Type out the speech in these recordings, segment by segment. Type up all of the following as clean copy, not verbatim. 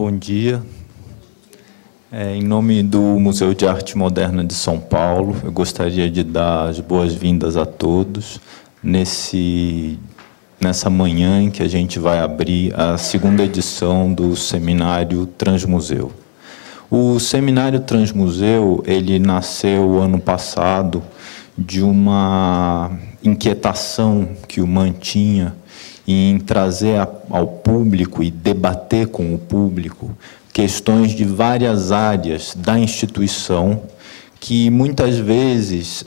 Bom dia. Em nome do Museu de Arte Moderna de São Paulo, eu gostaria de dar as boas-vindas a todos nessa manhã em que a gente vai abrir a segunda edição do Seminário Transmuseu. O Seminário Transmuseu, ele nasceu ano passado de uma inquietação que o mantinha em trazer ao público e debater com o público questões de várias áreas da instituição que muitas vezes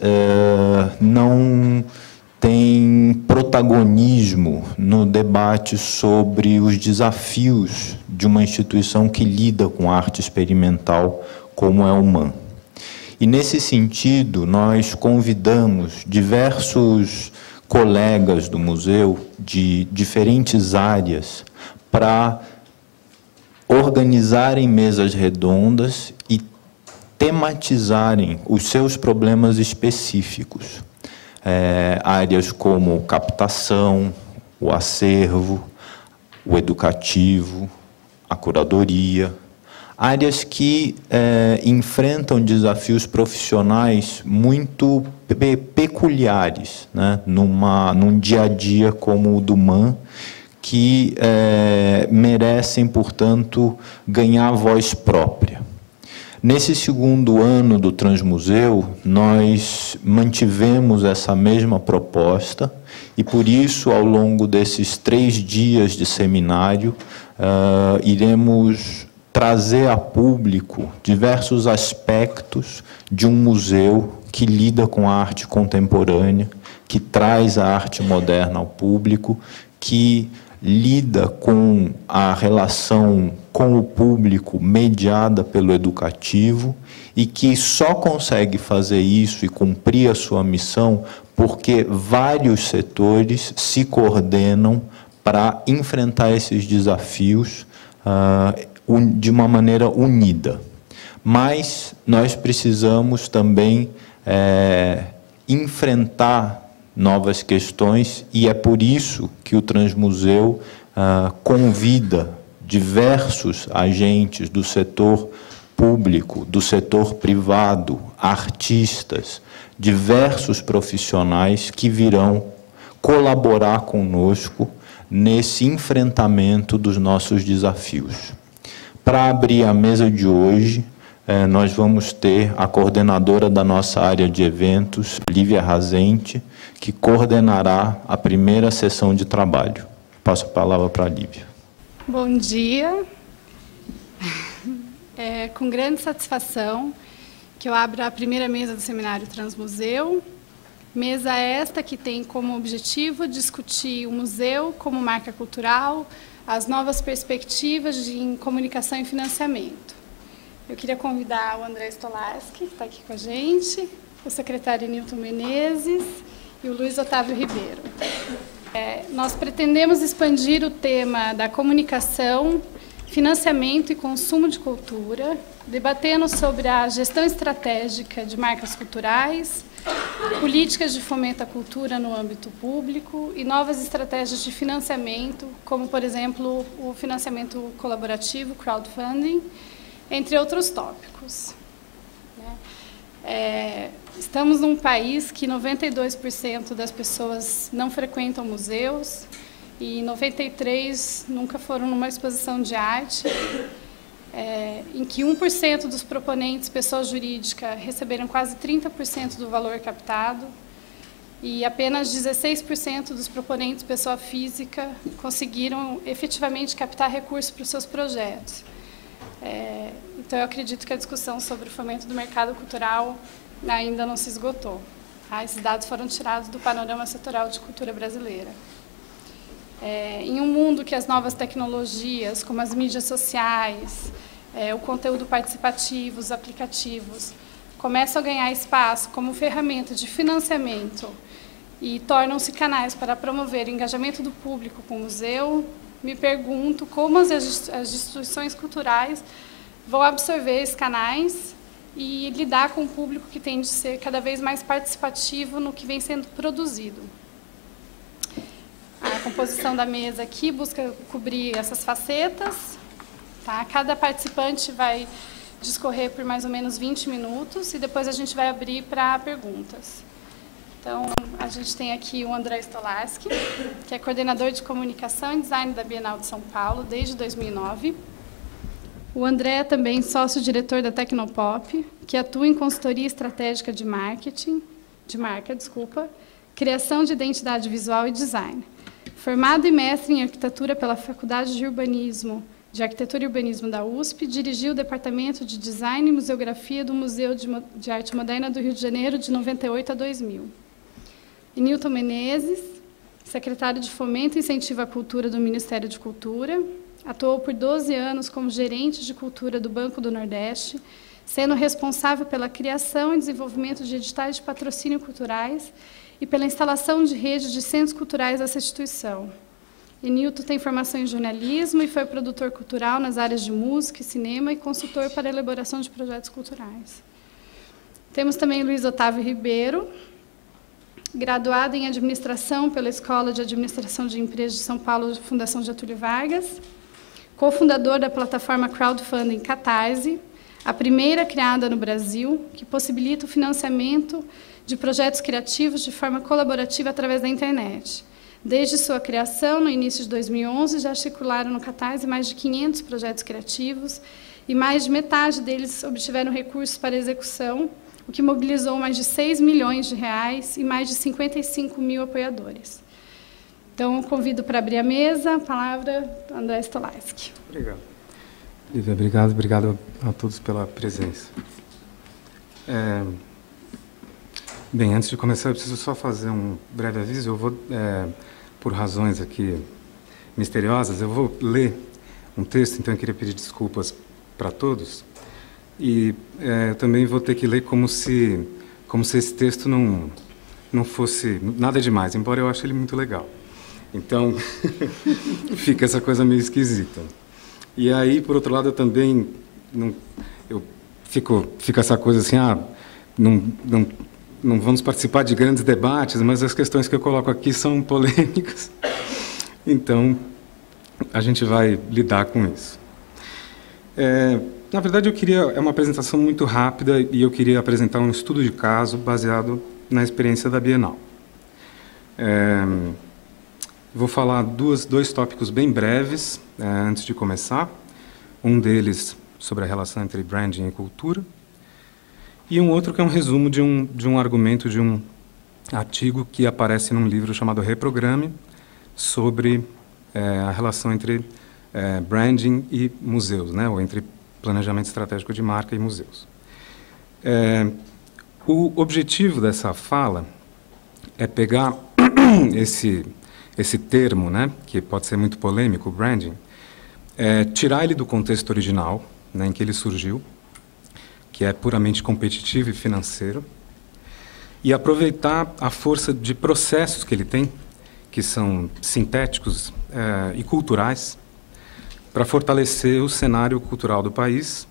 não têm protagonismo no debate sobre os desafios de uma instituição que lida com arte experimental como é o MAM. E, nesse sentido, nós convidamos diversos colegas do museu de diferentes áreas para organizarem mesas redondas e tematizarem os seus problemas específicos. Áreas como captação, o acervo, o educativo, a curadoria, áreas que enfrentam desafios profissionais muito peculiares, né, num dia a dia como o do MAM, que merecem, portanto, ganhar voz própria. Nesse segundo ano do Transmuseu, nós mantivemos essa mesma proposta e, por isso, ao longo desses 3 dias de seminário, iremos trazer a público diversos aspectos de um museu que lida com a arte contemporânea, que traz a arte moderna ao público, que lida com a relação com o público mediada pelo educativo e que só consegue fazer isso e cumprir a sua missão porque vários setores se coordenam para enfrentar esses desafios de uma maneira unida. Mas nós precisamos também enfrentar novas questões e é por isso que o Transmuseu convida diversos agentes do setor público, do setor privado, artistas, diversos profissionais que virão colaborar conosco nesse enfrentamento dos nossos desafios. Para abrir a mesa de hoje, nós vamos ter a coordenadora da nossa área de eventos, Lívia Razente, que coordenará a primeira sessão de trabalho. Passo a palavra para a Lívia. Bom dia. É com grande satisfação que eu abro a primeira mesa do Seminário Transmuseu. Mesa esta que tem como objetivo discutir o museu como marca cultural, as novas perspectivas em comunicação e financiamento. Eu queria convidar o André Stolarski, que está aqui com a gente, o secretário Nilton Menezes e o Luiz Otávio Ribeiro. Nós pretendemos expandir o tema da comunicação, financiamento e consumo de cultura, debatendo sobre a gestão estratégica de marcas culturais, políticas de fomento à cultura no âmbito público e novas estratégias de financiamento, como, por exemplo, o financiamento colaborativo, crowdfunding, entre outros tópicos. Estamos num país que 92% das pessoas não frequentam museus e 93% nunca foram numa exposição de arte, em que 1% dos proponentes, pessoa jurídica, receberam quase 30% do valor captado e apenas 16% dos proponentes, pessoa física, conseguiram efetivamente captar recursos para os seus projetos. Então, eu acredito que a discussão sobre o fomento do mercado cultural ainda não se esgotou. Esses dados foram tirados do panorama setorial de cultura brasileira. Em um mundo que as novas tecnologias, como as mídias sociais, o conteúdo participativo, os aplicativos, começam a ganhar espaço como ferramenta de financiamento e tornam-se canais para promover o engajamento do público com o museu, me pergunto como as instituições culturais vão absorver esses canais e lidar com o público que tende a ser cada vez mais participativo no que vem sendo produzido. A composição da mesa aqui busca cobrir essas facetas. Tá? Cada participante vai discorrer por mais ou menos 20 minutos e depois a gente vai abrir para perguntas. Então, a gente tem aqui o André Stolarski, que é coordenador de comunicação e design da Bienal de São Paulo desde 2009. O André é também sócio-diretor da Tecnopop, que atua em consultoria estratégica de marca, criação de identidade visual e design. Formado e mestre em arquitetura pela Faculdade de Arquitetura e Urbanismo da USP, dirigiu o Departamento de Design e Museografia do Museu de Arte Moderna do Rio de Janeiro de 98 a 2000. E Nilton Menezes, secretário de Fomento e Incentivo à Cultura do Ministério de Cultura, atuou por 12 anos como gerente de cultura do Banco do Nordeste, sendo responsável pela criação e desenvolvimento de editais de patrocínio culturais e pela instalação de redes de centros culturais dessa instituição. E Nilton tem formação em jornalismo e foi produtor cultural nas áreas de música e cinema e consultor para a elaboração de projetos culturais. Temos também Luiz Otávio Ribeiro, graduado em Administração pela Escola de Administração de Empresas de São Paulo, Fundação Getúlio Vargas, cofundador da plataforma crowdfunding Catarse, a primeira criada no Brasil, que possibilita o financiamento de projetos criativos de forma colaborativa através da internet. Desde sua criação, no início de 2011, já circularam no Catarse mais de 500 projetos criativos e mais de metade deles obtiveram recursos para execução, o que mobilizou mais de 6 milhões de reais e mais de 55 mil apoiadores. Então, convido para abrir a mesa. A palavra, André Stolarski. Obrigado. Lívia, obrigado a todos pela presença. Bem, antes de começar, eu preciso só fazer um breve aviso. Eu vou, por razões aqui misteriosas, eu vou ler um texto, então eu queria pedir desculpas para todos. E eu também vou ter que ler como se esse texto não fosse nada demais, embora eu ache ele muito legal. Então, fica essa coisa meio esquisita. E aí, por outro lado, eu também fico essa coisa assim, não vamos participar de grandes debates, mas as questões que eu coloco aqui são polêmicas. Então, a gente vai lidar com isso. Na verdade, é uma apresentação muito rápida e eu queria apresentar um estudo de caso baseado na experiência da Bienal. Vou falar dois tópicos bem breves antes de começar. Um deles sobre a relação entre branding e cultura. E um outro que é um resumo de um argumento de um artigo que aparece num livro chamado Reprograme, sobre a relação entre branding e museus, né? Ou entre planejamento estratégico de marca e museus. O objetivo dessa fala é pegar esse termo, né, que pode ser muito polêmico, o branding, tirar ele do contexto original, né, em que ele surgiu, que é puramente competitivo e financeiro, e aproveitar a força de processos que ele tem, que são sintéticos e culturais, para fortalecer o cenário cultural do país,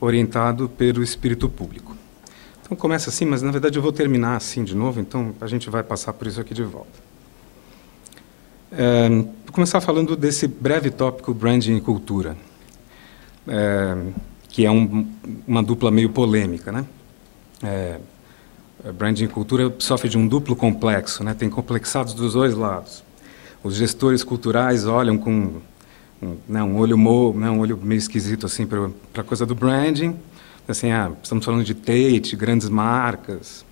orientado pelo espírito público. Então, começa assim, mas, na verdade, eu vou terminar assim de novo, então a gente vai passar por isso aqui de volta. Vou começar falando desse breve tópico branding e cultura, que é uma dupla meio polêmica, né? Branding e cultura sofre de um duplo complexo, né? Tem complexados dos dois lados. Os gestores culturais olham com um olho meio esquisito assim para a coisa do branding, assim, estamos falando de Tate, grandes marcas.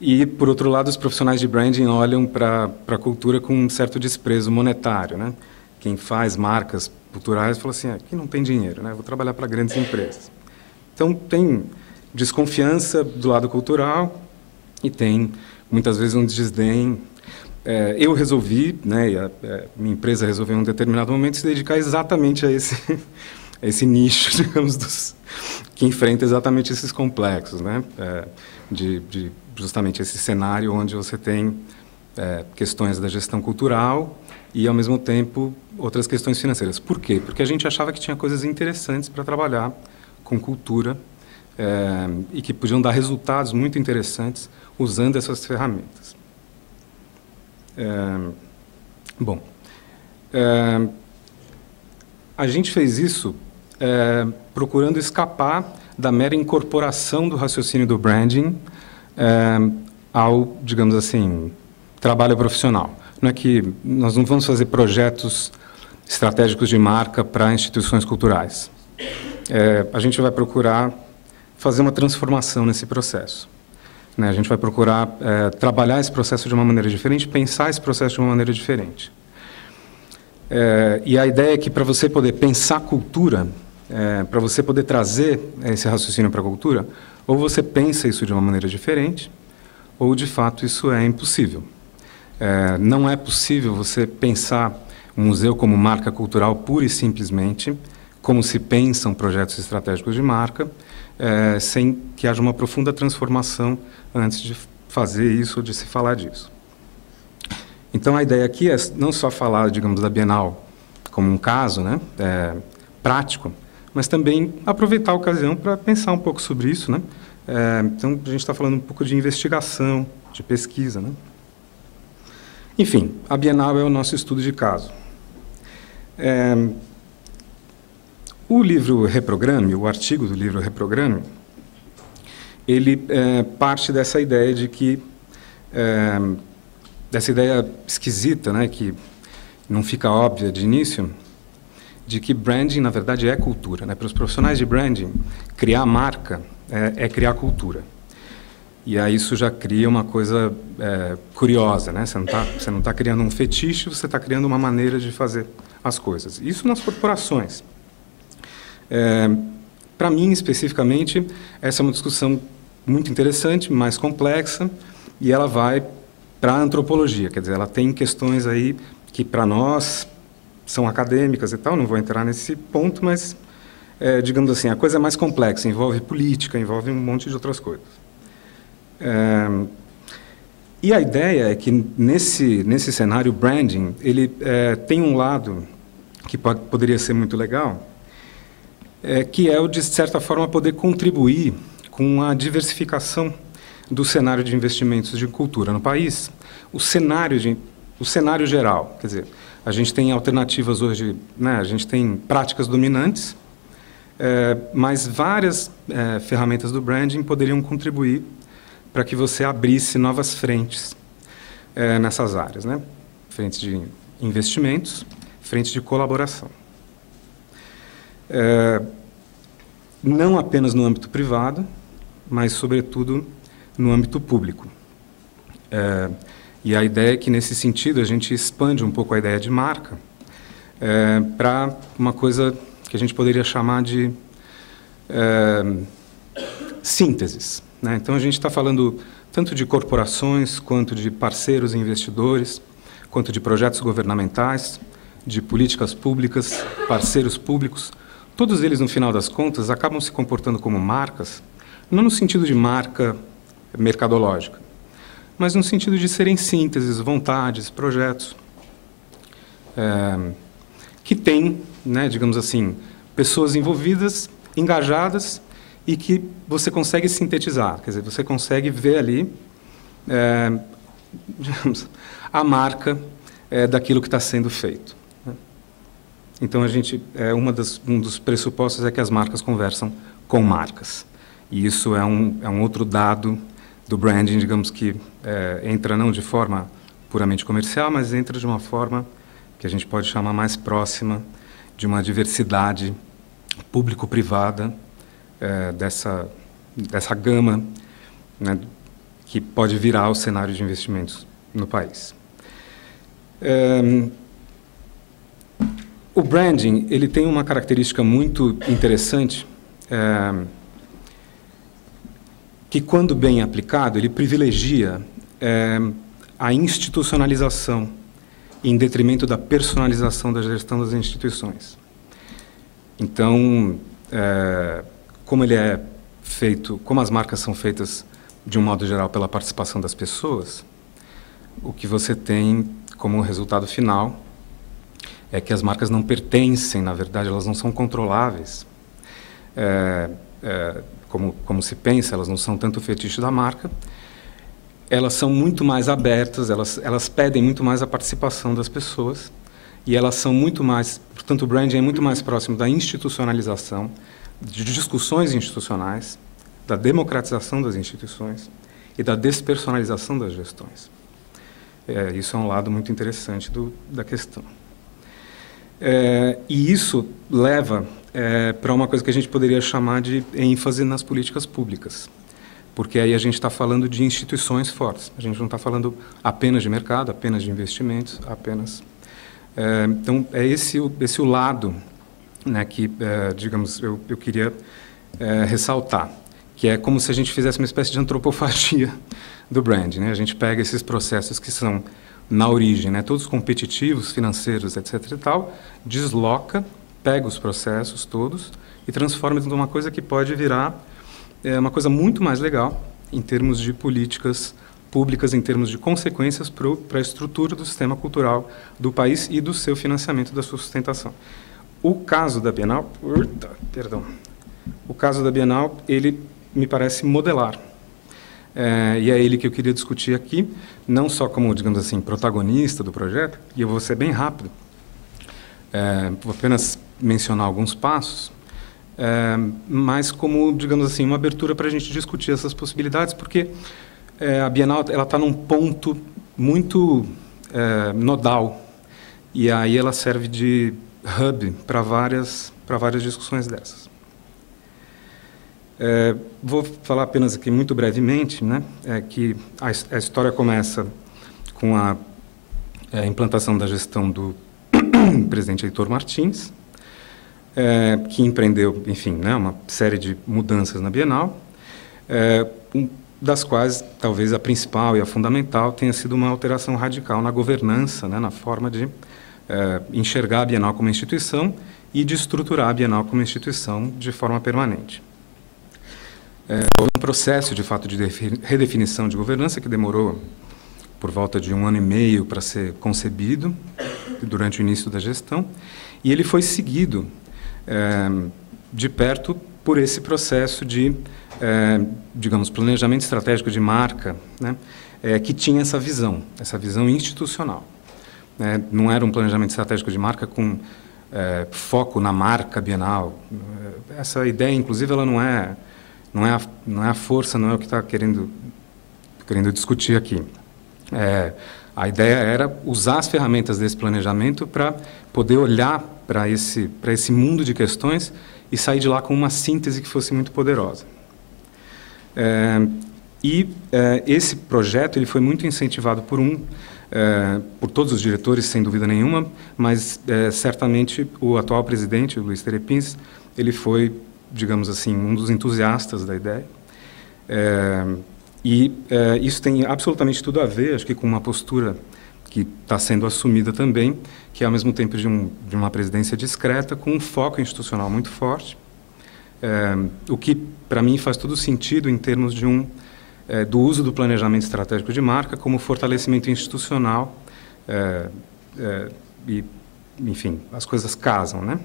E, por outro lado, os profissionais de branding olham para a cultura com um certo desprezo monetário, né? Quem faz marcas culturais fala assim, aqui não tem dinheiro, né? Vou trabalhar para grandes empresas. Então, tem desconfiança do lado cultural e tem, muitas vezes, um desdém. Eu resolvi, né, e a minha empresa resolveu em um determinado momento se dedicar exatamente a esse nicho, digamos, que enfrenta exatamente esses complexos, né? Justamente esse cenário onde você tem questões da gestão cultural e, ao mesmo tempo, outras questões financeiras. Por quê? Porque a gente achava que tinha coisas interessantes para trabalhar com cultura e que podiam dar resultados muito interessantes usando essas ferramentas. A gente fez isso procurando escapar da mera incorporação do raciocínio do branding ao, digamos assim, trabalho profissional. Não é que nós não vamos fazer projetos estratégicos de marca para instituições culturais. A gente vai procurar fazer uma transformação nesse processo. Né? A gente vai procurar trabalhar esse processo de uma maneira diferente, pensar esse processo de uma maneira diferente. E a ideia é que, para você poder pensar cultura, para você poder trazer esse raciocínio para a cultura, ou você pensa isso de uma maneira diferente, ou, de fato, isso é impossível. Não é possível você pensar um museu como marca cultural pura e simplesmente, como se pensam projetos estratégicos de marca, sem que haja uma profunda transformação antes de fazer isso ou de se falar disso. Então, a ideia aqui é não só falar, digamos, da Bienal como um caso, né, prático, mas também aproveitar a ocasião para pensar um pouco sobre isso, né? Então, a gente está falando um pouco de investigação, de pesquisa, né? Enfim, a Bienal é o nosso estudo de caso. O livro Reprograme, o artigo do livro Reprograme, ele parte dessa ideia de que dessa ideia esquisita, né, que não fica óbvia de início, de que branding, na verdade, é cultura. Né? Para os profissionais de branding, criar marca é criar cultura. E aí isso já cria uma coisa curiosa. Né? Você não tá criando um fetiche, você está criando uma maneira de fazer as coisas. Isso nas corporações. Para mim, especificamente, essa é uma discussão muito interessante, mais complexa, e ela vai para a antropologia. Quer dizer, ela tem questões aí que, para nós, são acadêmicas e tal, não vou entrar nesse ponto, mas, digamos assim, a coisa é mais complexa, envolve política, envolve um monte de outras coisas. E a ideia é que, nesse cenário, branding, ele tem um lado que poderia ser muito legal, que é o de certa forma, poder contribuir com a diversificação do cenário de investimentos de cultura no país. O cenário geral, quer dizer, a gente tem alternativas hoje, né, a gente tem práticas dominantes, mas várias ferramentas do branding poderiam contribuir para que você abrisse novas frentes nessas áreas, né? Frentes de investimentos, frentes de colaboração. Não apenas no âmbito privado, mas, sobretudo, no âmbito público. E a ideia é que, nesse sentido, a gente expande um pouco a ideia de marca para uma coisa que a gente poderia chamar de sínteses. Né? Então, a gente está falando tanto de corporações, quanto de parceiros e investidores, quanto de projetos governamentais, de políticas públicas, parceiros públicos. Todos eles, no final das contas, acabam se comportando como marcas, não no sentido de marca mercadológica, mas no sentido de serem sínteses, vontades, projetos, que têm, né, digamos assim, pessoas envolvidas, engajadas, e que você consegue sintetizar, quer dizer, você consegue ver ali digamos, a marca daquilo que está sendo feito. Né? Então, um dos pressupostos é que as marcas conversam com marcas. E isso é um outro dado do branding, digamos que entra não de forma puramente comercial, mas entra de uma forma que a gente pode chamar mais próxima de uma diversidade público-privada dessa gama, né, que pode virar o cenário de investimentos no país. O branding ele tem uma característica muito interessante, que, quando bem aplicado, ele privilegia a institucionalização em detrimento da personalização da gestão das instituições. Então, como ele é feito, como as marcas são feitas de um modo geral pela participação das pessoas, o que você tem como resultado final é que as marcas não pertencem, na verdade, elas não são controláveis. Como se pensa, elas não são tanto o fetiche da marca, elas são muito mais abertas, elas pedem muito mais a participação das pessoas, e elas são muito mais, portanto, o branding é muito mais próximo da institucionalização, de discussões institucionais, da democratização das instituições e da despersonalização das gestões. Isso é um lado muito interessante da questão. E isso leva para uma coisa que a gente poderia chamar de ênfase nas políticas públicas, porque aí a gente está falando de instituições fortes, a gente não está falando apenas de mercado, apenas de investimentos, apenas... então, é esse o lado, né, que, digamos, eu queria ressaltar, que é como se a gente fizesse uma espécie de antropofagia do brand, né? A gente pega esses processos que são, na origem, né, todos competitivos, financeiros, etc. e tal, desloca, pega os processos todos e transforma em uma coisa que pode virar uma coisa muito mais legal em termos de políticas públicas, em termos de consequências para a estrutura do sistema cultural do país e do seu financiamento, da sua sustentação. O caso da Bienal, ele me parece modelar. E é ele que eu queria discutir aqui, não só como, digamos assim, protagonista do projeto, e eu vou ser bem rápido, vou apenas mencionar alguns passos, mas como, digamos assim, uma abertura para a gente discutir essas possibilidades, porque a Bienal está num ponto muito nodal, e aí ela serve de hub para várias discussões dessas. Vou falar apenas aqui muito brevemente, né, que a história começa com a implantação da gestão do presidente Heitor Martins, que empreendeu, enfim, né, uma série de mudanças na Bienal, das quais talvez a principal e a fundamental tenha sido uma alteração radical na governança, né, na forma de enxergar a Bienal como instituição e de estruturar a Bienal como instituição de forma permanente. Houve um processo, de fato, de redefinição de governança que demorou por volta de 1 ano e meio para ser concebido durante o início da gestão, e ele foi seguido de perto por esse processo de, digamos, planejamento estratégico de marca, né, que tinha essa visão institucional. Não era um planejamento estratégico de marca com foco na marca Bienal. Essa ideia, inclusive, ela não é a força, não é o que está querendo discutir aqui. A ideia era usar as ferramentas desse planejamento para poder olhar para esse mundo de questões e sair de lá com uma síntese que fosse muito poderosa. Esse projeto ele foi muito incentivado por todos os diretores, sem dúvida nenhuma, mas certamente o atual presidente, o Luiz Terepins, ele foi, digamos assim, um dos entusiastas da ideia. Isso tem absolutamente tudo a ver, acho que, com uma postura que está sendo assumida também, que é, ao mesmo tempo, de uma presidência discreta, com um foco institucional muito forte, o que, para mim, faz todo sentido em termos do uso do planejamento estratégico de marca como fortalecimento institucional, enfim, as coisas casam, né?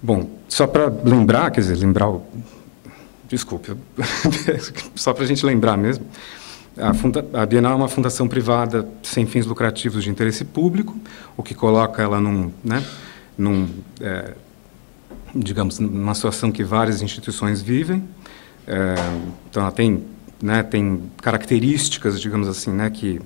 Bom, só para lembrar, desculpe, só para a gente lembrar mesmo, a Bienal é uma fundação privada sem fins lucrativos de interesse público, o que coloca ela digamos, numa situação que várias instituições vivem. Então, ela tem características, digamos assim, né, que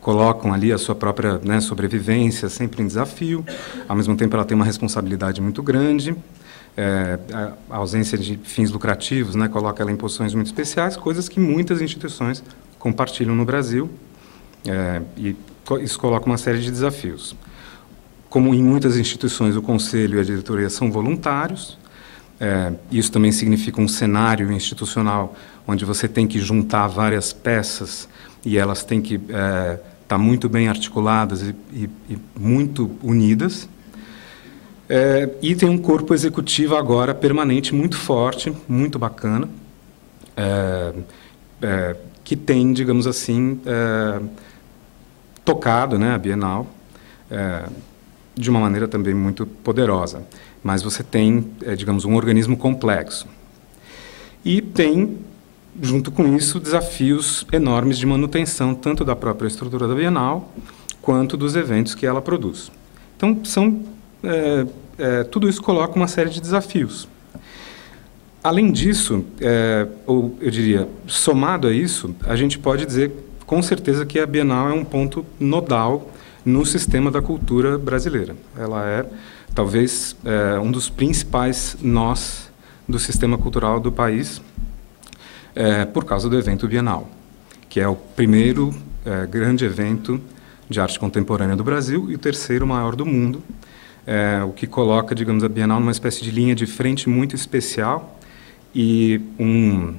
colocam ali a sua própria, né, sobrevivência sempre em desafio. Ao mesmo tempo, ela tem uma responsabilidade muito grande. A ausência de fins lucrativos, né, coloca ela em posições muito especiais, coisas que muitas instituições compartilham no Brasil, e isso coloca uma série de desafios. Como em muitas instituições, o conselho e a diretoria são voluntários. Isso também significa um cenário institucional onde você tem que juntar várias peças e elas têm que estar muito bem articuladas e muito unidas. E tem um corpo executivo agora permanente muito forte, muito bacana, que tem, digamos assim, tocado, né, a Bienal de uma maneira também muito poderosa. Mas você tem, digamos, um organismo complexo. E tem, junto com isso, desafios enormes de manutenção, tanto da própria estrutura da Bienal, quanto dos eventos que ela produz. Então, tudo isso coloca uma série de desafios. Além disso, ou eu diria, somado a isso, a gente pode dizer com certeza que a Bienal é um ponto nodal no sistema da cultura brasileira. Ela é, talvez, um dos principais nós do sistema cultural do país, por causa do evento Bienal, que é o primeiro grande evento de arte contemporânea do Brasil e o terceiro maior do mundo, o que coloca, digamos, a Bienal numa espécie de linha de frente muito especial e um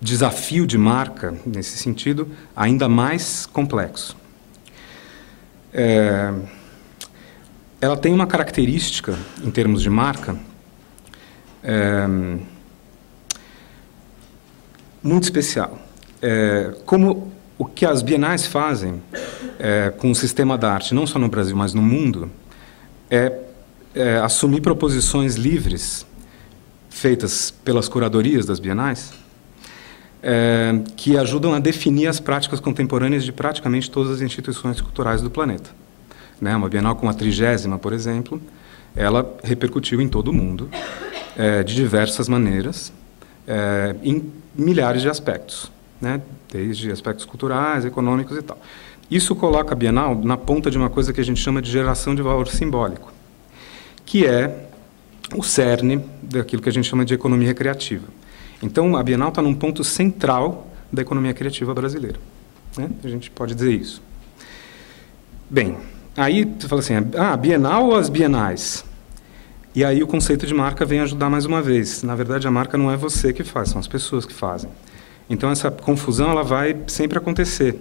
desafio de marca, nesse sentido, ainda mais complexo. Ela tem uma característica, em termos de marca, muito especial. Como o que as bienais fazem com o sistema da arte, não só no Brasil, mas no mundo, é assumir proposições livres, feitas pelas curadorias das bienais, que ajudam a definir as práticas contemporâneas de praticamente todas as instituições culturais do planeta. Uma Bienal como a 30ª, por exemplo, ela repercutiu em todo o mundo, de diversas maneiras, em milhares de aspectos, desde aspectos culturais, econômicos e tal. Isso coloca a Bienal na ponta de uma coisa que a gente chama de geração de valor simbólico, que é o cerne daquilo que a gente chama de economia criativa. Então, a Bienal está num ponto central da economia criativa brasileira. A gente pode dizer isso. Bem, aí tu fala assim, Bienal ou as bienais? E aí o conceito de marca vem ajudar mais uma vez. Na verdade, a marca não é você que faz, são as pessoas que fazem. Então, essa confusão ela vai sempre acontecer.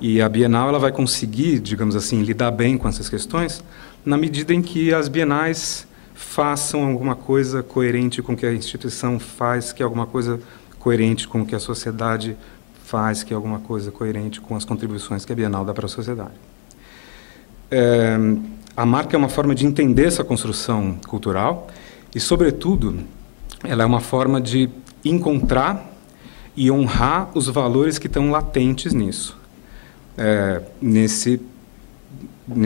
E a Bienal ela vai conseguir, digamos assim, lidar bem com essas questões na medida em que as bienais façam alguma coisa coerente com o que a instituição faz, que é alguma coisa coerente com o que a sociedade faz, que é alguma coisa coerente com as contribuições que a Bienal dá para a sociedade. A marca é uma forma de entender essa construção cultural e, sobretudo, ela é uma forma de encontrar e honrar os valores que estão latentes nisso,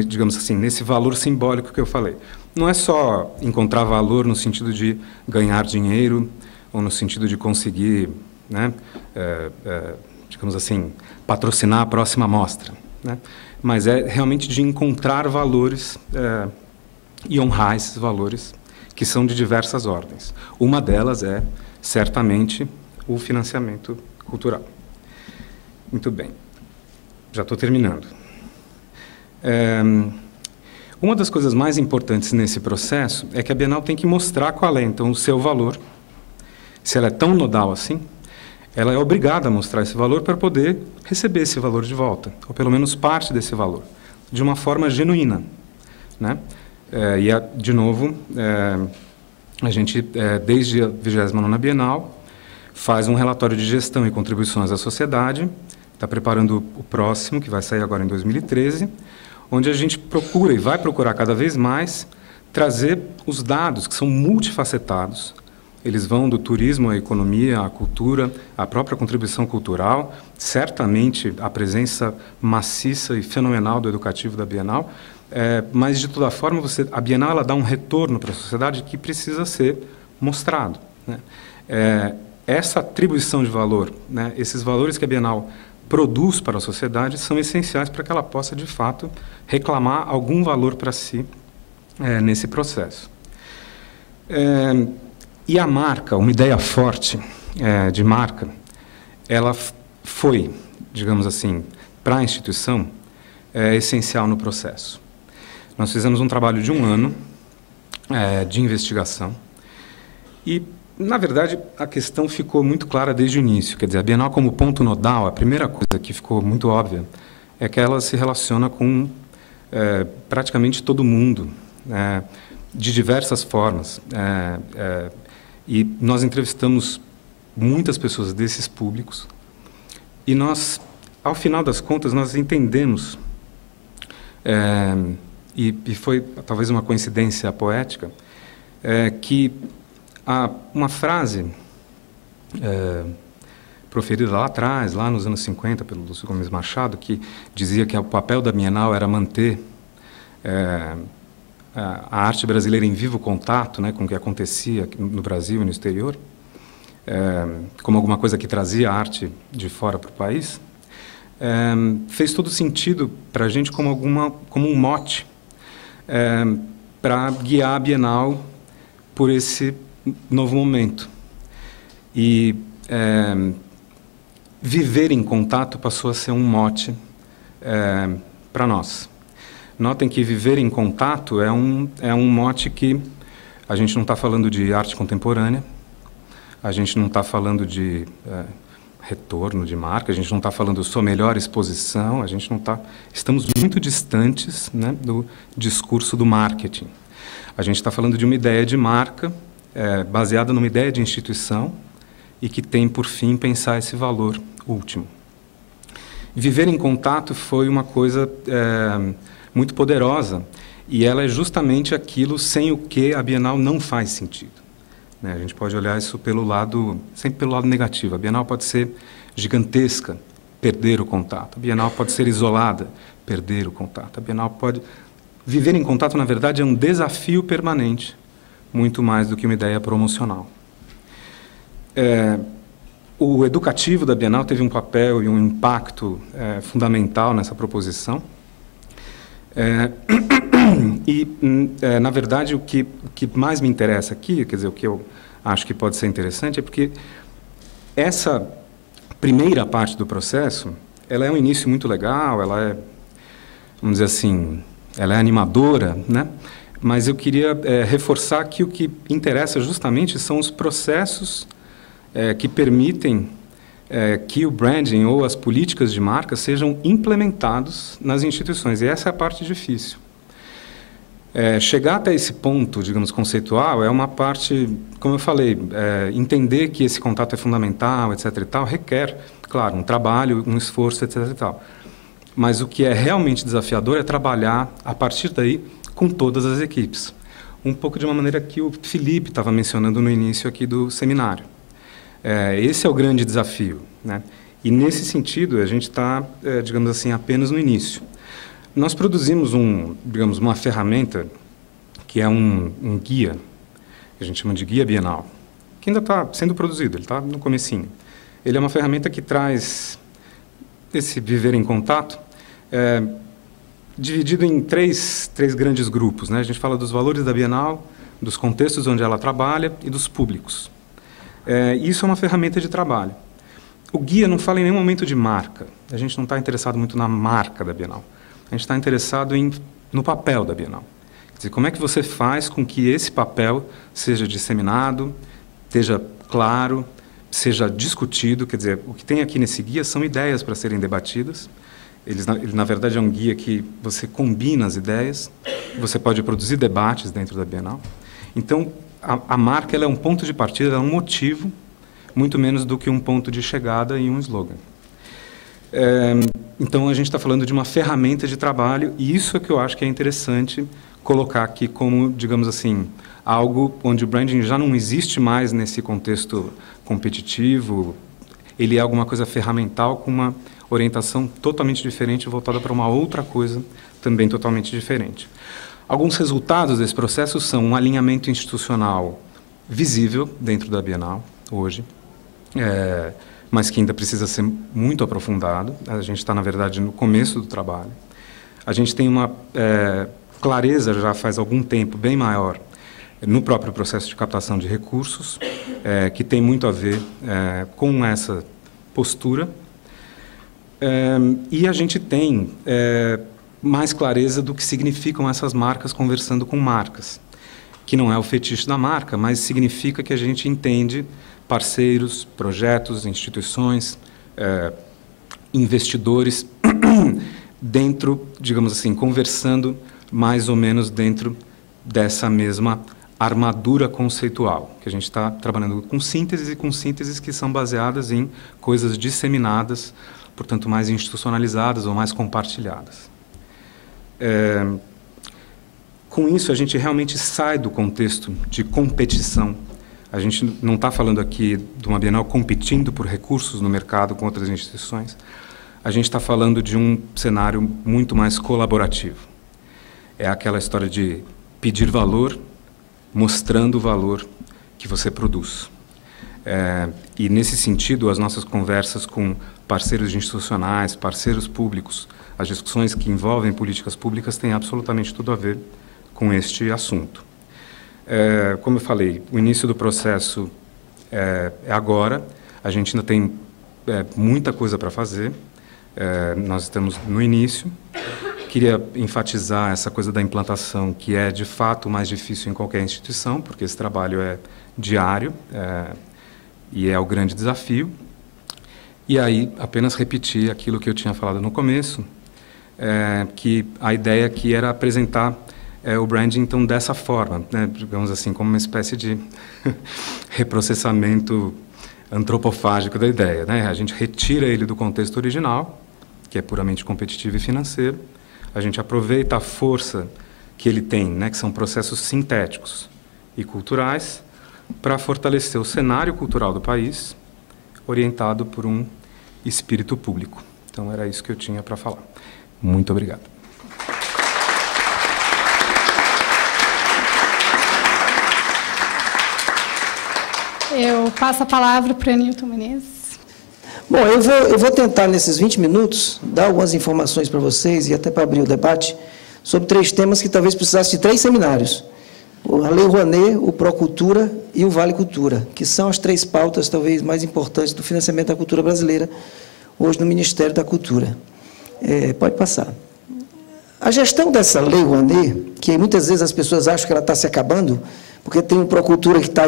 digamos assim, nesse valor simbólico que eu falei. Não é só encontrar valor no sentido de ganhar dinheiro ou no sentido de conseguir, digamos assim, patrocinar a próxima mostra, mas é realmente de encontrar valores e honrar esses valores que são de diversas ordens. Uma delas é, certamente, o financiamento cultural. Muito bem. Já estou terminando. Uma das coisas mais importantes nesse processo é que a Bienal tem que mostrar qual é, então, o seu valor. Se ela é tão nodal assim, ela é obrigada a mostrar esse valor para poder receber esse valor de volta, ou pelo menos parte desse valor, de uma forma genuína. De novo, a gente, desde a 29ª Bienal, faz um relatório de gestão e contribuições à sociedade, está preparando o próximo, que vai sair agora em 2013, onde a gente procura e vai procurar cada vez mais trazer os dados que são multifacetados. Eles vão do turismo à economia, à cultura, à própria contribuição cultural, certamente a presença maciça e fenomenal do educativo da Bienal, mas, de toda forma, a Bienal ela dá um retorno para a sociedade que precisa ser mostrado. Essa atribuição de valor, esses valores que a Bienal produz para a sociedade são essenciais para que ela possa, de fato, reclamar algum valor para si nesse processo. E a marca, uma ideia forte de marca, ela foi, digamos assim, para a instituição, essencial no processo. Nós fizemos um trabalho de 1 ano de investigação e, na verdade, a questão ficou muito clara desde o início. Quer dizer, a Bienal como ponto nodal, a primeira coisa que ficou muito óbvia é que ela se relaciona com praticamente todo mundo, de diversas formas. E nós entrevistamos muitas pessoas desses públicos e nós, ao final das contas, nós entendemos, e foi talvez uma coincidência poética, que uma frase proferida lá atrás, lá nos anos 50, pelo Lúcio Gomes Machado, que dizia que o papel da Bienal era manter a arte brasileira em vivo contato, né, com o que acontecia no Brasil e no exterior, como alguma coisa que trazia a arte de fora para o país, fez todo sentido para a gente como um mote para guiar a Bienal por esse novo momento. E viver em contato passou a ser um mote para nós. Notem que viver em contato é um mote que a gente não está falando de arte contemporânea, a gente não está falando de retorno de marca, a gente não está falando sua melhor exposição, a gente não está... Estamos muito distantes, né, do discurso do marketing. A gente está falando de uma ideia de marca baseada numa ideia de instituição e que tem, por fim, pensar esse valor último. Viver em contato foi uma coisa muito poderosa e ela é justamente aquilo sem o que a Bienal não faz sentido. A gente pode olhar isso sempre pelo lado negativo. A Bienal pode ser gigantesca, perder o contato. A Bienal pode ser isolada, perder o contato. A Bienal pode... Viver em contato, na verdade, é um desafio permanente, muito mais do que uma ideia promocional. O educativo da Bienal teve um papel e um impacto fundamental nessa proposição. Na verdade, o que mais me interessa aqui, quer dizer, o que eu acho que pode ser interessante, é porque essa primeira parte do processo, ela é um início muito legal, ela é, vamos dizer assim, ela é animadora, né? Mas eu queria reforçar que o que interessa justamente são os processos que permitem que o branding ou as políticas de marca sejam implementados nas instituições. E essa é a parte difícil. Chegar até esse ponto, digamos, conceitual, é uma parte, como eu falei, entender que esse contato é fundamental, etc. e tal, requer, claro, um trabalho, um esforço, etc. e tal. Mas o que é realmente desafiador é trabalhar, a partir daí, com todas as equipes. Um pouco de uma maneira que o Felipe estava mencionando no início aqui do seminário. Esse é o grande desafio, né? E, nesse sentido, a gente está, digamos assim, apenas no início. Nós produzimos uma ferramenta que é um guia, que a gente chama de Guia Bienal, que ainda está sendo produzido, ele está no comecinho. Ele é uma ferramenta que traz esse viver em contato, dividido em três grandes grupos, né? A gente fala dos valores da Bienal, dos contextos onde ela trabalha e dos públicos. Isso é uma ferramenta de trabalho. O guia não fala em nenhum momento de marca. A gente não está interessado muito na marca da Bienal. A gente está interessado no papel da Bienal. Quer dizer, como é que você faz com que esse papel seja disseminado, esteja claro, seja discutido. Quer dizer, o que tem aqui nesse guia são ideias para serem debatidas. Ele, na verdade, é um guia que você combina as ideias, você pode produzir debates dentro da Bienal. Então, a marca ela é um ponto de partida, ela é um motivo, muito menos do que um ponto de chegada e um slogan. Então, a gente está falando de uma ferramenta de trabalho, e isso é que eu acho que é interessante colocar aqui como, digamos assim, algo onde o branding já não existe mais nesse contexto competitivo, ele é alguma coisa ferramental com uma orientação totalmente diferente, voltada para uma outra coisa também totalmente diferente. Alguns resultados desse processo são um alinhamento institucional visível dentro da Bienal, hoje, mas que ainda precisa ser muito aprofundado. A gente está, na verdade, no começo do trabalho. A gente tem uma clareza, já faz algum tempo, bem maior, no próprio processo de captação de recursos, que tem muito a ver com essa postura. E a gente tem mais clareza do que significam essas marcas conversando com marcas, que não é o fetiche da marca, mas significa que a gente entende parceiros, projetos, instituições, investidores dentro, digamos assim, conversando mais ou menos dentro dessa mesma armadura conceitual, que a gente está trabalhando com sínteses e com sínteses que são baseadas em coisas disseminadas, portanto, mais institucionalizadas ou mais compartilhadas. Com isso, a gente realmente sai do contexto de competição A gente não está falando aqui de uma Bienal competindo por recursos no mercado com outras instituições. A gente está falando de um cenário muito mais colaborativo. É aquela história de pedir valor, mostrando o valor que você produz. E, nesse sentido, as nossas conversas com parceiros institucionais, parceiros públicos, as discussões que envolvem políticas públicas têm absolutamente tudo a ver com este assunto. Como eu falei, o início do processo é agora. A gente ainda tem muita coisa para fazer. Nós estamos no início. Queria enfatizar essa coisa da implantação, que é, de fato, mais difícil em qualquer instituição, porque esse trabalho é diário e é o grande desafio. E aí, apenas repetir aquilo que eu tinha falado no começo, que a ideia aqui era apresentar o branding, então, dessa forma, né, digamos assim, como uma espécie de reprocessamento antropofágico da ideia, né? A gente retira ele do contexto original, que é puramente competitivo e financeiro. A gente aproveita a força que ele tem, né, que são processos sintéticos e culturais, para fortalecer o cenário cultural do país, orientado por um espírito público. Então, era isso que eu tinha para falar. Muito obrigado. Eu passo a palavra para o Anilton Menezes. Bom, eu vou tentar, nesses 20 minutos, dar algumas informações para vocês, e até para abrir o debate, sobre 3 temas que talvez precisassem de 3 seminários. A Lei Rouanet, o Procultura e o Vale Cultura, que são as 3 pautas, talvez, mais importantes do financiamento da cultura brasileira, hoje no Ministério da Cultura. Pode passar. A gestão dessa Lei Rouanet, que muitas vezes as pessoas acham que ela está se acabando, porque tem um Procultura que está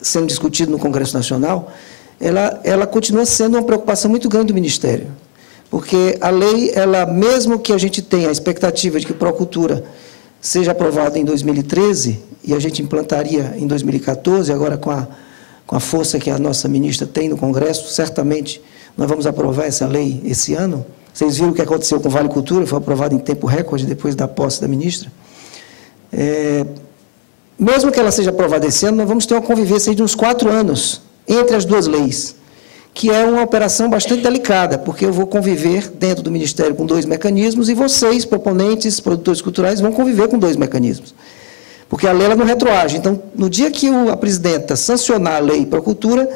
sendo discutido no Congresso Nacional, ela continua sendo uma preocupação muito grande do Ministério. Porque a lei, mesmo que a gente tenha a expectativa de que o Procultura seja aprovado em 2013, e a gente implantaria em 2014, agora com a força que a nossa ministra tem no Congresso, certamente nós vamos aprovar essa lei esse ano. Vocês viram o que aconteceu com o Vale Cultura, foi aprovado em tempo recorde depois da posse da ministra. Mesmo que ela seja aprovada esse ano, nós vamos ter uma convivência de uns 4 anos entre as 2 leis, que é uma operação bastante delicada, porque eu vou conviver dentro do Ministério com 2 mecanismos e vocês, proponentes, produtores culturais, vão conviver com 2 mecanismos. Porque a lei ela não retroage. Então, no dia que a presidenta sancionar a lei para a cultura,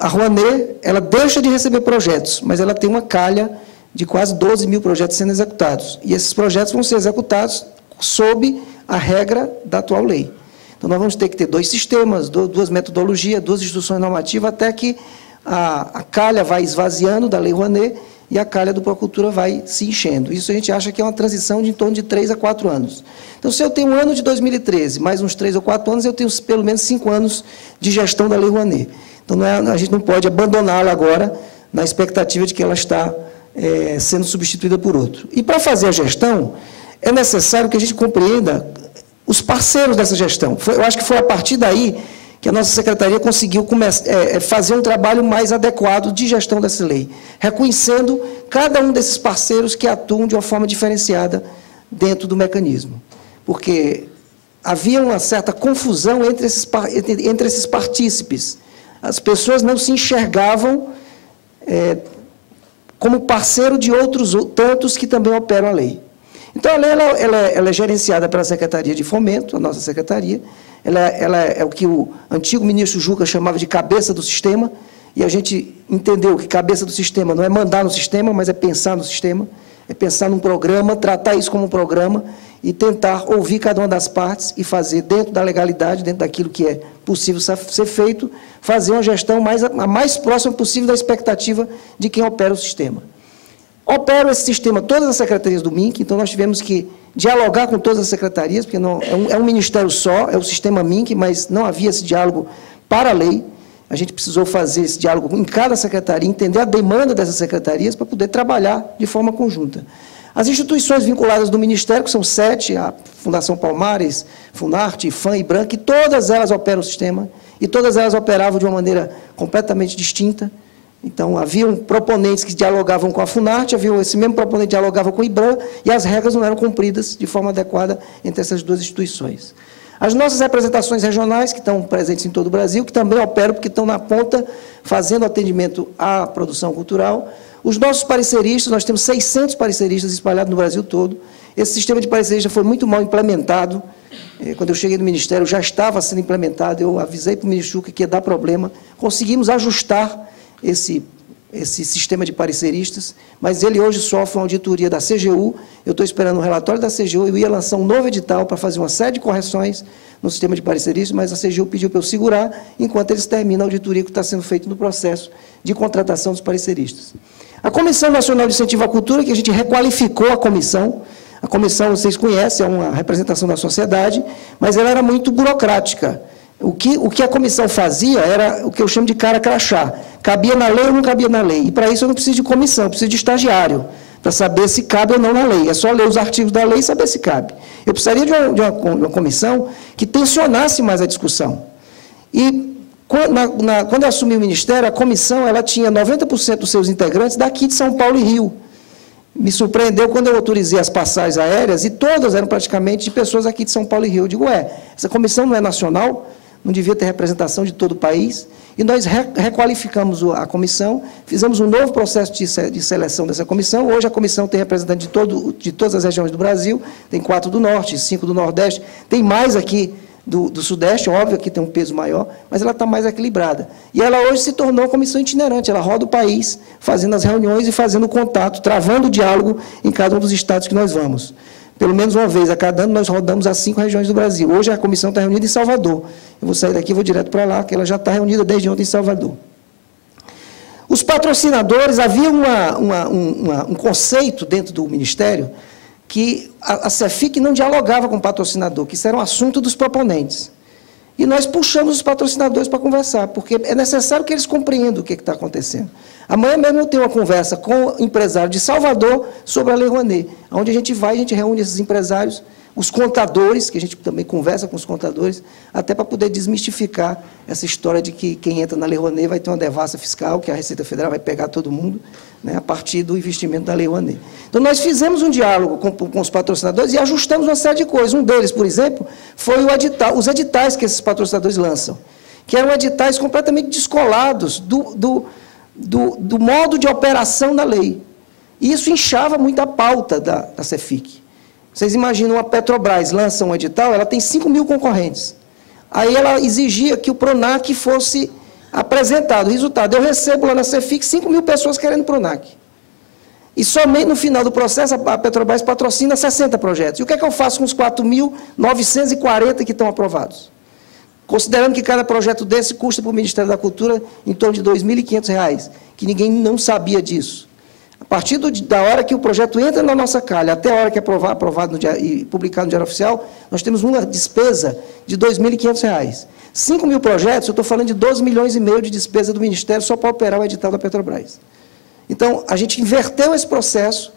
a Rouanet, ela deixa de receber projetos, mas ela tem uma calha de quase 12 mil projetos sendo executados. E esses projetos vão ser executados sob a regra da atual lei. Então, nós vamos ter que ter 2 sistemas, 2 metodologias, 2 instruções normativas, até que a calha vai esvaziando da Lei Rouanet e a calha do Procultura vai se enchendo. Isso a gente acha que é uma transição de em torno de 3 a 4 anos. Então, se eu tenho um ano de 2013, mais uns 3 ou 4 anos, eu tenho pelo menos 5 anos de gestão da Lei Rouanet. Então, a gente não pode abandoná-la agora na expectativa de que ela está sendo substituída por outro. E, para fazer a gestão, é necessário que a gente compreenda os parceiros dessa gestão. Eu acho que foi a partir daí que a nossa secretaria conseguiu fazer um trabalho mais adequado de gestão dessa lei, reconhecendo cada um desses parceiros que atuam de uma forma diferenciada dentro do mecanismo. Porque havia uma certa confusão entre esses partícipes. As pessoas não se enxergavam como parceiro de outros tantos que também operam a lei. Então, a lei ela é gerenciada pela Secretaria de Fomento, a nossa secretaria. Ela é o que o antigo ministro Juca chamava de cabeça do sistema, e a gente entendeu que cabeça do sistema não é mandar no sistema, mas é pensar no sistema, é pensar num programa, tratar isso como um programa e tentar ouvir cada uma das partes e fazer, dentro da legalidade, dentro daquilo que é possível ser feito, fazer uma gestão a mais próxima possível da expectativa de quem opera o sistema. Opera esse sistema todas as secretarias do MINC, então nós tivemos que dialogar com todas as secretarias, porque não, é um ministério só, é o sistema MINC, mas não havia esse diálogo para a lei. A gente precisou fazer esse diálogo em cada secretaria, entender a demanda dessas secretarias para poder trabalhar de forma conjunta. As instituições vinculadas do Ministério, que são 7, a Fundação Palmares, Funarte, FAM e BRAN, que todas elas operam o sistema, e todas elas operavam de uma maneira completamente distinta. Então, haviam proponentes que dialogavam com a Funarte, esse mesmo proponente dialogava com o IBRAM, e as regras não eram cumpridas de forma adequada entre essas 2 instituições. As nossas representações regionais, que estão presentes em todo o Brasil, que também operam, porque estão na ponta, fazendo atendimento à produção cultural. Os nossos pareceristas, nós temos 600 pareceristas espalhados no Brasil todo. Esse sistema de pareceria foi muito mal implementado. Quando eu cheguei no Ministério, já estava sendo implementado. Eu avisei para o ministro Chuca que ia dar problema. Conseguimos ajustar esse sistema de pareceristas, mas ele hoje sofre uma auditoria da CGU. Eu estou esperando o relatório da CGU. Eu ia lançar um novo edital para fazer uma série de correções no sistema de pareceristas, mas a CGU pediu para eu segurar, enquanto eles terminam a auditoria que está sendo feita no processo de contratação dos pareceristas. A Comissão Nacional de Incentivo à Cultura, que a gente requalificou a comissão, vocês conhecem, é uma representação da sociedade, mas ela era muito burocrática. O que a comissão fazia era o que eu chamo de cara crachá. Cabia na lei ou não cabia na lei. E, para isso, eu não preciso de comissão, eu preciso de estagiário, para saber se cabe ou não na lei. É só ler os artigos da lei e saber se cabe. Eu precisaria de uma comissão que tensionasse mais a discussão. E, quando eu assumi o Ministério, a comissão ela tinha 90% dos seus integrantes daqui de São Paulo e Rio. Me surpreendeu quando eu autorizei as passagens aéreas, e todas eram praticamente de pessoas aqui de São Paulo e Rio. Eu digo, essa comissão não é nacional, não devia ter representação de todo o país, e nós requalificamos a comissão, fizemos um novo processo de seleção dessa comissão. Hoje a comissão tem representantes de todas as regiões do Brasil, tem 4 do Norte, 5 do Nordeste, tem mais aqui do Sudeste, óbvio que tem um peso maior, mas ela está mais equilibrada. E ela hoje se tornou uma comissão itinerante, ela roda o país, fazendo as reuniões e fazendo contato, travando o diálogo em cada um dos estados que nós vamos. Pelo menos uma vez a cada ano, nós rodamos as 5 regiões do Brasil. Hoje a comissão está reunida em Salvador. Eu vou sair daqui e vou direto para lá, que ela já está reunida desde ontem em Salvador. Os patrocinadores, havia um conceito dentro do Ministério que a CEFIC não dialogava com o patrocinador, que isso era um assunto dos proponentes. E nós puxamos os patrocinadores para conversar, porque é necessário que eles compreendam o que está acontecendo. Amanhã mesmo eu tenho uma conversa com o empresário de Salvador sobre a Lei Rouanet, onde a gente reúne esses empresários, os contadores, que a gente também conversa com os contadores, até para poder desmistificar essa história de que quem entra na Lei Rouanet vai ter uma devassa fiscal, que a Receita Federal vai pegar todo mundo, né, a partir do investimento da Lei Rouanet. Então, nós fizemos um diálogo com os patrocinadores e ajustamos uma série de coisas. Um deles, por exemplo, foi os editais que esses patrocinadores lançam, que eram editais completamente descolados do modo de operação da lei. E isso inchava muito a pauta da CEFIC. Vocês imaginam, a Petrobras lança um edital, ela tem 5.000 concorrentes. Aí ela exigia que o PRONAC fosse apresentado. Resultado, eu recebo lá na CEFIC 5.000 pessoas querendo PRONAC. E somente no final do processo, a Petrobras patrocina 60 projetos. E o que é que eu faço com os 4.940 que estão aprovados? Considerando que cada projeto desse custa para o Ministério da Cultura em torno de R$ 2.500, que ninguém não sabia disso. A partir da hora que o projeto entra na nossa calha, até a hora que é aprovado e publicado no Diário Oficial, nós temos uma despesa de R$ 2.500. 5.000 projetos, eu estou falando de 12 milhões e meio de despesa do Ministério só para operar o edital da Petrobras. Então, a gente inverteu esse processo,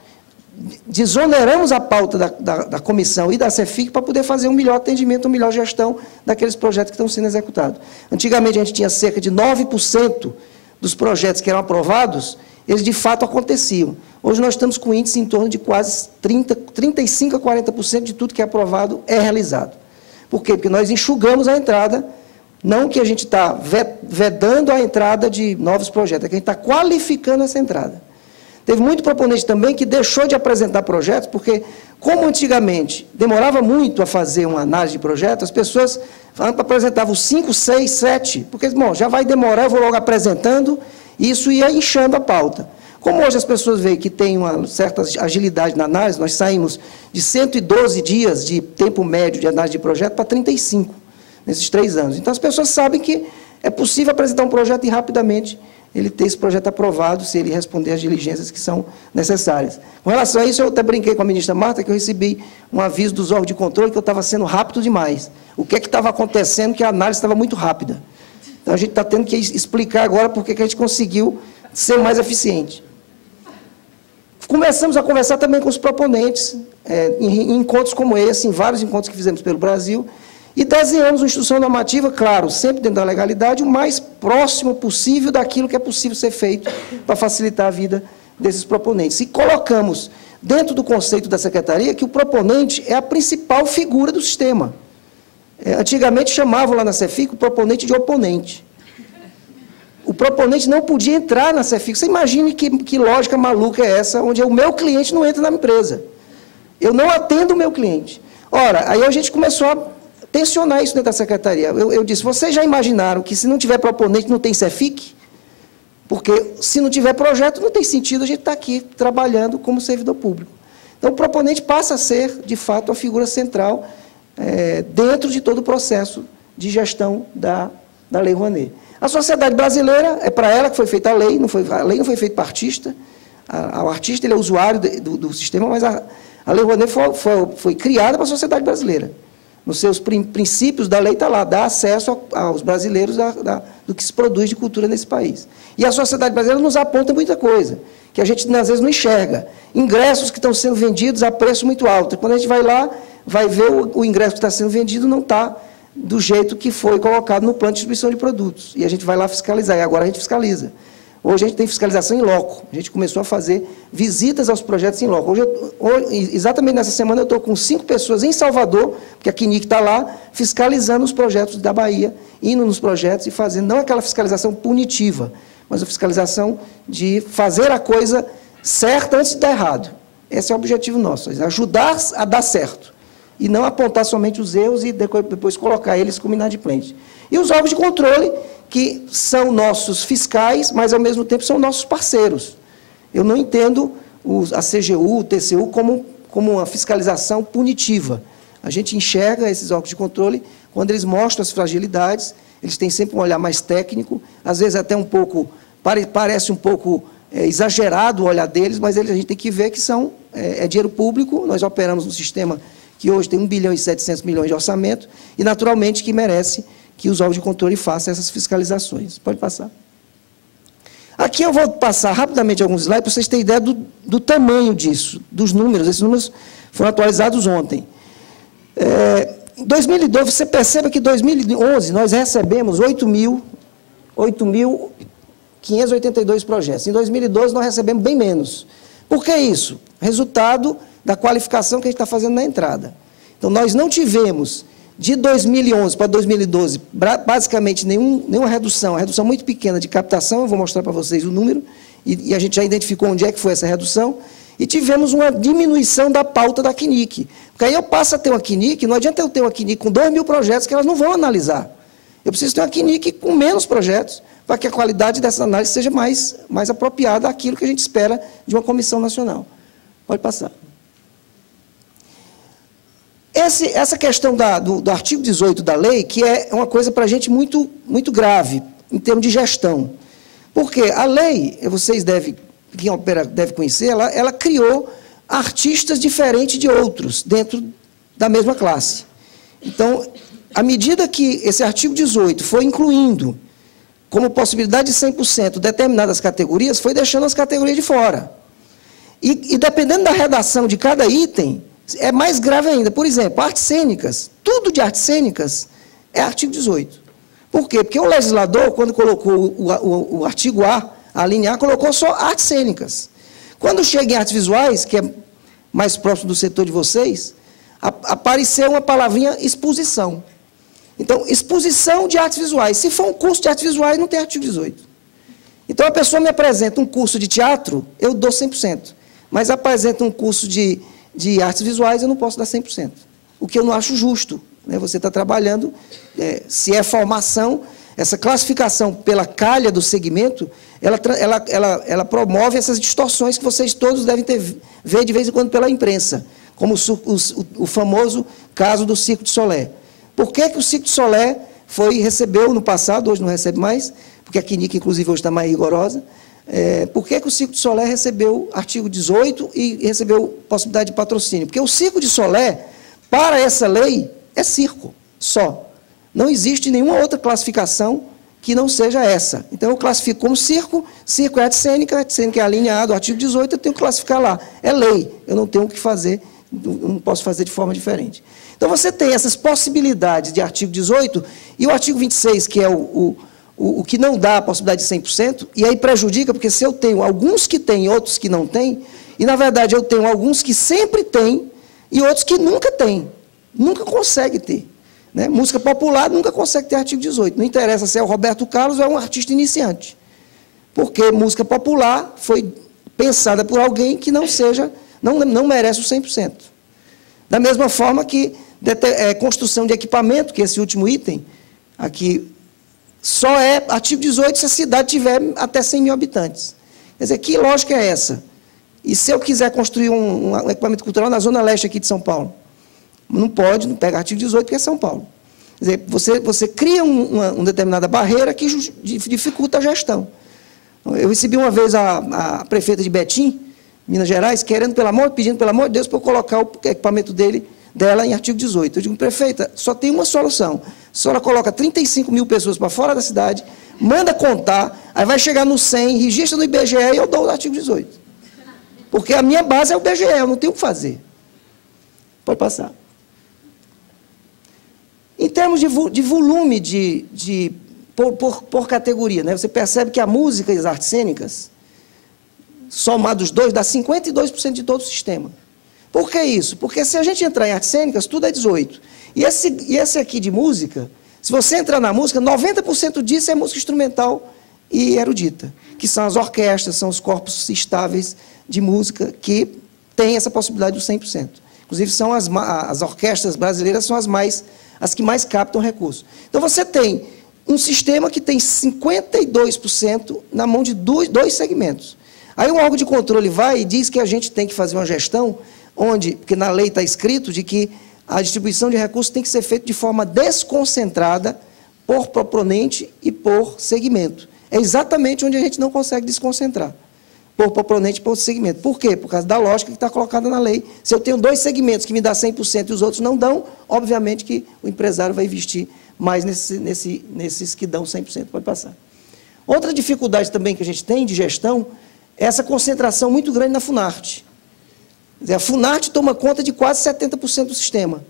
desoneramos a pauta da comissão e da CEFIC para poder fazer um melhor atendimento, uma melhor gestão daqueles projetos que estão sendo executados. Antigamente, a gente tinha cerca de 9% dos projetos que eram aprovados, eles de fato aconteciam. Hoje nós estamos com índice em torno de quase 35% a 40% de tudo que é aprovado é realizado. Por quê? Porque nós enxugamos a entrada, não que a gente está vedando a entrada de novos projetos, é que a gente está qualificando essa entrada. Teve muito proponente também que deixou de apresentar projetos, porque, como antigamente demorava muito a fazer uma análise de projeto, as pessoas apresentavam 5, 6, 7, porque, bom, já vai demorar, eu vou logo apresentando, e isso ia inchando a pauta. Como hoje as pessoas veem que tem uma certa agilidade na análise, nós saímos de 112 dias de tempo médio de análise de projeto para 35, nesses 3 anos. Então, as pessoas sabem que é possível apresentar um projeto e, rapidamente, ele ter esse projeto aprovado, se ele responder às diligências que são necessárias. Com relação a isso, eu até brinquei com a ministra Marta, que eu recebi um aviso dos órgãos de controle que eu estava sendo rápido demais. O que é que estava acontecendo, que a análise estava muito rápida. Então, a gente está tendo que explicar agora por que a gente conseguiu ser mais eficiente. Começamos a conversar também com os proponentes, em encontros como esse, em vários encontros que fizemos pelo Brasil, e desenhamos uma instrução normativa, claro, sempre dentro da legalidade, o mais próximo possível daquilo que é possível ser feito para facilitar a vida desses proponentes. E colocamos dentro do conceito da Secretaria que o proponente é a principal figura do sistema. Antigamente chamavam lá na Cefic o proponente de oponente. O proponente não podia entrar na Cefic. Você imagine que lógica maluca é essa, onde o meu cliente não entra na empresa. Eu não atendo o meu cliente. Ora, aí a gente começou a tensionar isso dentro da secretaria. Eu disse, vocês já imaginaram que se não tiver proponente não tem Cefic? Porque se não tiver projeto, não tem sentido a gente estar aqui trabalhando como servidor público. Então, o proponente passa a ser, de fato, a figura central dentro de todo o processo de gestão da Lei Rouanet. A sociedade brasileira, é para ela que foi feita a lei não foi feita para artista. O artista ele é usuário do sistema, mas a Lei Rouanet foi criada para a sociedade brasileira. Nos seus princípios da lei está lá, dá acesso aos brasileiros do que se produz de cultura nesse país. E a sociedade brasileira nos aponta muita coisa, que a gente às vezes não enxerga. Ingressos que estão sendo vendidos a preço muito alto. Quando a gente vai lá, vai ver o ingresso que está sendo vendido não está do jeito que foi colocado no plano de distribuição de produtos. E a gente vai lá fiscalizar, e agora a gente fiscaliza. Hoje a gente tem fiscalização em loco. A gente começou a fazer visitas aos projetos em loco. Hoje, exatamente nessa semana, eu estou com 5 pessoas em Salvador, porque a CNIC está lá, fiscalizando os projetos da Bahia, indo nos projetos e fazendo, não aquela fiscalização punitiva, mas a fiscalização de fazer a coisa certa antes de dar errado. Esse é o objetivo nosso, ajudar a dar certo. E não apontar somente os erros e depois colocar eles como inadimplente. E os órgãos de controle, que são nossos fiscais, mas, ao mesmo tempo, são nossos parceiros. Eu não entendo a CGU, o TCU, como uma fiscalização punitiva. A gente enxerga esses órgãos de controle quando eles mostram as fragilidades, eles têm sempre um olhar mais técnico, às vezes até um pouco, parece um pouco exagerado o olhar deles, mas a gente tem que ver que é dinheiro público, nós operamos um sistema que hoje tem 1 bilhão e 700 milhões de orçamento, e, naturalmente, que merece que os órgãos de controle façam essas fiscalizações. Pode passar. Aqui eu vou passar rapidamente alguns slides para vocês terem ideia do tamanho disso, dos números. Esses números foram atualizados ontem. Em 2012, você percebe que em 2011 nós recebemos 8.582 projetos. Em 2012 nós recebemos bem menos. Por que isso? Resultado da qualificação que a gente está fazendo na entrada. Então, nós não tivemos, de 2011 para 2012, basicamente nenhuma redução, uma redução muito pequena de captação, eu vou mostrar para vocês o número, e a gente já identificou onde é que foi essa redução, e tivemos uma diminuição da pauta da CNIC. Porque aí eu passo a ter uma CNIC, não adianta eu ter uma CNIC com 2.000 projetos que elas não vão analisar. Eu preciso ter uma CNIC com menos projetos, para que a qualidade dessa análise seja mais apropriada àquilo que a gente espera de uma comissão nacional. Pode passar. Essa questão do artigo 18 da lei, que é uma coisa para a gente muito, muito grave, em termos de gestão. Porque a lei, quem opera deve conhecer, ela criou artistas diferentes de outros, dentro da mesma classe. Então, à medida que esse artigo 18 foi incluindo, como possibilidade de 100%, determinadas categorias, foi deixando as categorias de fora. E dependendo da redação de cada item, é mais grave ainda. Por exemplo, artes cênicas, tudo de artes cênicas é artigo 18. Por quê? Porque o legislador, quando colocou o artigo A, a linha A, colocou só artes cênicas. Quando chega em artes visuais, que é mais próximo do setor de vocês, apareceu uma palavrinha exposição. Então, exposição de artes visuais. Se for um curso de artes visuais, não tem artigo 18. Então, a pessoa me apresenta um curso de teatro, eu dou 100%. Mas apresenta um curso de artes visuais, eu não posso dar 100%. O que eu não acho justo. Né? Você está trabalhando, se é formação, essa classificação pela calha do segmento, ela promove essas distorções que vocês todos devem ver de vez em quando pela imprensa, como o famoso caso do Circo de Solé. Por que o Circo de Solé recebeu no passado, hoje não recebe mais, porque a CNIC, inclusive, hoje está mais rigorosa, por que o Circo de Solé recebeu artigo 18 e recebeu possibilidade de patrocínio? Porque o Circo de Solé, para essa lei, é circo, só. Não existe nenhuma outra classificação que não seja essa. Então, eu classifico como circo é arte cênica é alinhado, artigo 18, eu tenho que classificar lá. É lei, eu não tenho o que fazer, não posso fazer de forma diferente. Então, você tem essas possibilidades de artigo 18 e o artigo 26, que é o que não dá a possibilidade de 100%, e aí prejudica, porque se eu tenho alguns que têm e outros que não têm, e, na verdade, eu tenho alguns que sempre têm e outros que nunca têm, nunca conseguem ter. Né? Música popular nunca consegue ter artigo 18. Não interessa se é o Roberto Carlos ou é um artista iniciante. Porque música popular foi pensada por alguém que não merece o 100%. Da mesma forma que construção de equipamento, que esse último item, aqui, só é artigo 18 se a cidade tiver até 100 mil habitantes. Quer dizer, que lógica é essa? E se eu quiser construir um equipamento cultural na zona leste aqui de São Paulo? Não pode, não pega artigo 18, porque é São Paulo. Quer dizer, você cria uma determinada barreira que dificulta a gestão. Eu recebi uma vez a prefeita de Betim, Minas Gerais, pedindo pelo amor de Deus para eu colocar o equipamento dela em artigo 18. Eu digo, prefeita, só tem uma solução. A senhora coloca 35 mil pessoas para fora da cidade, manda contar, aí vai chegar no 100, registra no IBGE e eu dou o artigo 18. Porque a minha base é o IBGE, eu não tenho o que fazer. Pode passar. Em termos de volume por categoria, né? Você percebe que a música e as artes cênicas, somados os dois, dá 52% de todo o sistema. Por que isso? Porque se a gente entrar em artes cênicas, tudo é 18. E esse aqui de música, se você entrar na música, 90% disso é música instrumental e erudita, que são as orquestras, são os corpos estáveis de música que têm essa possibilidade do 100%. Inclusive, são as orquestras brasileiras são as que mais captam recursos. Então, você tem um sistema que tem 52% na mão de dois segmentos. Aí um órgão de controle vai e diz que a gente tem que fazer uma gestão porque na lei está escrito de que a distribuição de recursos tem que ser feita de forma desconcentrada por proponente e por segmento. É exatamente onde a gente não consegue desconcentrar, por proponente e por segmento. Por quê? Por causa da lógica que está colocada na lei. Se eu tenho dois segmentos que me dão 100% e os outros não dão, obviamente que o empresário vai investir mais nesses que dão 100%. Pode passar. Outra dificuldade também que a gente tem de gestão é essa concentração muito grande na Funarte. Quer dizer, a Funarte toma conta de quase 70% do sistema.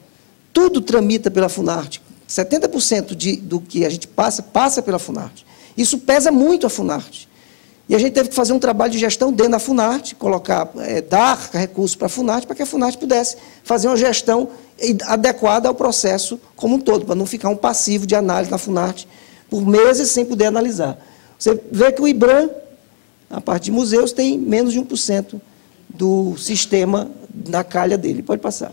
Tudo tramita pela Funarte. 70% do que a gente passa pela Funarte. Isso pesa muito a Funarte. E a gente teve que fazer um trabalho de gestão dentro da Funarte, dar recursos para a Funarte, para que a Funarte pudesse fazer uma gestão adequada ao processo como um todo, para não ficar um passivo de análise na Funarte por meses sem poder analisar. Você vê que o IBRAM, a parte de museus, tem menos de 1% do sistema na calha dele. Pode passar.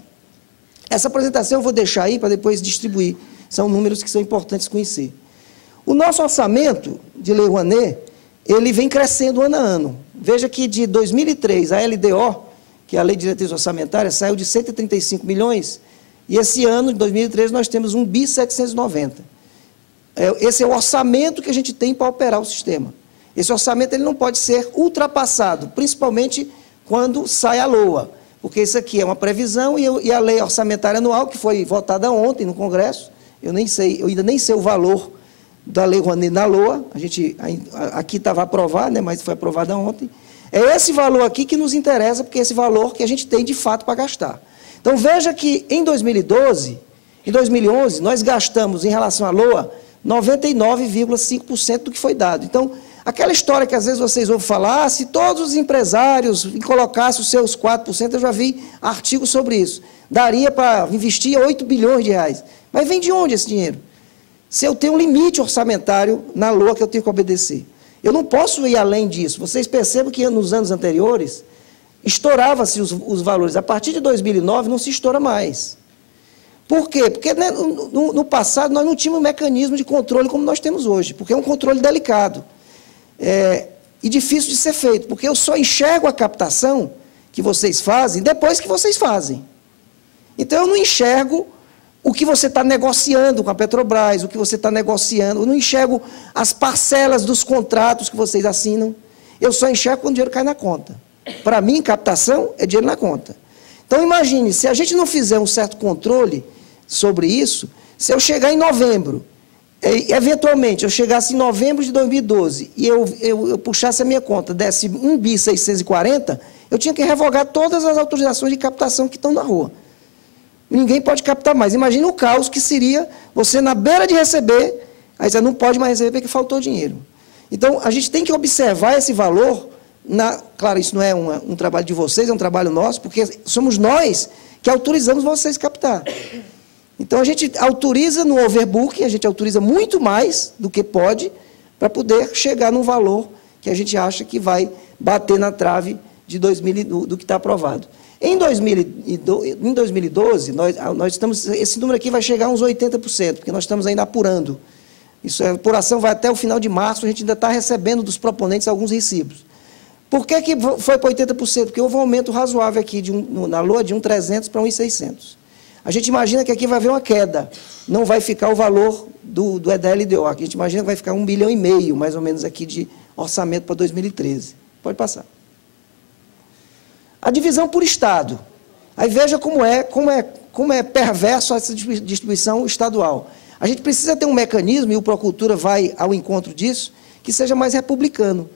Essa apresentação eu vou deixar aí para depois distribuir. São números que são importantes conhecer. O nosso orçamento de Lei Rouanet, ele vem crescendo ano a ano. Veja que de 2003, a LDO, que é a Lei de Diretrizes Orçamentárias, saiu de 135 milhões, e esse ano, de 2013, nós temos 1.790. Esse é o orçamento que a gente tem para operar o sistema. Esse orçamento ele não pode ser ultrapassado, principalmente quando sai a LOA, porque isso aqui é uma previsão e a lei orçamentária anual, que foi votada ontem no Congresso, eu ainda nem sei o valor da Lei Rouanet na LOA, aqui estava aprovado, né, mas foi aprovada ontem. É esse valor aqui que nos interessa, porque é esse valor que a gente tem de fato para gastar. Então, veja que em 2011, nós gastamos, em relação à LOA, 99,5% do que foi dado. Então, aquela história que às vezes vocês ouvem falar, se todos os empresários colocassem os seus 4%, eu já vi artigos sobre isso, daria para investir 8 bilhões de reais. Mas vem de onde esse dinheiro? Se eu tenho um limite orçamentário na LOA que eu tenho que obedecer. Eu não posso ir além disso. Vocês percebem que nos anos anteriores, estourava-se os valores. A partir de 2009, não se estoura mais. Por quê? Porque né, no passado nós não tínhamos um mecanismo de controle como nós temos hoje, porque é um controle delicado e difícil de ser feito, porque eu só enxergo a captação que vocês fazem depois que vocês fazem. Então, eu não enxergo o que você está negociando com a Petrobras, o que você está negociando, eu não enxergo as parcelas dos contratos que vocês assinam, eu só enxergo quando o dinheiro cai na conta. Para mim, captação é dinheiro na conta. Então, imagine, se a gente não fizer um certo controle sobre isso, se eu chegar em novembro, eventualmente, eu chegasse em novembro de 2012 e eu puxasse a minha conta, desse 1.640, eu tinha que revogar todas as autorizações de captação que estão na rua. Ninguém pode captar mais. Imagina o caos que seria você na beira de receber, aí você não pode mais receber porque faltou dinheiro. Então, a gente tem que observar esse valor. Claro, isso não é um trabalho de vocês, é um trabalho nosso, porque somos nós que autorizamos vocês a captar. Então, a gente autoriza no overbooking, a gente autoriza muito mais do que pode, para poder chegar num valor que a gente acha que vai bater na trave de 2000, do que está aprovado. Em 2012, nós estamos, esse número aqui vai chegar a uns 80%, porque nós estamos ainda apurando. A apuração vai até o final de março, a gente ainda está recebendo dos proponentes alguns recibos. Por que foi para 80%? Porque houve um aumento razoável aqui na LOA de 1.300 para 1.600. A gente imagina que aqui vai haver uma queda, não vai ficar o valor do EDLDO. Aqui a gente imagina que vai ficar 1,5 bilhão, mais ou menos, aqui de orçamento para 2013. Pode passar. A divisão por Estado. Aí veja como é perverso essa distribuição estadual. A gente precisa ter um mecanismo, e o Procultura vai ao encontro disso, que seja mais republicano,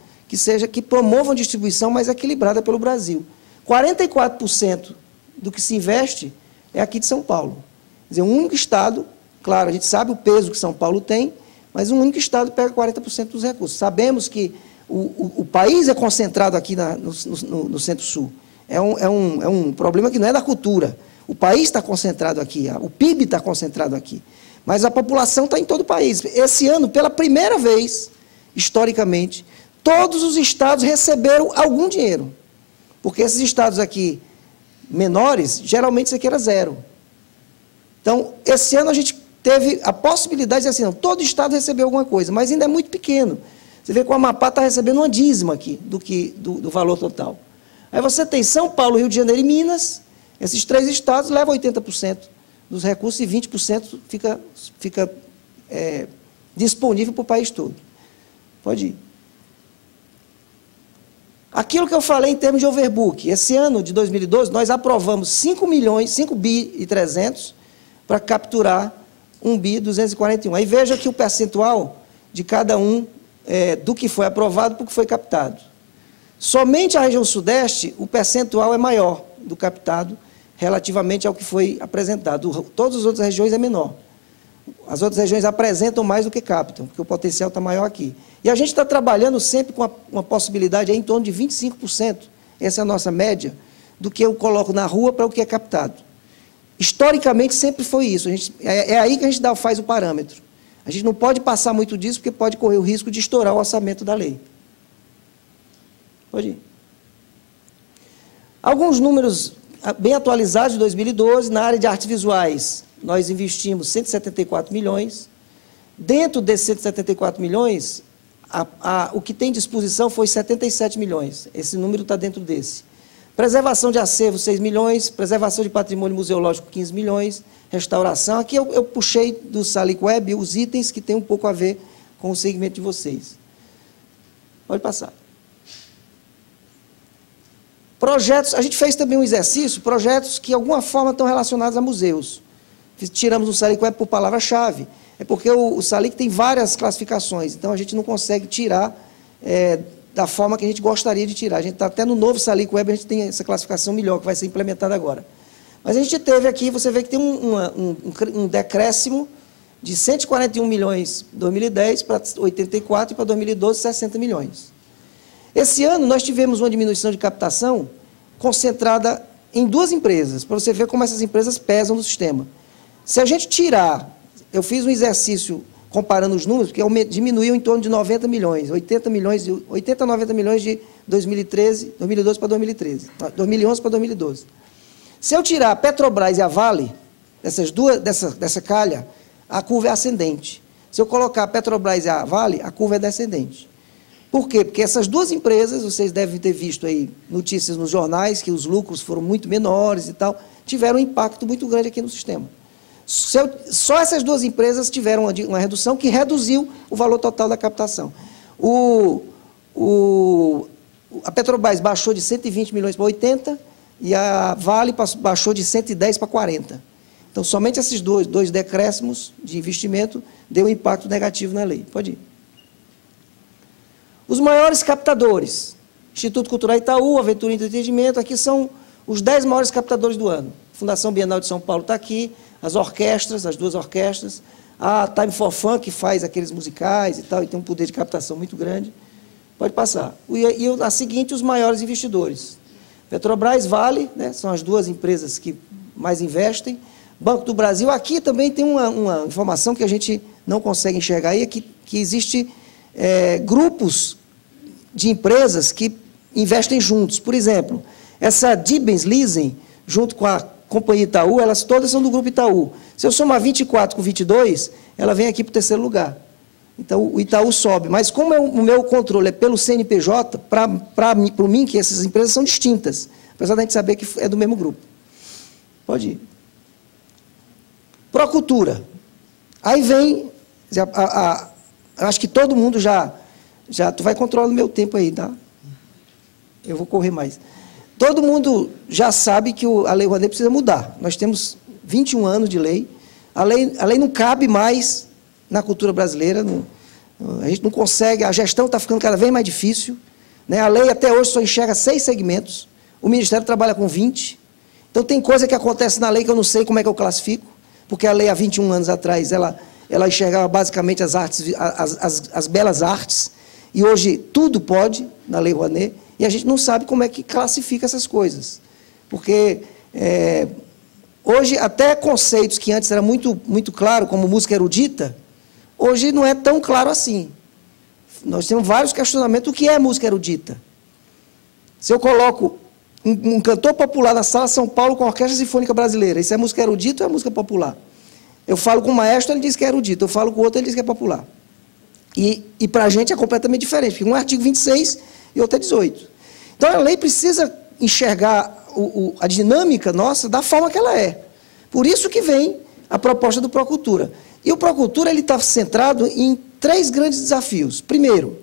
que promova uma distribuição mais equilibrada pelo Brasil. 44% do que se investe é aqui de São Paulo. Quer dizer, um único Estado, claro, a gente sabe o peso que São Paulo tem, mas um único Estado pega 40% dos recursos. Sabemos que o país é concentrado aqui no Centro-Sul. É um problema que não é da cultura. O país está concentrado aqui, o PIB está concentrado aqui. Mas a população está em todo o país. Esse ano, pela primeira vez, historicamente, todos os estados receberam algum dinheiro. Porque esses estados aqui, menores, geralmente isso aqui era zero. Então, esse ano a gente teve a possibilidade de dizer assim, não, todo estado recebeu alguma coisa, mas ainda é muito pequeno. Você vê que o Amapá está recebendo uma dízima aqui do valor total. Aí você tem São Paulo, Rio de Janeiro e Minas, esses 3 estados levam 80% dos recursos e 20% fica disponível para o país todo. Pode ir. Aquilo que eu falei em termos de overbook, esse ano de 2012, nós aprovamos 5 bi e 300 para capturar 1 bi 241. Aí veja que o percentual de cada um do que foi aprovado para o que foi captado. Somente a região sudeste, o percentual é maior do captado relativamente ao que foi apresentado. Todas as outras regiões é menor. As outras regiões apresentam mais do que captam, porque o potencial está maior aqui. E a gente está trabalhando sempre com uma possibilidade em torno de 25%, essa é a nossa média, do que eu coloco na rua para o que é captado. Historicamente, sempre foi isso. É aí que a gente faz o parâmetro. A gente não pode passar muito disso, porque pode correr o risco de estourar o orçamento da lei. Pode ir. Alguns números bem atualizados de 2012, na área de artes visuais, nós investimos 174 milhões. Dentro desses 174 milhões, o que tem disposição foi 77 milhões. Esse número está dentro desse. Preservação de acervo, 6 milhões. Preservação de patrimônio museológico, 15 milhões. Restauração. Aqui eu puxei do Salic Web os itens que têm um pouco a ver com o segmento de vocês. Pode passar. Projetos, a gente fez também um exercício, projetos que de alguma forma estão relacionados a museus. Tiramos o Salic Web por palavra-chave. É porque o Salic tem várias classificações, então a gente não consegue tirar da forma que a gente gostaria de tirar. A gente está até no novo Salic Web, a gente tem essa classificação melhor, que vai ser implementada agora. Mas a gente teve aqui, você vê que tem um decréscimo de 141 milhões em 2010 para 84 e para 2012, 60 milhões. Esse ano, nós tivemos uma diminuição de captação concentrada em 2 empresas, para você ver como essas empresas pesam no sistema. Se a gente tirar, eu fiz um exercício comparando os números, porque diminuiu em torno de 90 milhões, 80 a 90 milhões de 2012 para 2013, 2011 para 2012. Se eu tirar a Petrobras e a Vale, dessa calha, a curva é ascendente. Se eu colocar a Petrobras e a Vale, a curva é descendente. Por quê? Porque essas 2 empresas, vocês devem ter visto aí notícias nos jornais, que os lucros foram muito menores e tal, tiveram um impacto muito grande aqui no sistema. Só essas 2 empresas tiveram uma redução que reduziu o valor total da captação. A Petrobras baixou de 120 milhões para 80 e a Vale baixou de 110 para 40. Então, somente esses dois decréscimos de investimento deu um impacto negativo na lei. Pode ir. Os maiores captadores, Instituto Cultural Itaú, Aventura e Entretenimento, aqui são os 10 maiores captadores do ano. A Fundação Bienal de São Paulo está aqui, as orquestras, as 2 orquestras, a Time for Fun, que faz aqueles musicais e tal, e tem um poder de captação muito grande. Pode passar. E a seguinte, os maiores investidores. Petrobras, Vale, né, são as 2 empresas que mais investem. Banco do Brasil. Aqui também tem uma informação que a gente não consegue enxergar aí, que existe grupos de empresas que investem juntos. Por exemplo, essa Dibens Leasing, junto com a Companhia Itaú, elas todas são do Grupo Itaú. Se eu somar 24 com 22, ela vem aqui para o terceiro lugar. Então, o Itaú sobe. Mas como o meu controle é pelo CNPJ, para mim, que essas empresas são distintas, apesar da gente saber que é do mesmo grupo. Pode ir. Procultura. Aí vem, acho que todo mundo tu vai controlando o meu tempo aí, tá? Eu vou correr mais. Todo mundo já sabe que a Lei Rouanet precisa mudar. Nós temos 21 anos de lei. A lei não cabe mais na cultura brasileira. A gente não consegue, a gestão está ficando cada vez mais difícil. Né? A lei até hoje só enxerga 6 segmentos. O Ministério trabalha com 20. Então, tem coisa que acontece na lei que eu não sei como é que eu classifico, porque a lei, há 21 anos atrás, ela enxergava basicamente as artes, as belas artes, e hoje tudo pode, na Lei Rouanet, e a gente não sabe como é que classifica essas coisas. Porque hoje, até conceitos que antes era muito, muito claro, como música erudita, hoje não é tão claro assim. Nós temos vários questionamentos do que é música erudita. Se eu coloco um cantor popular na Sala São Paulo com a Orquestra Sinfônica Brasileira, isso é música erudita ou é música popular? Eu falo com o maestro, ele diz que é erudito. Eu falo com o outro, ele diz que é popular. E para a gente é completamente diferente, porque um é artigo 26 e outro é 18. Então, a lei precisa enxergar a dinâmica nossa da forma que ela é. Por isso que vem a proposta do Procultura. E o Procultura está centrado em 3 grandes desafios. Primeiro,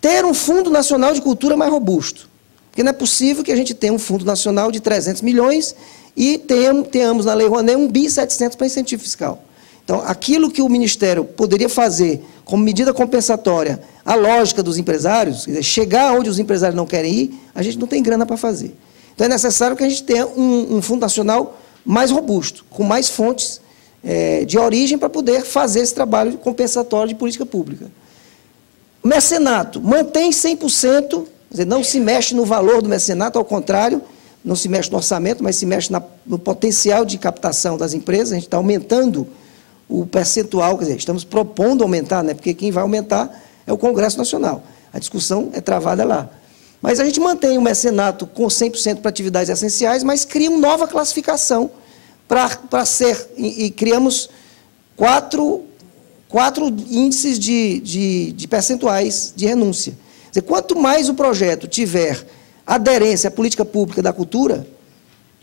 ter um Fundo Nacional de Cultura mais robusto. Porque não é possível que a gente tenha um Fundo Nacional de 300 milhões e tenhamos na Lei Rouanet 1.700 bilhão para incentivo fiscal. Então, aquilo que o Ministério poderia fazer como medida compensatória, a lógica dos empresários, quer dizer, chegar onde os empresários não querem ir, a gente não tem grana para fazer. Então, é necessário que a gente tenha um Fundo Nacional mais robusto, com mais fontes de origem para poder fazer esse trabalho compensatório de política pública. Mecenato, mantém 100%, quer dizer, não se mexe no valor do mecenato, ao contrário, não se mexe no orçamento, mas se mexe no potencial de captação das empresas. A gente está aumentando o percentual, quer dizer, estamos propondo aumentar, né, porque quem vai aumentar é o Congresso Nacional. A discussão é travada lá. Mas a gente mantém o mecenato com 100% para atividades essenciais, mas cria uma nova classificação para ser, e criamos quatro índices de percentuais de renúncia. Quer dizer, quanto mais o projeto tiver aderência à política pública da cultura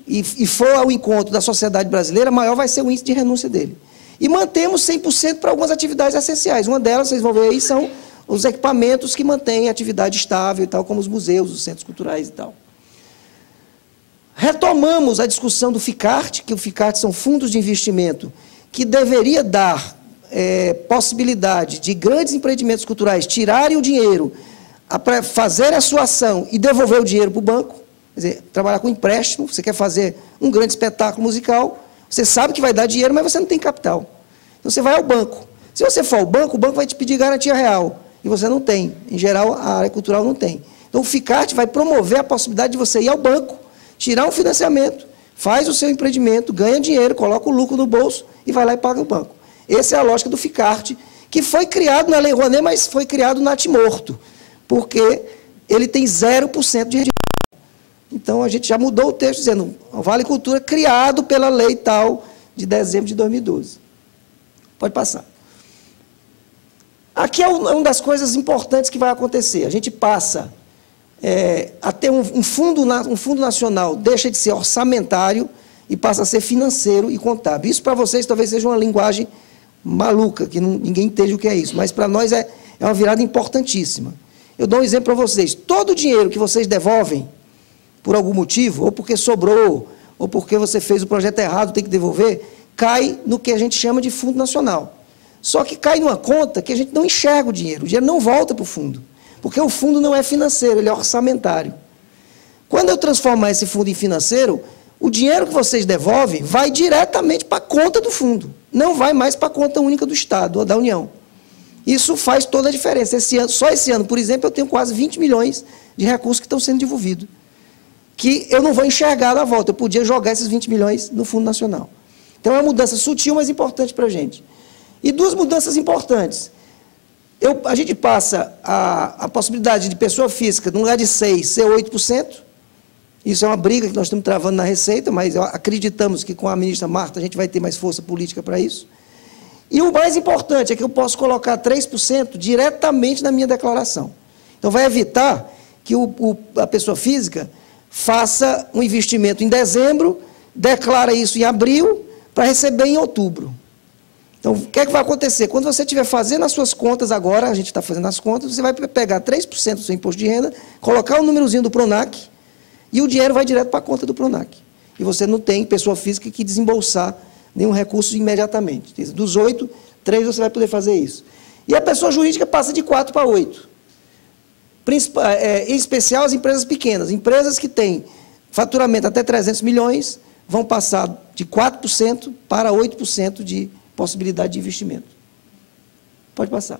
e for ao encontro da sociedade brasileira, maior vai ser o índice de renúncia dele. E mantemos 100% para algumas atividades essenciais. Uma delas, vocês vão ver aí, são os equipamentos que mantêm a atividade estável, e tal, como os museus, os centros culturais e tal. Retomamos a discussão do FICART, que o FICART são fundos de investimento, que deveria dar possibilidade de grandes empreendimentos culturais tirarem o dinheiro, fazer a sua ação e devolver o dinheiro para o banco. Quer dizer, trabalhar com empréstimo, você quer fazer um grande espetáculo musical, você sabe que vai dar dinheiro, mas você não tem capital. Então, você vai ao banco. Se você for ao banco, o banco vai te pedir garantia real, e você não tem. Em geral, a área cultural não tem. Então, o FICART vai promover a possibilidade de você ir ao banco, tirar um financiamento, faz o seu empreendimento, ganha dinheiro, coloca o lucro no bolso e vai lá e paga o banco. Essa é a lógica do FICART, que foi criado na Lei Rouanet, mas foi criado natimorto, porque ele tem 0% de rendimento. Então, a gente já mudou o texto, dizendo, o Vale Cultura criado pela lei tal, de dezembro de 2012. Pode passar. Aqui é uma das coisas importantes que vai acontecer. A gente passa a ter um fundo nacional, deixa de ser orçamentário e passa a ser financeiro e contábil. Isso, para vocês, talvez seja uma linguagem maluca, que ninguém entende o que é isso, mas para nós é uma virada importantíssima. Eu dou um exemplo para vocês. Todo o dinheiro que vocês devolvem, por algum motivo, ou porque sobrou, ou porque você fez o projeto errado, tem que devolver, cai no que a gente chama de Fundo Nacional. Só que cai numa conta que a gente não enxerga o dinheiro não volta para o fundo, porque o fundo não é financeiro, ele é orçamentário. Quando eu transformar esse fundo em financeiro, o dinheiro que vocês devolvem vai diretamente para a conta do fundo, não vai mais para a conta única do Estado ou da União. Isso faz toda a diferença. Só esse ano, por exemplo, eu tenho quase 20 milhões de recursos que estão sendo devolvidos, que eu não vou enxergar na volta. Eu podia jogar esses 20 milhões no Fundo Nacional. Então, é uma mudança sutil, mas importante para a gente. E duas mudanças importantes. A gente passa a possibilidade de pessoa física, no lugar de 6%, ser 8%. Isso é uma briga que nós estamos travando na Receita, mas acreditamos que com a ministra Marta a gente vai ter mais força política para isso. E o mais importante é que eu posso colocar 3% diretamente na minha declaração. Então, vai evitar que a pessoa física faça um investimento em dezembro, declara isso em abril, para receber em outubro. Então, o que é que vai acontecer? Quando você estiver fazendo as suas contas agora, a gente está fazendo as contas, você vai pegar 3% do seu imposto de renda, colocar o númerozinho do PRONAC, e o dinheiro vai direto para a conta do PRONAC. E você não tem pessoa física que desembolsar nenhum recurso imediatamente. Dos 8, 3 você vai poder fazer isso. E a pessoa jurídica passa de 4 para 8. Em especial as empresas pequenas. Empresas que têm faturamento até 300 milhões vão passar de 4% para 8% de possibilidade de investimento. Pode passar.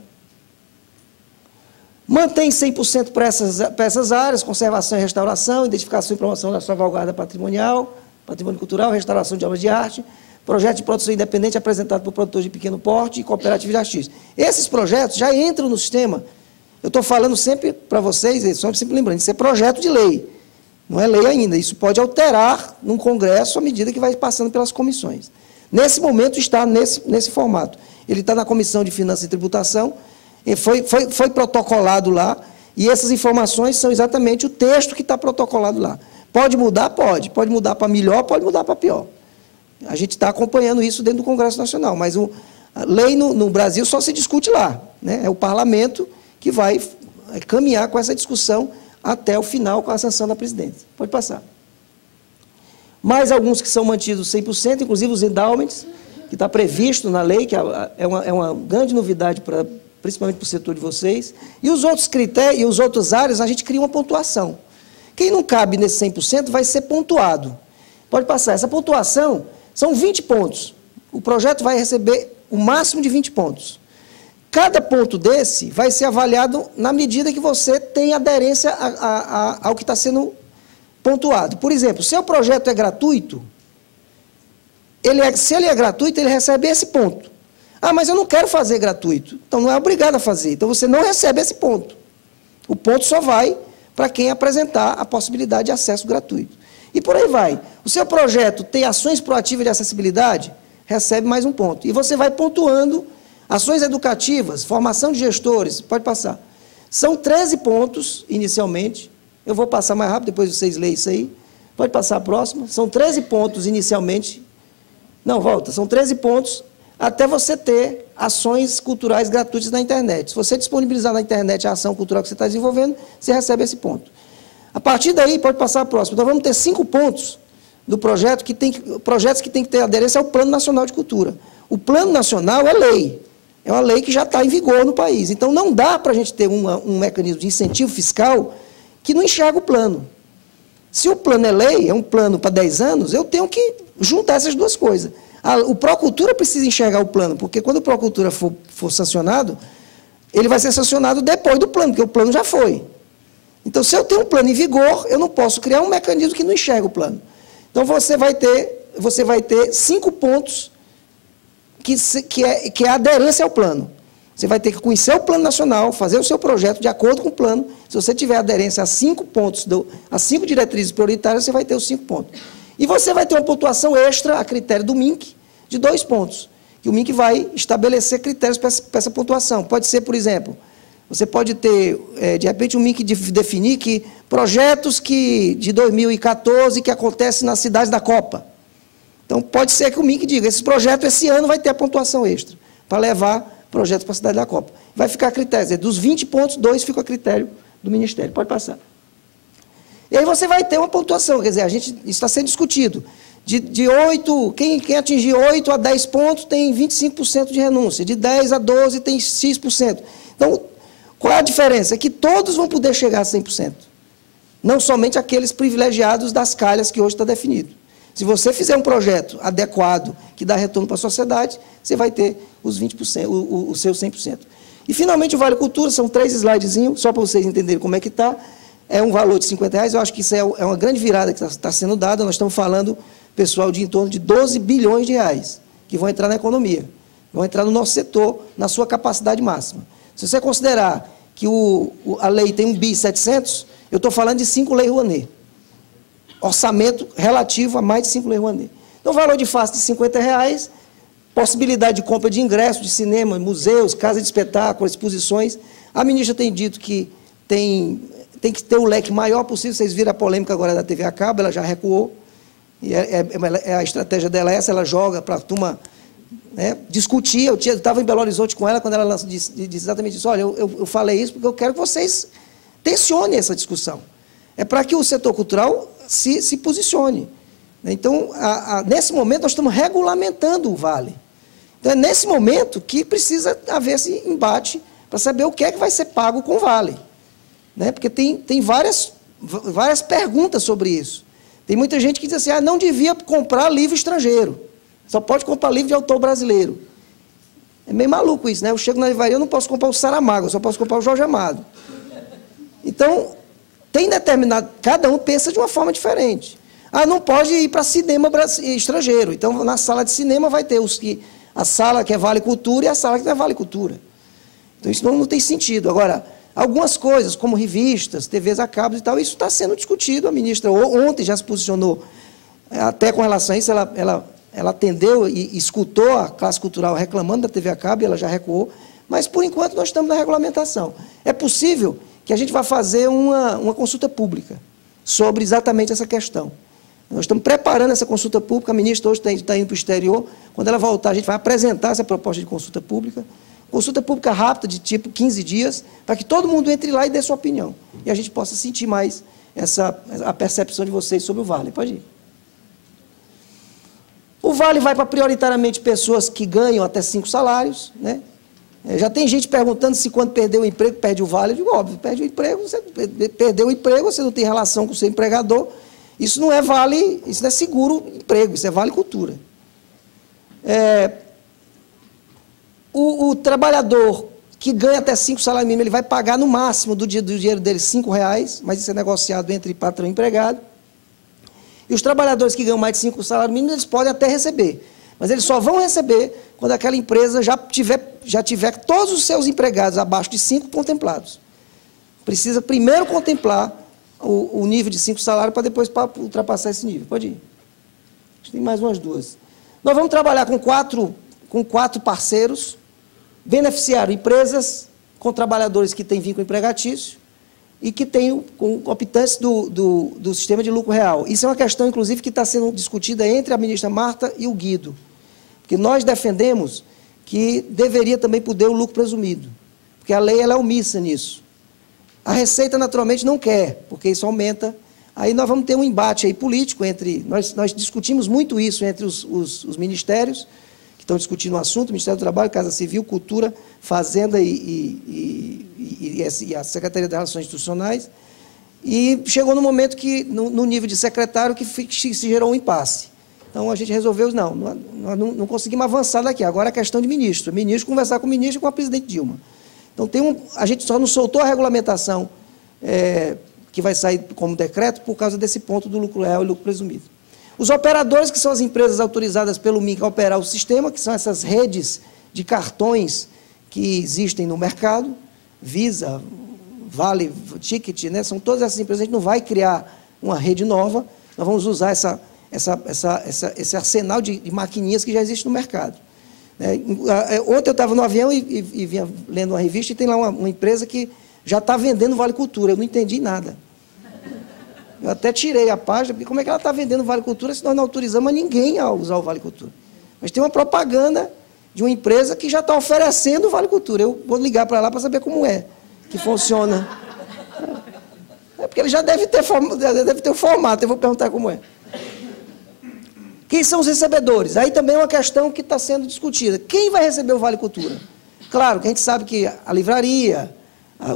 Mantém 100% para essas áreas, conservação e restauração, identificação e promoção da salvaguarda patrimonial, patrimônio cultural, restauração de obras de arte, projeto de produção independente apresentado por produtores de pequeno porte e cooperativa de artistas. Esses projetos já entram no sistema. Eu estou falando sempre para vocês, sempre lembrando, isso é projeto de lei, não é lei ainda. Isso pode alterar num Congresso à medida que vai passando pelas comissões. Nesse momento está nesse formato. Ele está na Comissão de Finanças e Tributação, foi protocolado lá, e essas informações são exatamente o texto que está protocolado lá. Pode mudar? Pode. Pode mudar para melhor, pode mudar para pior. A gente está acompanhando isso dentro do Congresso Nacional, mas a lei no Brasil só se discute lá, né? É o parlamento que vai caminhar com essa discussão até o final com a sanção da presidência. Pode passar. Mais alguns que são mantidos 100%, inclusive os endowments, que está previsto na lei, que é uma grande novidade, principalmente para o setor de vocês. E os outros critérios, e os outros áreas, a gente cria uma pontuação. Quem não cabe nesse 100% vai ser pontuado. Pode passar. Essa pontuação são 20 pontos. O projeto vai receber o máximo de 20 pontos. Cada ponto desse vai ser avaliado na medida que você tem aderência ao que está sendo pontuado. Por exemplo, se o projeto é gratuito, se ele é gratuito, ele recebe esse ponto. Ah, mas eu não quero fazer gratuito. Então, não é obrigado a fazer. Então, você não recebe esse ponto. O ponto só vai para quem apresentar a possibilidade de acesso gratuito. E por aí vai. O seu projeto tem ações proativas de acessibilidade, recebe mais um ponto. E você vai pontuando ações educativas, formação de gestores, pode passar. São 13 pontos, inicialmente. Eu vou passar mais rápido, depois vocês leem isso aí. Pode passar a próxima. São 13 pontos, inicialmente. Não, volta. São 13 pontos até você ter ações culturais gratuitas na internet. Se você disponibilizar na internet a ação cultural que você está desenvolvendo, você recebe esse ponto. A partir daí, pode passar a próxima. Então, vamos ter 5 pontos do projeto, projetos que têm que ter aderência ao Plano Nacional de Cultura. O Plano Nacional é lei. É uma lei que já está em vigor no país. Então, não dá para a gente ter um mecanismo de incentivo fiscal que não enxerga o plano. Se o plano é lei, é um plano para 10 anos, eu tenho que juntar essas duas coisas. O Procultura precisa enxergar o plano, porque quando o Procultura for sancionado, ele vai ser sancionado depois do plano, porque o plano já foi. Então, se eu tenho um plano em vigor, eu não posso criar um mecanismo que não enxerga o plano. Então, você vai ter 5 pontos que é a aderência ao plano. Você vai ter que conhecer o plano nacional, fazer o seu projeto de acordo com o plano. Se você tiver aderência a 5 pontos, a 5 diretrizes prioritárias, você vai ter os 5 pontos. E você vai ter uma pontuação extra a critério do MINC de 2 pontos. Que o MINC vai estabelecer critérios para essa pontuação. Pode ser, por exemplo, você pode ter, de repente, o MINC definir que projetos de 2014 que acontecem nas cidades da Copa. Então, pode ser que o MINC diga, esse projeto, esse ano, vai ter a pontuação extra, para levar projetos para a cidade da Copa. Vai ficar a critério, quer dizer, dos 20 pontos, 2 fica a critério do Ministério. Pode passar. E aí você vai ter uma pontuação, quer dizer, isso está sendo discutido. De 8, quem atingir 8 a 10 pontos tem 25% de renúncia, de 10 a 12 tem X%. Então, qual é a diferença? É que todos vão poder chegar a 100%. Não somente aqueles privilegiados das calhas que hoje está definido. Se você fizer um projeto adequado, que dá retorno para a sociedade, você vai ter os 20%, o seu 100%. E, finalmente, o Vale Cultura, são 3 slidezinhos, só para vocês entenderem como é que está. É um valor de R$50. Eu acho que isso é uma grande virada que está sendo dada. Nós estamos falando pessoal de em torno de 12 bilhões de reais, que vão entrar na economia, vão entrar no nosso setor, na sua capacidade máxima. Se você considerar que a lei tem 1,7 bi, eu estou falando de 5 leis Rouanet. Orçamento relativo a mais de 5 leis Rouanet. Então, valor de face de R$50, possibilidade de compra de ingressos de cinema, museus, casa de espetáculo, exposições. A ministra tem dito que tem que ter o leque maior possível. Vocês viram a polêmica agora da TV a cabo, ela já recuou. E a estratégia dela é essa, ela joga para a turma, né, discutir. Eu estava em Belo Horizonte com ela, quando ela disse exatamente isso. Olha, eu falei isso porque eu quero que vocês tensionem essa discussão. É para que o setor cultural se posicione. Então, nesse momento, nós estamos regulamentando o Vale. Então, é nesse momento que precisa haver esse embate para saber o que é que vai ser pago com o Vale. Né? Porque tem várias perguntas sobre isso. Tem muita gente que diz assim, não devia comprar livro estrangeiro, só pode comprar livro de autor brasileiro. É meio maluco isso, né? Eu chego na livraria, eu não posso comprar o Saramago, eu só posso comprar o Jorge Amado. Então, tem determinado, cada um pensa de uma forma diferente. Não pode ir para cinema estrangeiro. Então, na sala de cinema vai ter a sala que é Vale Cultura e a sala que não é Vale Cultura. Então, isso não tem sentido. Agora, algumas coisas, como revistas, TVs a cabo e tal, isso está sendo discutido. A ministra ontem já se posicionou, até com relação a isso, ela atendeu e escutou a classe cultural reclamando da TV a cabo e ela já recuou. Mas, por enquanto, nós estamos na regulamentação. É possível que a gente vá fazer uma consulta pública sobre exatamente essa questão. Nós estamos preparando essa consulta pública, a ministra hoje está indo para o exterior. Quando ela voltar, a gente vai apresentar essa proposta de consulta pública. Consulta pública rápida, de tipo 15 dias, para que todo mundo entre lá e dê sua opinião. E a gente possa sentir mais a percepção de vocês sobre o Vale. Pode ir. O Vale vai para prioritariamente pessoas que ganham até 5 salários. Né? Já tem gente perguntando se quando perdeu o emprego, perde o Vale. Eu digo, óbvio, perde o emprego, você perdeu o emprego, você não tem relação com o seu empregador. Isso não é Vale, isso não é seguro emprego, isso é Vale Cultura. O trabalhador que ganha até 5 salários mínimos, ele vai pagar no máximo do dinheiro dele R$5, mas isso é negociado entre patrão e empregado. E os trabalhadores que ganham mais de 5 salários mínimos, eles podem até receber. Mas eles só vão receber quando aquela empresa já tiver todos os seus empregados abaixo de 5 contemplados. Precisa primeiro contemplar o nível de 5 salários para depois ultrapassar esse nível. Pode ir. Acho que tem mais umas 2. Nós vamos trabalhar com quatro parceiros, beneficiário, empresas com trabalhadores que têm vínculo empregatício e que têm optantes do sistema de lucro real. Isso é uma questão, inclusive, que está sendo discutida entre a ministra Marta e o Guido. Porque nós defendemos que deveria também poder o lucro presumido, porque a lei ela é omissa nisso. A Receita, naturalmente, não quer, porque isso aumenta. Aí nós vamos ter um embate aí político entre... Nós discutimos muito isso entre os ministérios, que estão discutindo o assunto, Ministério do Trabalho, Casa Civil, Cultura, Fazenda e a Secretaria das Relações Institucionais. E chegou no momento que, no nível de secretário, que se gerou um impasse. Então, a gente resolveu, não conseguimos avançar daqui. Agora é questão de ministro. Ministro conversar com o ministro e com a presidente Dilma. Então, a gente só não soltou a regulamentação que vai sair como decreto por causa desse ponto do lucro real e lucro presumido. Os operadores, que são as empresas autorizadas pelo MINC a operar o sistema, que são essas redes de cartões que existem no mercado, Visa, Vale, Ticket, né? São todas essas empresas. A gente não vai criar uma rede nova, nós vamos usar esse arsenal de maquininhas que já existe no mercado. Ontem eu estava no avião e vinha lendo uma revista e tem lá uma empresa que já está vendendo Vale Cultura. Eu não entendi nada. Eu até tirei a página, porque como é que ela está vendendo Vale Cultura se nós não autorizamos a ninguém a usar o Vale Cultura? Mas tem uma propaganda de uma empresa que já está oferecendo o Vale Cultura. Eu vou ligar para lá para saber como é que funciona. Porque ele já deve ter o formato, eu vou perguntar como é. Quem são os recebedores? Aí também é uma questão que está sendo discutida. Quem vai receber o Vale Cultura? Claro que a gente sabe que a livraria,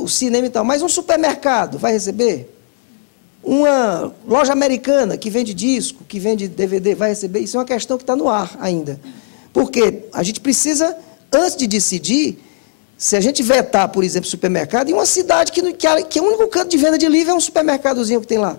o cinema e tal, mas um supermercado vai receber? Uma loja americana que vende disco, que vende DVD, vai receber? Isso é uma questão que está no ar ainda. Porque a gente precisa, antes de decidir, se a gente vetar, por exemplo, supermercado, em uma cidade que o único canto de venda de livro é um supermercadozinho que tem lá.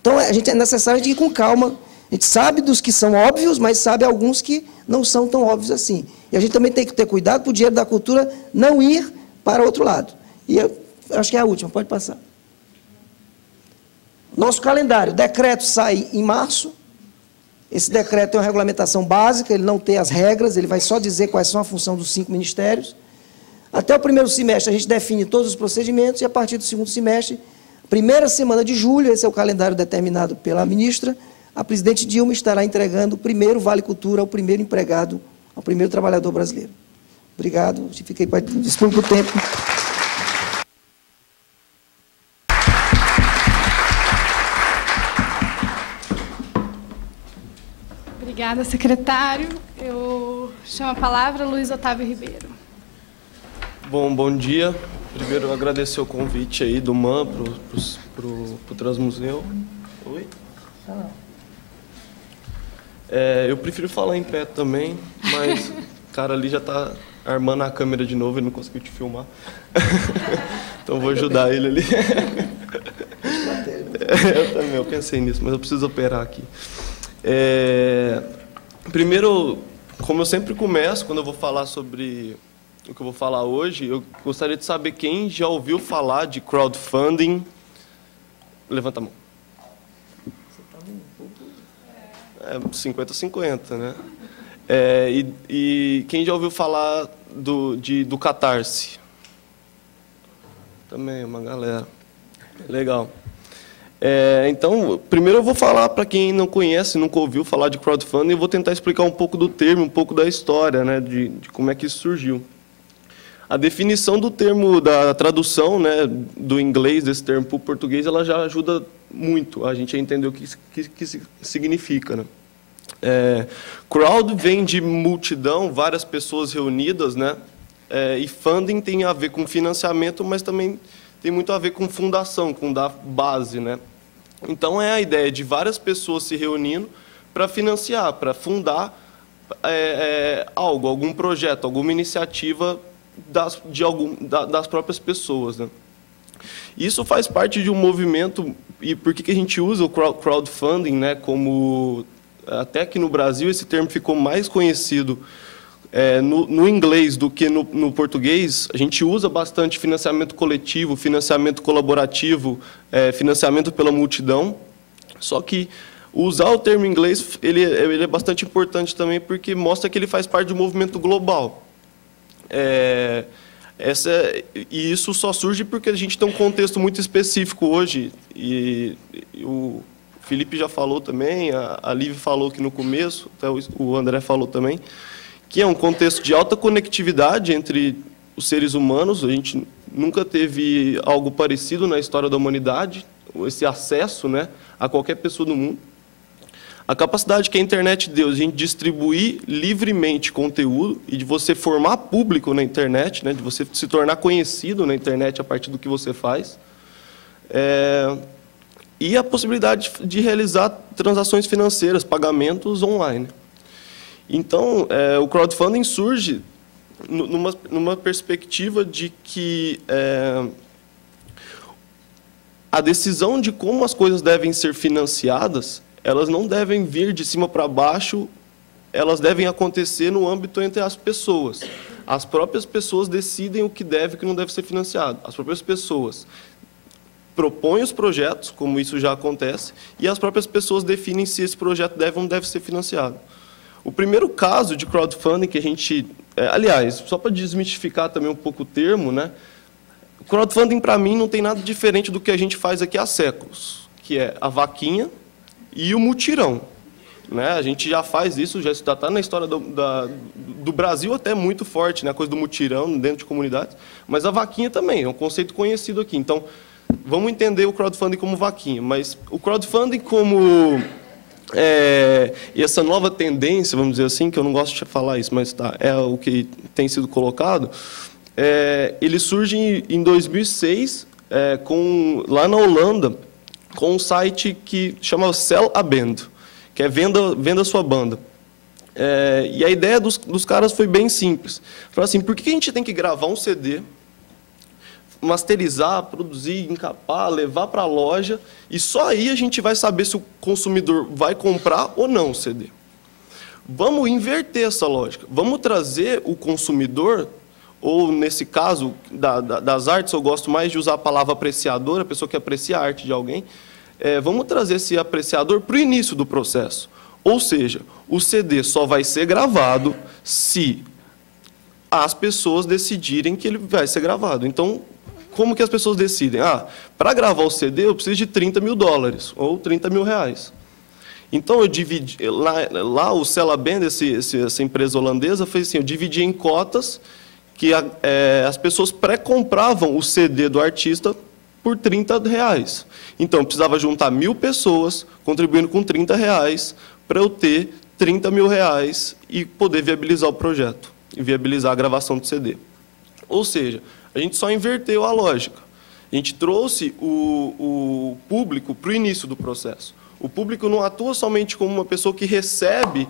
Então, é necessário de ir com calma. A A gente sabe dos que são óbvios, mas sabe alguns que não são tão óbvios assim. E a gente também tem que ter cuidado para o dinheiro da cultura não ir para outro lado. E eu acho que é a última, pode passar. Nosso calendário, o decreto sai em março. Esse decreto tem uma regulamentação básica, ele não tem as regras, ele vai só dizer quais são a função dos 5 ministérios. Até o primeiro semestre, a gente define todos os procedimentos, e a partir do segundo semestre, primeira semana de julho, esse é o calendário determinado pela ministra, a presidente Dilma estará entregando o primeiro Vale Cultura ao primeiro empregado, ao primeiro trabalhador brasileiro. Obrigado, fiquei para dispor por tempo. Obrigada, secretário. Eu chamo a palavra Luiz Otávio Ribeiro. Bom dia. Primeiro, agradecer o convite aí do MAN para o Transmuseu. Oi? Eu prefiro falar em pé também, mas o cara ali já está armando a câmera de novo e não conseguiu te filmar. Então, vou ajudar ele ali. Eu também, eu pensei nisso, mas eu preciso operar aqui. Primeiro, como eu sempre começo, quando eu vou falar sobre o que eu vou falar hoje, eu gostaria de saber quem já ouviu falar de crowdfunding. Levanta a mão. 50-50, né? E quem já ouviu falar do Catarse? Também, uma galera. Legal. Então, primeiro eu vou falar para quem não conhece, nunca ouviu falar de crowdfunding, eu vou tentar explicar um pouco do termo, um pouco da história, né, de como é que isso surgiu. A definição do termo, da tradução, né, do inglês desse termo para o português, ela já ajuda muito a gente a entender o que significa, né? Crowd vem de multidão, várias pessoas reunidas, né? E funding tem a ver com financiamento, mas também tem muito a ver com fundação, com dar base, né? Então, é a ideia de várias pessoas se reunindo para financiar, para fundar algo, algum projeto, alguma iniciativa das próprias pessoas, né? Isso faz parte de um movimento, e por que a gente usa o crowdfunding, né, como, até aqui no Brasil, esse termo ficou mais conhecido no inglês do que no português. A gente usa bastante financiamento coletivo, financiamento colaborativo, financiamento pela multidão, só que usar o termo em inglês ele é bastante importante também, porque mostra que ele faz parte de um movimento global. E isso só surge porque a gente tem um contexto muito específico hoje, e o Felipe já falou também, a Lívia falou aqui no começo, até o André falou também, que é um contexto de alta conectividade entre os seres humanos. A gente nunca teve algo parecido na história da humanidade, esse acesso, né, a qualquer pessoa do mundo. A capacidade que a internet deu de a gente distribuir livremente conteúdo e de você formar público na internet, né, de você se tornar conhecido na internet a partir do que você faz. E a possibilidade de realizar transações financeiras, pagamentos online. Então, o crowdfunding surge numa perspectiva de que a decisão de como as coisas devem ser financiadas, elas não devem vir de cima para baixo, elas devem acontecer no âmbito entre as pessoas. As próprias pessoas decidem o que deve e o que não deve ser financiado. As próprias pessoas propõem os projetos, como isso já acontece, e as próprias pessoas definem se esse projeto deve ou não deve ser financiado. O primeiro caso de crowdfunding que a gente... aliás, só para desmistificar também um pouco o termo, né? O crowdfunding, para mim, não tem nada diferente do que a gente faz aqui há séculos, que é a vaquinha e o mutirão, né? A gente já faz isso, já está na história do Brasil até muito forte, né? A coisa do mutirão dentro de comunidades, mas a vaquinha também é um conceito conhecido aqui. Então, vamos entender o crowdfunding como vaquinha, mas o crowdfunding como... e essa nova tendência, vamos dizer assim, que eu não gosto de falar isso, mas é o que tem sido colocado, ele surge em 2006, lá na Holanda, com um site que chama Sell a Band, que é venda sua banda. E a ideia dos caras foi bem simples. Falaram assim, por que a gente tem que gravar um CD, masterizar, produzir, encapar, levar para a loja, e só aí a gente vai saber se o consumidor vai comprar ou não o CD. Vamos inverter essa lógica. Vamos trazer o consumidor, ou nesse caso das artes, eu gosto mais de usar a palavra apreciador, a pessoa que aprecia a arte de alguém, vamos trazer esse apreciador para o início do processo. Ou seja, o CD só vai ser gravado se as pessoas decidirem que ele vai ser gravado. Então, como que as pessoas decidem? Para gravar o CD eu preciso de $30 mil, ou R$30 mil. Então, eu dividi, lá o Celaband, essa empresa holandesa, fez assim, eu dividi em cotas que as pessoas pré-compravam o CD do artista por R$30. Então, eu precisava juntar 1.000 pessoas, contribuindo com R$30, para eu ter R$30 mil e poder viabilizar o projeto, e viabilizar a gravação do CD. Ou seja, a gente só inverteu a lógica. A gente trouxe o público para o início do processo. O público não atua somente como uma pessoa que recebe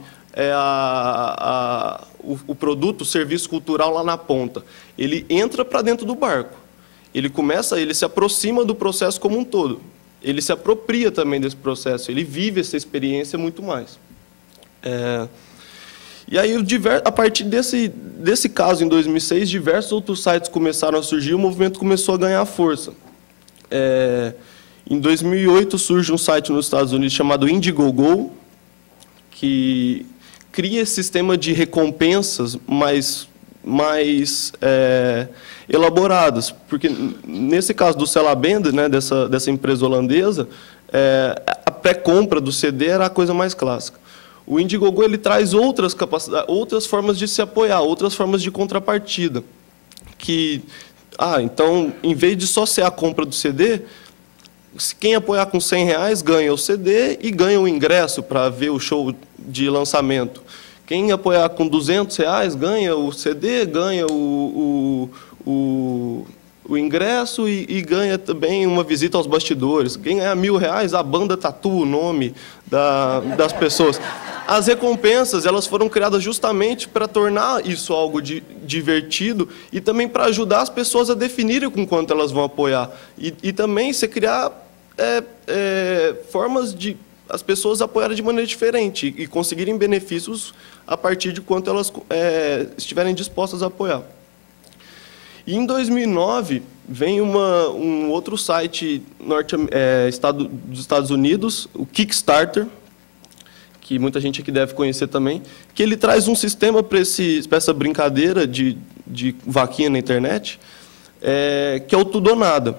o produto, o serviço cultural lá na ponta. Ele entra para dentro do barco. Ele se aproxima do processo como um todo. Ele se apropria também desse processo. Ele vive essa experiência muito mais. E aí, a partir desse caso, em 2006, diversos outros sites começaram a surgir e o movimento começou a ganhar força. Em 2008, surge um site nos Estados Unidos chamado Indiegogo, que cria esse sistema de recompensas mais elaboradas. Porque, nesse caso do Celaband, né, dessa empresa holandesa, a pré-compra do CD era a coisa mais clássica. O Indiegogo ele traz outras formas de se apoiar, outras formas de contrapartida. Então, em vez de só ser a compra do CD, quem apoiar com R$100 ganha o CD e ganha o ingresso para ver o show de lançamento. Quem apoiar com R$200 ganha o CD, ganha o ingresso e ganha também uma visita aos bastidores. Quem ganhar R$1.000, a banda tatua o nome das pessoas. As recompensas elas foram criadas justamente para tornar isso algo divertido e também para ajudar as pessoas a definirem com quanto elas vão apoiar. E também se criar formas de as pessoas apoiarem de maneira diferente e conseguirem benefícios a partir de quanto elas estiverem dispostas a apoiar. E em 2009, vem um outro site dos Estados Unidos, o Kickstarter, que muita gente aqui deve conhecer também, que ele traz um sistema para essa brincadeira de vaquinha na internet, que é o tudo ou nada.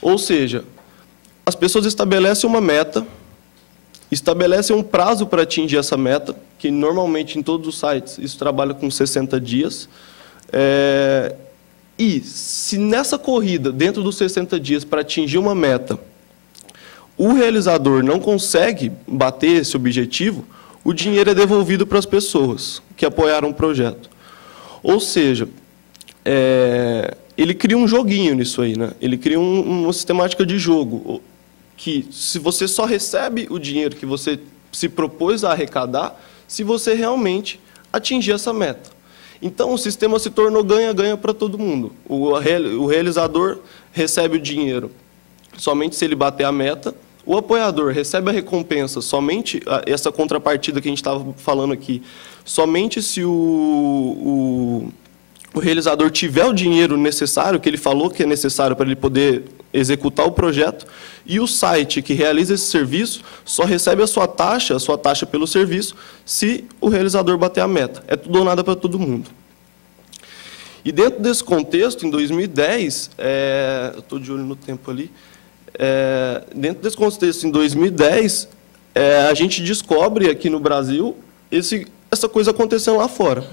Ou seja, as pessoas estabelecem uma meta, estabelecem um prazo para atingir essa meta, que normalmente em todos os sites isso trabalha com 60 dias, e se nessa corrida, dentro dos 60 dias, para atingir uma meta, o realizador não consegue bater esse objetivo, o dinheiro é devolvido para as pessoas que apoiaram o projeto. Ou seja, ele cria um joguinho nisso aí, né? Ele cria uma sistemática de jogo, que se você só recebe o dinheiro que você se propôs a arrecadar, se você realmente atingir essa meta. Então, o sistema se tornou ganha-ganha para todo mundo. O realizador recebe o dinheiro somente se ele bater a meta, o apoiador recebe a recompensa somente, essa contrapartida que a gente estava falando aqui, somente se o realizador tiver o dinheiro necessário, que ele falou que é necessário para ele poder executar o projeto, e o site que realiza esse serviço só recebe a sua taxa pelo serviço, se o realizador bater a meta. É tudo ou nada para todo mundo. E dentro desse contexto, em 2010, eu estou de olho no tempo ali, dentro desse contexto, em 2010, a gente descobre aqui no Brasil essa coisa acontecendo lá fora.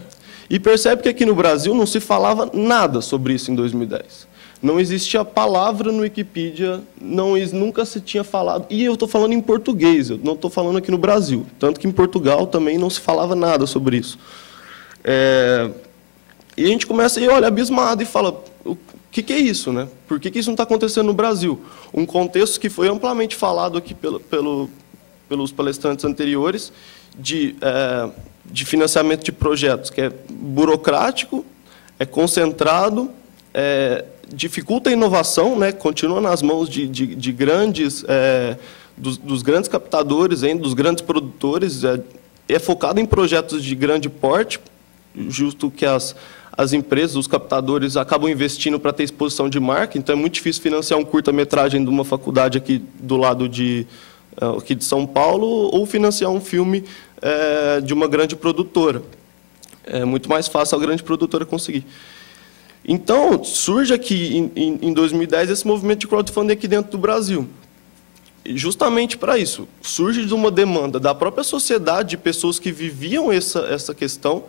E percebe que aqui no Brasil não se falava nada sobre isso em 2010. Não existia palavra no Wikipedia, nunca se tinha falado. E eu estou falando em português, eu não estou falando aqui no Brasil. Tanto que em Portugal também não se falava nada sobre isso. E a gente começa a olhar abismado e fala, o que é isso, né? Por que isso não está acontecendo no Brasil? Um contexto que foi amplamente falado aqui pelos palestrantes anteriores, de financiamento de projetos, que é burocrático, é concentrado, dificulta a inovação, né? Continua nas mãos de grandes, dos grandes captadores, hein? Dos grandes produtores, é focado em projetos de grande porte, justo que as empresas, os captadores, acabam investindo para ter exposição de marca, então é muito difícil financiar um curta-metragem de uma faculdade aqui do lado aqui de São Paulo, ou financiar um filme de uma grande produtora. É muito mais fácil a grande produtora conseguir. Então, surge aqui, em 2010, esse movimento de crowdfunding aqui dentro do Brasil. E justamente para isso, surge de uma demanda da própria sociedade, de pessoas que viviam essa questão,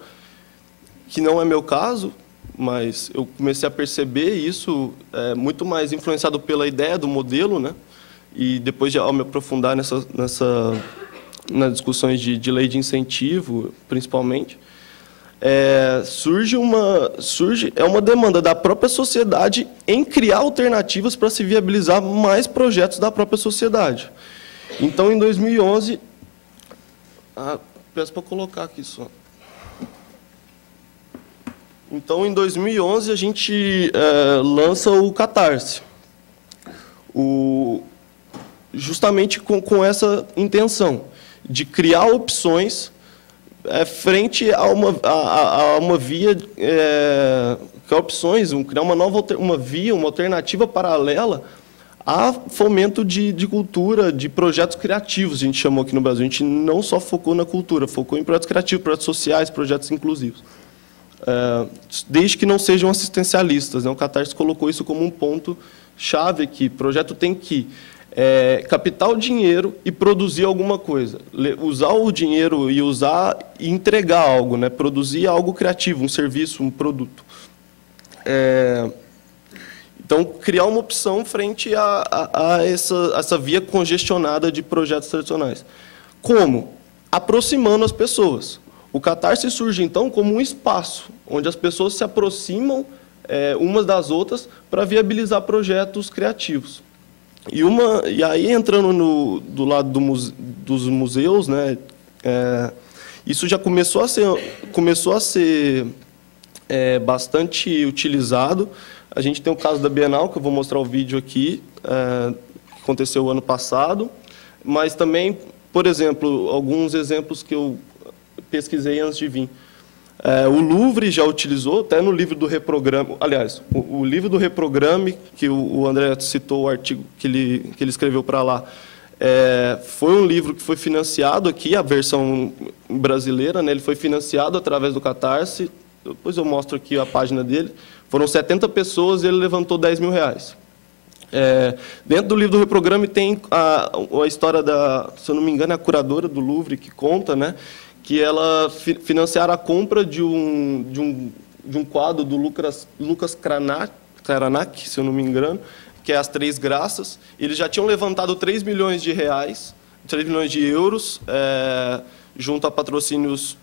que não é meu caso, mas eu comecei a perceber isso muito mais influenciado pela ideia do modelo, né? E depois, ao me aprofundar nas discussões de lei de incentivo, principalmente, surge uma demanda da própria sociedade em criar alternativas para se viabilizar mais projetos da própria sociedade. Então, em 2011, peço para colocar aqui só. Então, em 2011, a gente lança o Catarse, justamente com essa intenção de criar opções frente a uma via, criar uma via, uma alternativa paralela a fomento de cultura, de projetos criativos, a gente chamou aqui no Brasil. A gente não só focou na cultura, focou em projetos criativos, projetos sociais, projetos inclusivos. Desde que não sejam assistencialistas, né? O Catarse colocou isso como um ponto-chave aqui. O projeto tem que captar o dinheiro e produzir alguma coisa. Usar o dinheiro e entregar algo, né? Produzir algo criativo, um serviço, um produto. Então, criar uma opção frente a essa via congestionada de projetos tradicionais. Como? Aproximando as pessoas. O Catarse surge, então, como um espaço onde as pessoas se aproximam umas das outras para viabilizar projetos criativos. E aí, entrando do lado dos museus, né, isso já começou a ser bastante utilizado. A gente tem o caso da Bienal, que eu vou mostrar o vídeo aqui, que aconteceu ano passado, mas também, por exemplo, alguns exemplos que eu pesquisei antes de vir. O Louvre já utilizou, até no livro do Reprograme, aliás, o livro do Reprograme, que o André citou o artigo que ele escreveu para lá, foi um livro que foi financiado aqui, a versão brasileira, né, ele foi financiado através do Catarse, depois eu mostro aqui a página dele, foram 70 pessoas e ele levantou R$10 mil. Dentro do livro do Reprograme tem a história se eu não me engano, é a curadora do Louvre que conta, né, que ela financiara a compra de um quadro do Lucas Cranach, se eu não me engano, que é As Três Graças. Eles já tinham levantado R$3 milhões, 3 milhões de euros, junto a patrocínios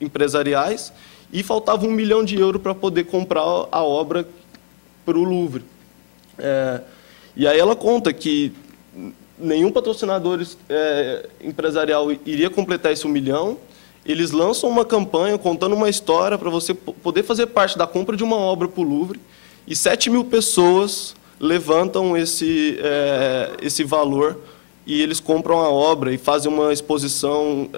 empresariais, e faltava €1 milhão para poder comprar a obra para o Louvre. E aí ela conta que nenhum patrocinador empresarial iria completar esse 1 milhão. Eles lançam uma campanha contando uma história para você poder fazer parte da compra de uma obra para o Louvre, e 7 mil pessoas levantam esse valor, e eles compram a obra e fazem uma exposição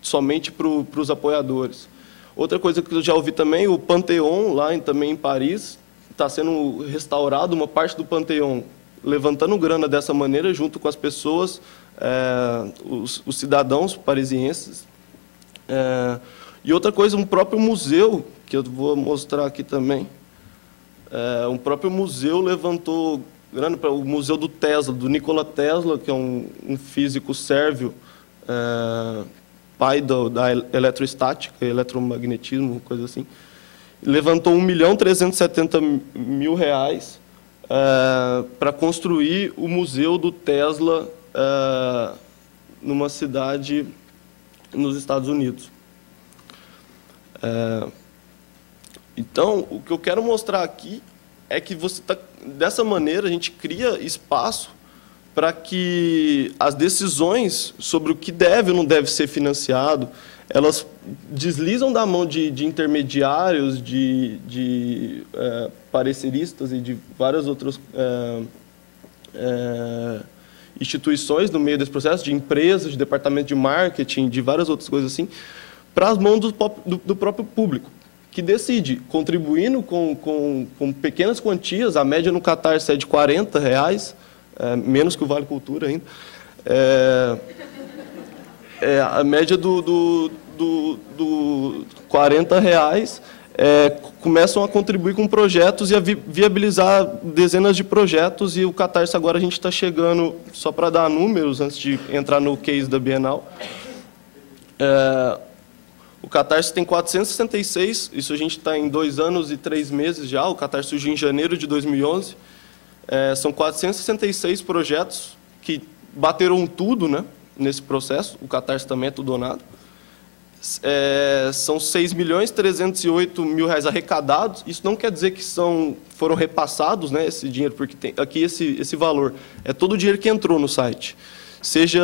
somente para os apoiadores. Outra coisa que eu já ouvi também, o Panteão, também em Paris, está sendo restaurado uma parte do Panteão, levantando grana dessa maneira, junto com as pessoas, os cidadãos parisienses. E outra coisa, um próprio museu, que eu vou mostrar aqui também, um próprio museu levantou grana para o Museu do Tesla, do Nikola Tesla, que é um físico sérvio, pai da eletrostática, eletromagnetismo, coisa assim. Levantou R$1.370.000 para construir o Museu do Tesla numa cidade nos Estados Unidos. Então, o que eu quero mostrar aqui é que dessa maneira a gente cria espaço para que as decisões sobre o que deve ou não deve ser financiado, elas deslizam da mão de intermediários, de pareceristas e de várias outras instituições no meio desse processo, de empresas, de departamento de marketing, de várias outras coisas assim, para as mãos do próprio público, que decide, contribuindo com pequenas quantias. A média no Catarse é de R$40, menos que o Vale Cultura ainda. A média do R$40 começam a contribuir com projetos e a viabilizar dezenas de projetos, e o Catarse agora a gente está chegando, só para dar números, antes de entrar no case da Bienal, o Catarse tem 466, isso a gente está em 2 anos e 3 meses já, o Catarse surgiu em janeiro de 2011, são 466 projetos que bateram tudo, né, nesse processo, o Catarse também é tudo ou nada. São R$6.308.000 arrecadados. Isso não quer dizer que foram repassados, né, esse dinheiro, porque tem aqui esse valor. É todo o dinheiro que entrou no site. Seja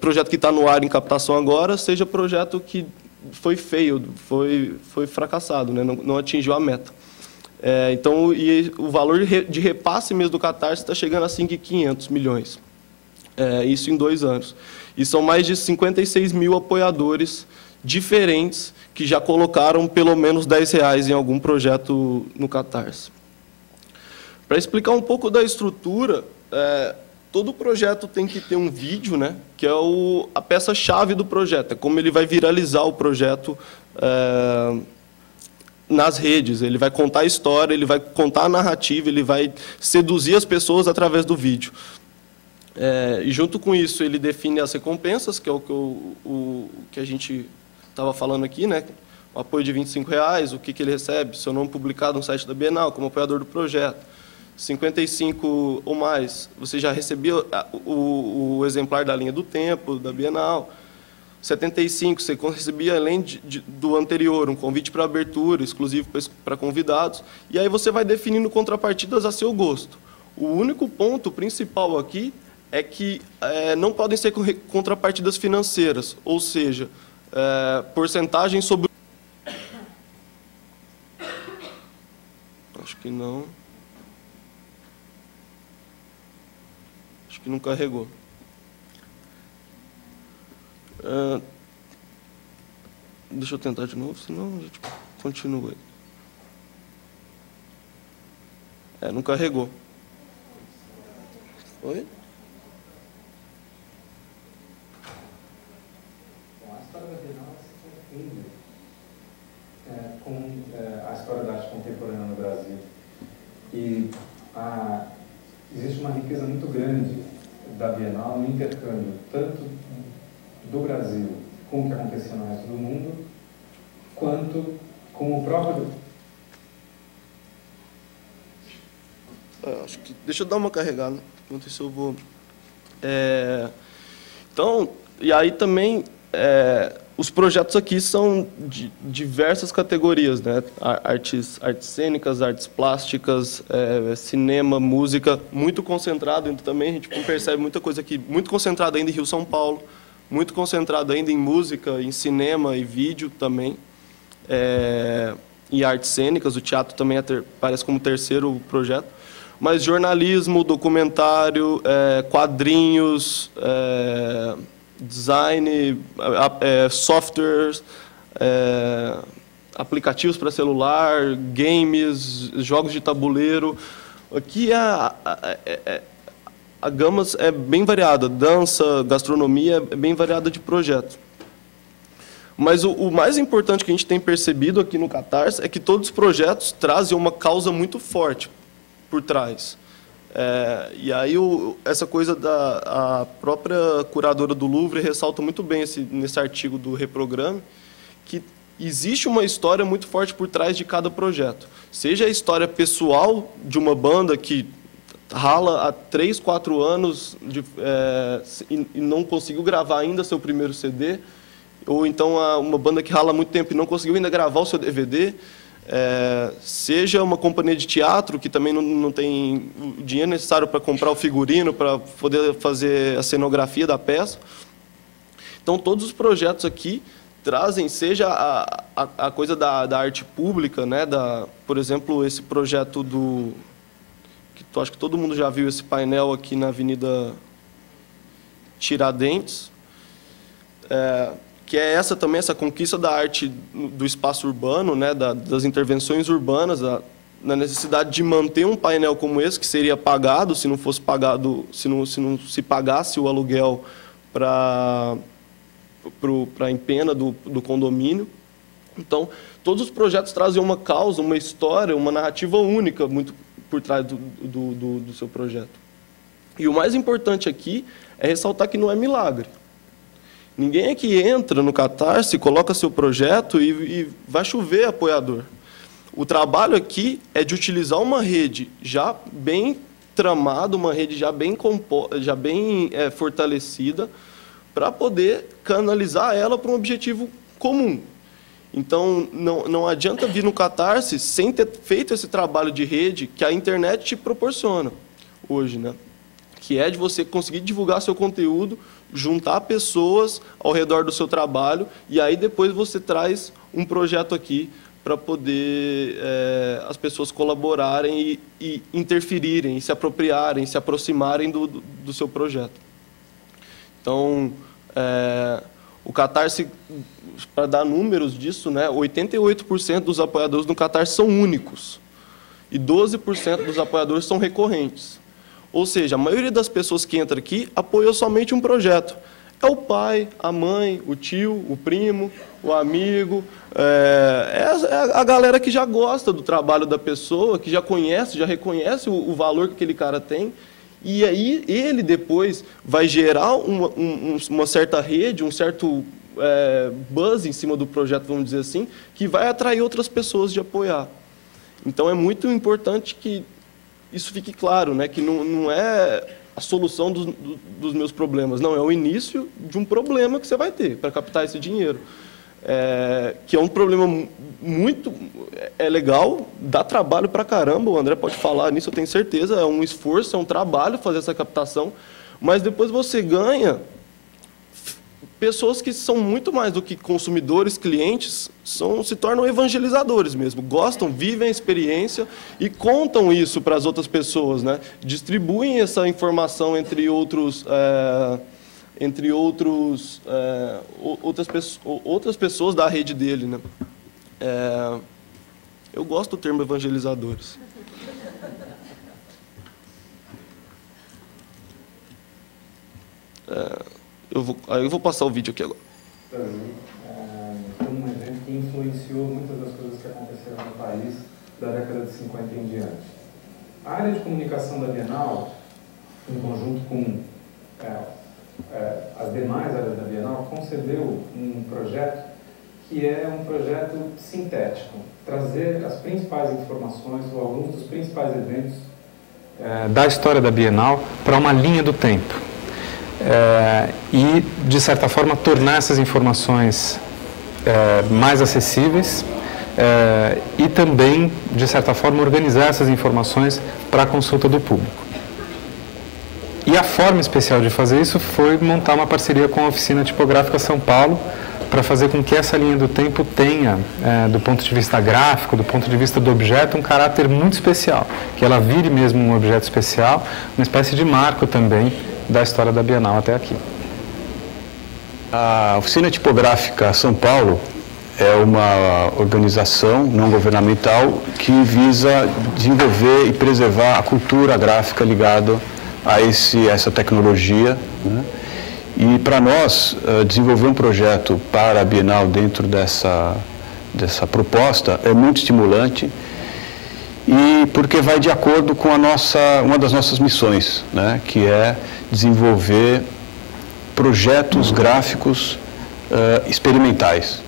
projeto que está no ar em captação agora, seja projeto que foi feio, foi fracassado, né, não atingiu a meta. Então, o valor de repasse mesmo do Catarse está chegando a 5.500 milhões. Isso em 2 anos. E são mais de 56 mil apoiadores diferentes que já colocaram pelo menos R$10 em algum projeto no Catarse. Para explicar um pouco da estrutura, todo projeto tem que ter um vídeo, né, que é a peça-chave do projeto, é como ele vai viralizar o projeto nas redes. Ele vai contar a história, ele vai contar a narrativa, ele vai seduzir as pessoas através do vídeo. E junto com isso, ele define as recompensas, que é o que a gente estava falando aqui, né? O apoio de R$25, o que ele recebe, seu nome publicado no site da Bienal, como apoiador do projeto. 55 ou mais, você já recebia o exemplar da linha do tempo, da Bienal. 75, você recebia, além do anterior, um convite para abertura, exclusivo para convidados. E aí você vai definindo contrapartidas a seu gosto. O único ponto principal aqui é que não podem ser contrapartidas financeiras, ou seja, porcentagem sobre... Acho que não. Acho que não carregou. Deixa eu tentar de novo, senão a gente continua aí. Não carregou. Oi? Com a história da arte contemporânea no Brasil. E existe uma riqueza muito grande da Bienal no intercâmbio, tanto do Brasil com o que aconteceu no resto do mundo, quanto com o próprio... Acho que... Deixa eu dar uma carregada, enquanto isso eu vou... Então, e aí também... os projetos aqui são de diversas categorias, né? Artes cênicas, artes plásticas, cinema, música, muito concentrado também. A gente percebe muita coisa aqui, muito concentrado ainda em Rio, São Paulo, muito concentrado ainda em música, em cinema e vídeo também. E artes cênicas, o teatro também parece como o terceiro projeto. Mas jornalismo, documentário, quadrinhos... design, softwares, aplicativos para celular, games, jogos de tabuleiro. Aqui a gama é bem variada, dança, gastronomia, é bem variada de projetos. Mas o mais importante que a gente tem percebido aqui no Catarse é que todos os projetos trazem uma causa muito forte por trás. E aí essa coisa a própria curadora do Louvre ressalta muito bem nesse artigo do Reprograme, que existe uma história muito forte por trás de cada projeto. Seja a história pessoal de uma banda que rala há 3, 4 anos e não conseguiu gravar ainda seu primeiro CD, ou então uma banda que rala há muito tempo e não conseguiu ainda gravar o seu DVD, seja uma companhia de teatro que também não tem o dinheiro necessário para comprar o figurino, para poder fazer a cenografia da peça. Então, todos os projetos aqui trazem, seja a coisa da arte pública, né? Por exemplo, esse projeto que acho que todo mundo já viu esse painel aqui na Avenida Tiradentes, que é essa conquista da arte do espaço urbano, né? Das intervenções urbanas, na necessidade de manter um painel como esse, que seria pagado, se não fosse pagado, se não se pagasse o aluguel para a empena do condomínio. Então, todos os projetos trazem uma causa, uma história, uma narrativa única muito por trás do seu projeto. E o mais importante aqui é ressaltar que não é milagre. Ninguém aqui entra no Catarse, coloca seu projeto e vai chover apoiador. O trabalho aqui é de utilizar uma rede já bem tramada, uma rede já bem fortalecida, para poder canalizar ela para um objetivo comum. Então, não adianta vir no Catarse sem ter feito esse trabalho de rede que a internet te proporciona hoje, né? Que é de você conseguir divulgar seu conteúdo, juntar pessoas ao redor do seu trabalho, e aí depois você traz um projeto aqui para poder as pessoas colaborarem e interferirem, se apropriarem, se aproximarem do seu projeto. Então, o Catarse, para dar números disso, né, 88% dos apoiadores no Catarse são únicos e 12% dos apoiadores são recorrentes. Ou seja, a maioria das pessoas que entra aqui apoiou somente um projeto. É o pai, a mãe, o tio, o primo, o amigo, a galera que já gosta do trabalho da pessoa, que já conhece, já reconhece o valor que aquele cara tem, e aí ele depois vai gerar uma certa rede, um certo buzz em cima do projeto, vamos dizer assim, que vai atrair outras pessoas de apoiar. Então, é muito importante que isso fique claro, né, que não é a solução dos meus problemas, não, é o início de um problema que você vai ter para captar esse dinheiro. Que é um problema muito legal, dá trabalho para caramba, o André pode falar nisso, eu tenho certeza, é um esforço, é um trabalho fazer essa captação, mas depois você ganha pessoas que são muito mais do que consumidores, clientes, se tornam evangelizadores mesmo, gostam, vivem a experiência e contam isso para as outras pessoas, né? Distribuem essa informação entre outras pessoas da rede dele, né? Eu gosto do termo evangelizadores. Eu vou passar o vídeo aqui agora. Foi um evento que influenciou muitas das coisas que aconteceram no país da década de 50 em diante. A área de comunicação da Bienal, em conjunto com as demais áreas da Bienal, concebeu um projeto que é um projeto sintético, trazer as principais informações ou alguns dos principais eventos da história da Bienal para uma linha do tempo. E, de certa forma, tornar essas informações mais acessíveis e também, de certa forma, organizar essas informações para a consulta do público. E a forma especial de fazer isso foi montar uma parceria com a Oficina Tipográfica São Paulo para fazer com que essa linha do tempo tenha, do ponto de vista gráfico, do ponto de vista do objeto, um caráter muito especial, que ela vire mesmo um objeto especial, uma espécie de marco também da história da Bienal até aqui. A Oficina Tipográfica São Paulo é uma organização não governamental que visa desenvolver e preservar a cultura gráfica ligada a essa tecnologia, né? E para nós, desenvolver um projeto para a Bienal dentro dessa proposta é muito estimulante, e porque vai de acordo com uma das nossas missões, né? Que é desenvolver projetos gráficos experimentais.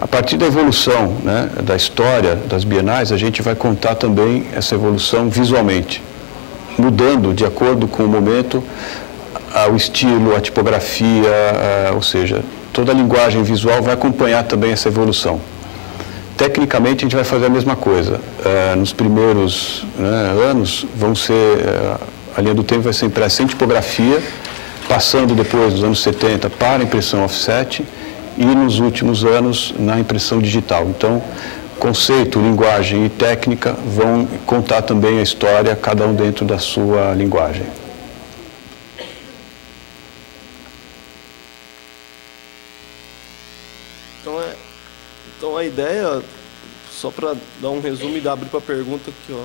A partir da evolução, né, da história das bienais, a gente vai contar também essa evolução visualmente, mudando de acordo com o momento, o estilo, a tipografia, ou seja, toda a linguagem visual vai acompanhar também essa evolução. Tecnicamente, a gente vai fazer a mesma coisa. Nos primeiros anos, a linha do tempo vai ser impressa sem tipografia, passando depois dos anos 70 para impressão offset, e, nos últimos anos, na impressão digital. Então, conceito, linguagem e técnica vão contar também a história, cada um dentro da sua linguagem. Então a ideia, só para dar um resumo e abrir para a pergunta, que eu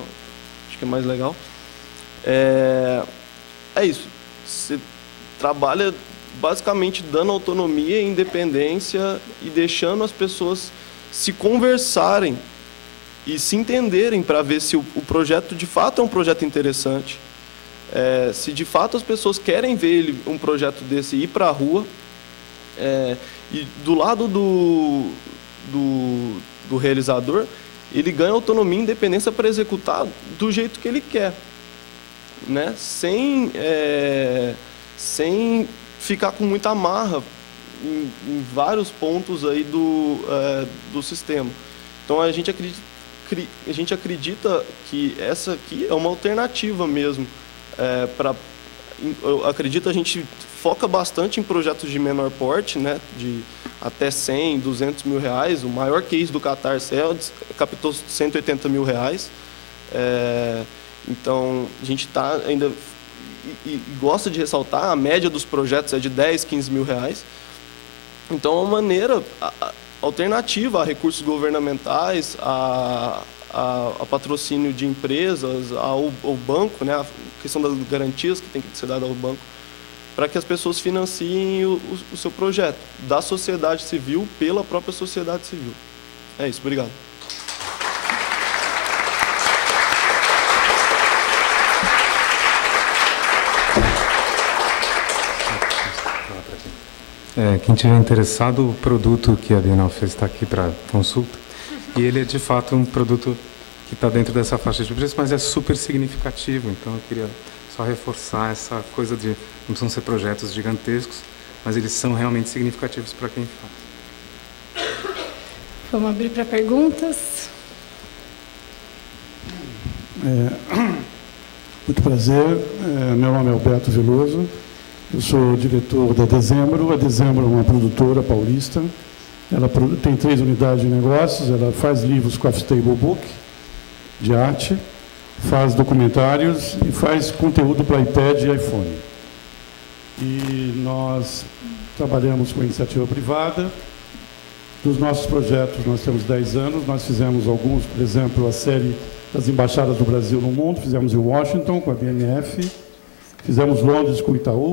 acho que é mais legal, é isso. Você trabalha basicamente dando autonomia e independência e deixando as pessoas se conversarem e se entenderem para ver se o projeto de fato é um projeto interessante, se de fato as pessoas querem ver um projeto desse ir para a rua, e do lado do realizador, ele ganha autonomia e independência para executar do jeito que ele quer, né? Sem ficar com muita amarra em vários pontos aí do sistema. Então a gente acredita que essa aqui é uma alternativa mesmo. Eu acredito, a gente foca bastante em projetos de menor porte, né, de até 100, 200 mil reais. O maior case do Catarse captou 180 mil reais. Então, a gente está ainda e gosta de ressaltar, a média dos projetos é de 10, 15 mil reais. Então, é uma maneira alternativa a recursos governamentais, a patrocínio de empresas, ao banco, né, a questão das garantias que tem que ser dada ao banco, para que as pessoas financiem o seu projeto, da sociedade civil, pela própria sociedade civil. É isso, obrigado. Quem tiver interessado, o produto que a Bienal fez está aqui para consulta. E ele é, de fato, um produto que está dentro dessa faixa de preço, mas é super significativo. Então, eu queria só reforçar essa coisa de não precisam ser projetos gigantescos, mas eles são realmente significativos para quem faz. Vamos abrir para perguntas. Muito prazer. Meu nome é Alberto Veloso. Eu sou diretor da Dezembro. A Dezembro é uma produtora paulista. Ela tem 3 unidades de negócios. Ela faz livros Coffee Table Book, de arte, faz documentários e faz conteúdo para iPad e iPhone. E nós trabalhamos com iniciativa privada. Dos nossos projetos, nós temos 10 anos. Nós fizemos alguns, por exemplo, a série das embaixadas do Brasil no mundo. Fizemos em Washington, com a BNF. Fizemos Londres com o Itaú,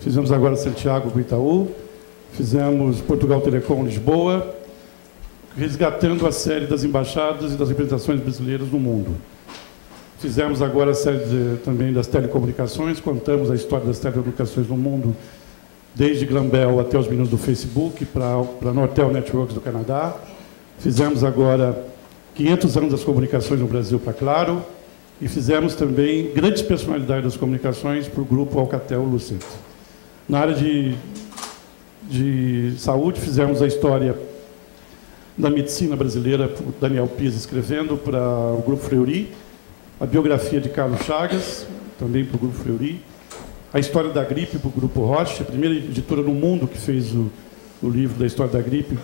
fizemos agora Santiago com o Itaú, fizemos Portugal Telecom Lisboa, resgatando a série das embaixadas e das representações brasileiras no mundo. Fizemos agora a série também das telecomunicações, contamos a história das telecomunicações no mundo, desde Glambel até os meninos do Facebook, para a Nortel Networks do Canadá. Fizemos agora 500 anos das comunicações no Brasil para Claro, e fizemos também grandes personalidades das comunicações para o grupo Alcatel-Lucent. Na área de saúde, fizemos a história da medicina brasileira, por Daniel Pisa escrevendo para o Grupo Fleury, a biografia de Carlos Chagas, também para o Grupo Fleury, a história da gripe para o Grupo Roche, a primeira editora no mundo que fez o livro da história da gripe,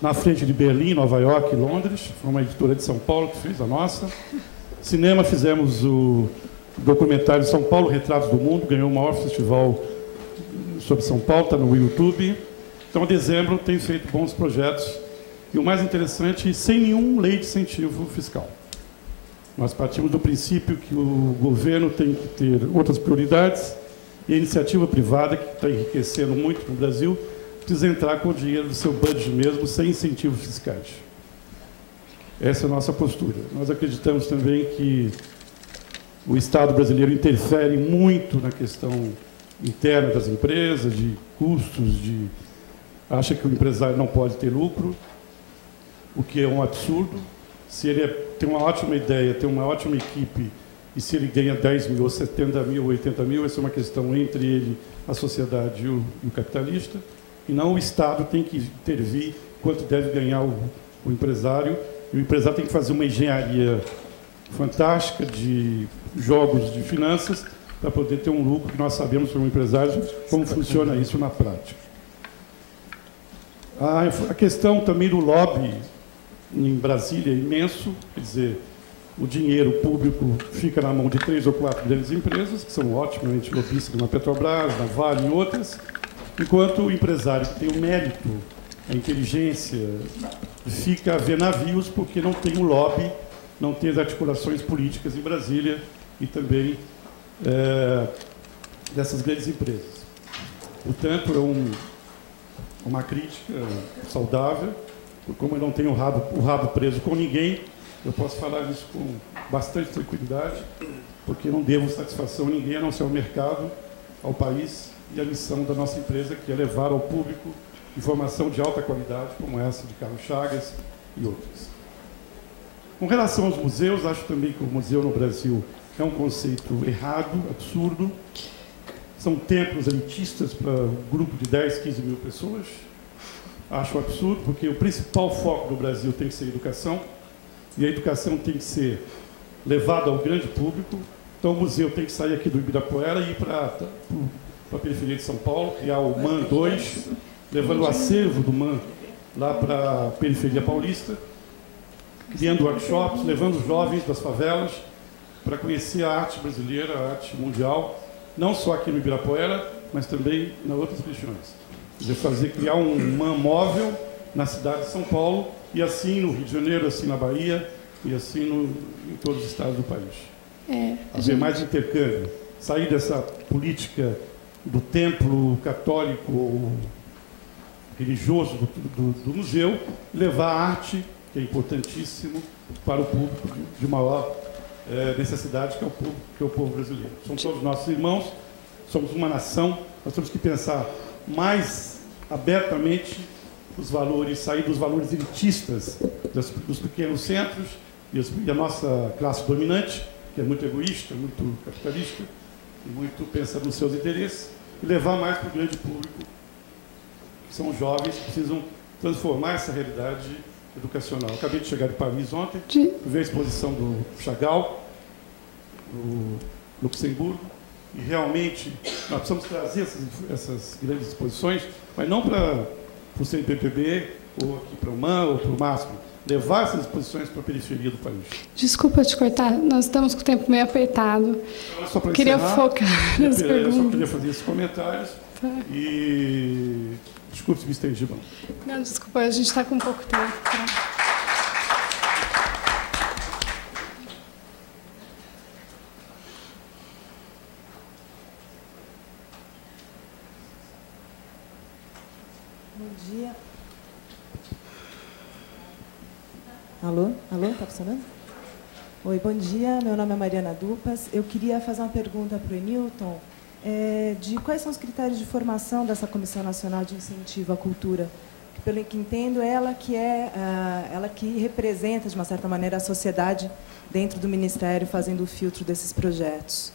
na frente de Berlim, Nova York e Londres. Foi uma editora de São Paulo que fez a nossa. Cinema, fizemos o documentário São Paulo, Retratos do Mundo, ganhou o maior festival sobre São Paulo, está no YouTube. Então, a Dezembro tem feito bons projetos. E o mais interessante, sem nenhum lei de incentivo fiscal. Nós partimos do princípio que o governo tem que ter outras prioridades e a iniciativa privada, que está enriquecendo muito no Brasil, precisa entrar com o dinheiro do seu budget mesmo, sem incentivos fiscais. Essa é a nossa postura. Nós acreditamos também que o Estado brasileiro interfere muito na questão interna das empresas, de custos, acha que o empresário não pode ter lucro, o que é um absurdo. Se ele tem uma ótima ideia, tem uma ótima equipe, e se ele ganha 10 mil, ou 70 mil, ou 80 mil, essa é uma questão entre ele, a sociedade e o capitalista, e não o Estado tem que intervir quanto deve ganhar o empresário. E o empresário tem que fazer uma engenharia fantástica de jogos de finanças para poder ter um lucro, que nós sabemos, como empresários, como funciona isso na prática. A questão também do lobby em Brasília é imenso, quer dizer, o dinheiro público fica na mão de 3 ou 4 grandes empresas, que são otimamente lobistas na Petrobras, na Vale e outras, enquanto o empresário que tem o mérito, a inteligência, fica a ver navios porque não tem o lobby, não tem as articulações políticas em Brasília e também dessas grandes empresas. Portanto, é uma crítica saudável, como eu não tenho o rabo preso com ninguém, eu posso falar isso com bastante tranquilidade, porque não devo satisfação a ninguém, a não ser ao mercado, ao país e à missão da nossa empresa, que é levar ao público informação de alta qualidade, como essa de Carlos Chagas e outras. Com relação aos museus, acho também que o museu no Brasil é um conceito errado, absurdo. São templos elitistas para um grupo de 10, 15 mil pessoas. Acho absurdo, porque o principal foco do Brasil tem que ser a educação, e a educação tem que ser levada ao grande público. Então, o museu tem que sair aqui do Ibirapuera e ir para a periferia de São Paulo, criar o MAN 2, levando o acervo do MAN lá para a periferia paulista, criando workshops, levando os jovens das favelas para conhecer a arte brasileira, a arte mundial, não só aqui no Ibirapuera, mas também nas outras regiões. Quer dizer, criar um MAN móvel na cidade de São Paulo, e assim no Rio de Janeiro, assim na Bahia, e assim em todos os estados do país. Haver mais intercâmbio, sair dessa política do templo católico ou religioso do museu, levar a arte, que é importantíssimo, para o público de maior necessidade, que é o povo brasileiro. São todos nossos irmãos, somos uma nação, nós temos que pensar mais abertamente os valores, sair dos valores elitistas dos pequenos centros e a nossa classe dominante, que é muito egoísta, muito capitalista, e muito pensa nos seus interesses, e levar mais para o grande público, que são os jovens que precisam transformar essa realidade educacional. Acabei de chegar de Paris ontem, vi a exposição do Chagall, do Luxemburgo, e realmente nós precisamos trazer essas grandes exposições, mas não para o CNPPB, ou aqui para o MAN, ou para o MASP, levar essas exposições para a periferia do país. Desculpa te cortar, nós estamos com o tempo meio apertado. Só para queria encerrar, focar nas perguntas. Eu só queria fazer esses comentários. Tá. E desculpe se me estendi, bom. Não, desculpa, a gente está com pouco tempo. Tá? Bom dia. Alô? Alô? Está funcionando? Oi, bom dia. Meu nome é Mariana Dupas. Eu queria fazer uma pergunta para o Enilton de quais são os critérios de formação dessa Comissão Nacional de Incentivo à Cultura. Que, pelo que entendo, ela que representa, de uma certa maneira, a sociedade dentro do Ministério, fazendo o filtro desses projetos.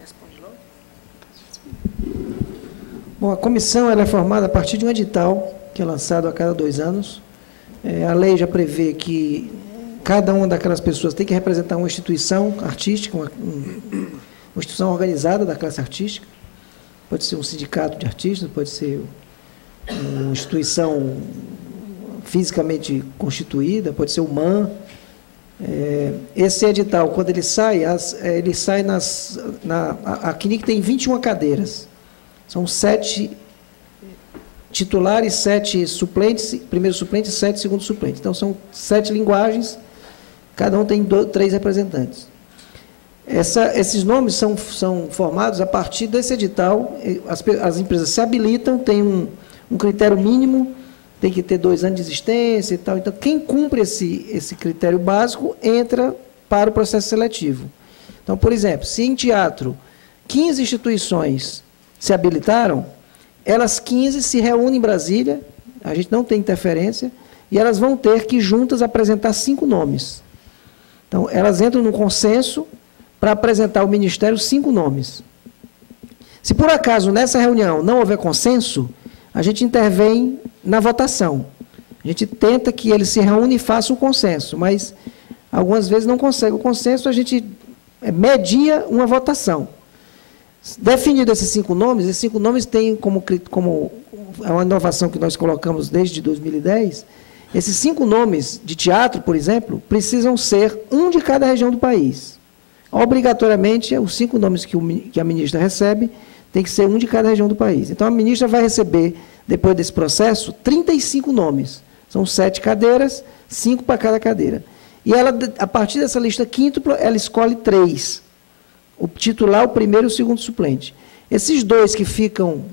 Responde logo. Bom, a comissão ela é formada a partir de um edital que é lançado a cada 2 anos. A lei já prevê que cada uma daquelas pessoas tem que representar uma instituição artística, uma instituição organizada da classe artística. Pode ser um sindicato de artistas, pode ser uma instituição fisicamente constituída, pode ser o MAN. Esse edital, quando ele sai a CNIC tem 21 cadeiras. São 7 titulares, 7 suplentes, primeiro suplente e 7 segundo suplente. Então, são 7 linguagens, cada um tem 3 representantes. Esses nomes são formados a partir desse edital. As empresas se habilitam, tem um critério mínimo, tem que ter 2 anos de existência e tal. Então, quem cumpre esse critério básico entra para o processo seletivo. Então, por exemplo, se em teatro 15 instituições se habilitaram, elas 15 se reúnem em Brasília, a gente não tem interferência, e elas vão ter que juntas apresentar 5 nomes. Então, elas entram no consenso para apresentar ao Ministério 5 nomes. Se por acaso nessa reunião não houver consenso, a gente intervém na votação. A gente tenta que eles se reúnem e façam o consenso, mas algumas vezes não consegue o consenso, a gente media uma votação. Definido esses 5 nomes, esses 5 nomes têm como é uma inovação que nós colocamos desde 2010, esses 5 nomes de teatro, por exemplo, precisam ser um de cada região do país. Obrigatoriamente, os 5 nomes que a ministra recebe tem que ser um de cada região do país. Então, a ministra vai receber, depois desse processo, 35 nomes. São 7 cadeiras, 5 para cada cadeira. E ela, a partir dessa lista quíntupla, ela escolhe 3. O titular, o primeiro e o segundo suplente. Esses 2 que ficam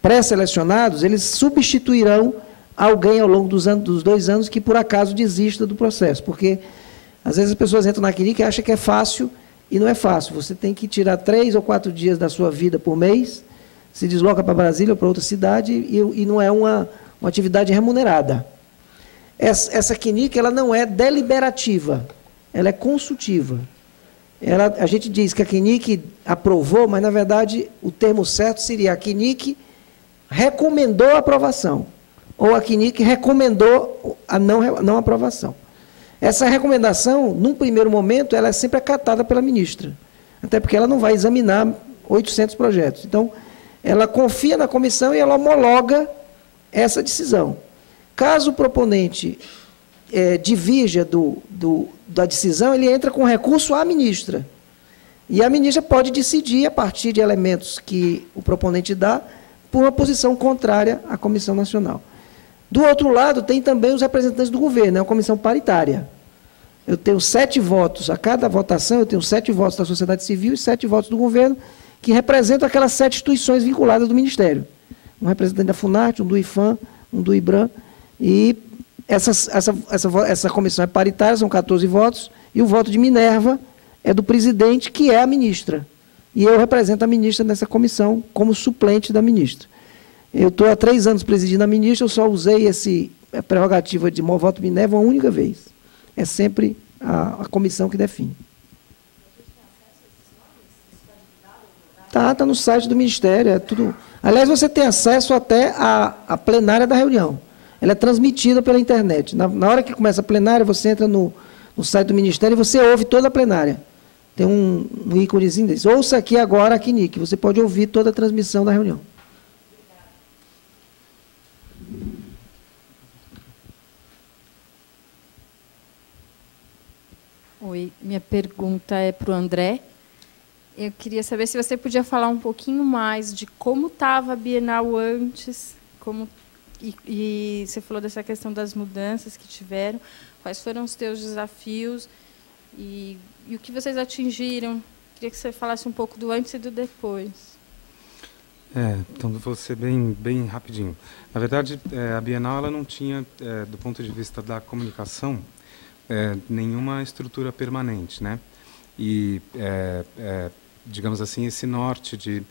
pré-selecionados, eles substituirão alguém ao longo dos 2 anos que, por acaso, desista do processo. Porque, às vezes, as pessoas entram na clínica e acham que é fácil, e não é fácil. Você tem que tirar 3 ou 4 dias da sua vida por mês, se desloca para Brasília ou para outra cidade, e não é uma atividade remunerada. Essa clínica, ela não é deliberativa, ela é consultiva. A gente diz que a CNIC aprovou, mas, na verdade, o termo certo seria a CNIC recomendou a aprovação, ou a CNIC recomendou a não aprovação. Essa recomendação, num primeiro momento, ela é sempre acatada pela ministra, até porque ela não vai examinar 800 projetos. Então, ela confia na comissão e ela homologa essa decisão. Caso o proponente divirja da decisão, ele entra com recurso à ministra. E a ministra pode decidir, a partir de elementos que o proponente dá, por uma posição contrária à Comissão Nacional. Do outro lado, tem também os representantes do governo, é uma comissão paritária. Eu tenho 7 votos, a cada votação eu tenho 7 votos da sociedade civil e 7 votos do governo, que representam aquelas 7 instituições vinculadas do Ministério. Um representante da FUNARTE, um do IFAM, um do IBRAM, e essa comissão é paritária, são 14 votos, e o voto de Minerva é do presidente, que é a ministra. E eu represento a ministra nessa comissão como suplente da ministra. Eu estou há 3 anos presidindo a ministra, eu só usei a prerrogativa de voto Minerva uma única vez. É sempre a comissão que define. Está no site do Ministério, é tudo. Aliás, você tem acesso até à plenária da reunião. Ela é transmitida pela internet. Na hora que começa a plenária, você entra no site do Ministério e você ouve toda a plenária. Tem um íconezinho desse. Ouça aqui agora a CNIC. Você pode ouvir toda a transmissão da reunião. Oi, minha pergunta é para o André. Eu queria saber se você podia falar um pouquinho mais de como estava a Bienal antes, e você falou dessa questão das mudanças que tiveram, quais foram os teus desafios e o que vocês atingiram. Queria que você falasse um pouco do antes e do depois. Então, vou ser bem rapidinho. Na verdade, a Bienal ela não tinha, do ponto de vista da comunicação, nenhuma estrutura permanente, né? E, digamos assim, esse norte de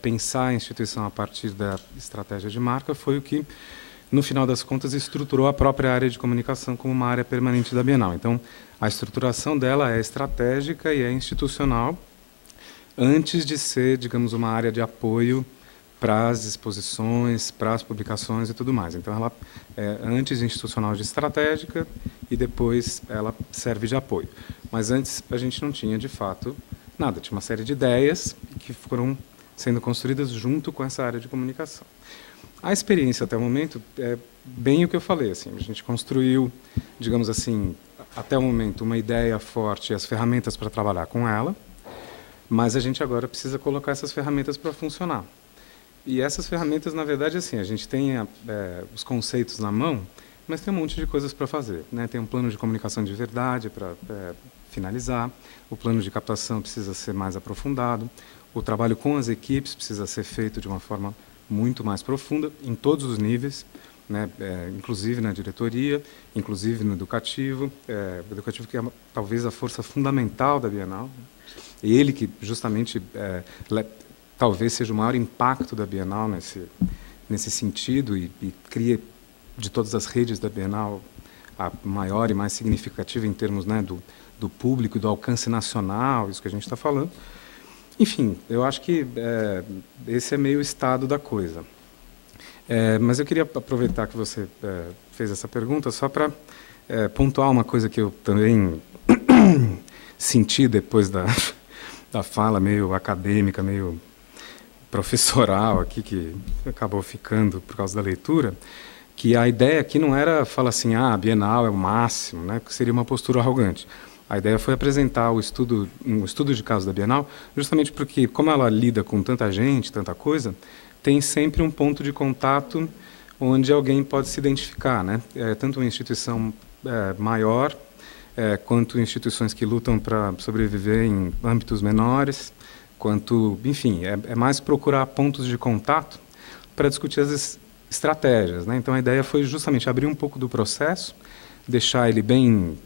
pensar a instituição a partir da estratégia de marca foi o que, no final das contas, estruturou a própria área de comunicação como uma área permanente da Bienal. Então, a estruturação dela é estratégica e é institucional, antes de ser, digamos, uma área de apoio para as exposições, para as publicações e tudo mais. Então, ela é antes institucional de estratégica e depois ela serve de apoio. Mas antes a gente não tinha, de fato, nada. Tinha uma série de ideias que foram sendo construídas junto com essa área de comunicação. A experiência até o momento é bem o que eu falei. Assim, a gente construiu, digamos assim, até o momento, uma ideia forte e as ferramentas para trabalhar com ela, mas a gente agora precisa colocar essas ferramentas para funcionar. E essas ferramentas, na verdade, assim, a gente tem os conceitos na mão, mas tem um monte de coisas para fazer, né? Tem um plano de comunicação de verdade para finalizar, o plano de captação precisa ser mais aprofundado, o trabalho com as equipes precisa ser feito de uma forma muito mais profunda, em todos os níveis, né? Inclusive na diretoria, inclusive no educativo, o educativo que é talvez a força fundamental da Bienal, né? E ele que justamente talvez seja o maior impacto da Bienal nesse sentido e cria de todas as redes da Bienal a maior e mais significativa em termos, né, do público e do alcance nacional, isso que a gente está falando. Enfim, eu acho que esse é meio o estado da coisa. Mas eu queria aproveitar que você fez essa pergunta só para pontuar uma coisa que eu também senti depois da fala meio acadêmica, meio professoral aqui, que acabou ficando por causa da leitura, que a ideia aqui não era falar assim, a Bienal é o máximo, né, que seria uma postura arrogante. A ideia foi apresentar um estudo de caso da Bienal, justamente porque, como ela lida com tanta gente, tanta coisa, tem sempre um ponto de contato onde alguém pode se identificar, né? Tanto uma instituição maior, quanto instituições que lutam para sobreviver em âmbitos menores, quanto, enfim, é mais procurar pontos de contato para discutir as estratégias, né? Então, a ideia foi justamente abrir um pouco do processo, deixar ele bem...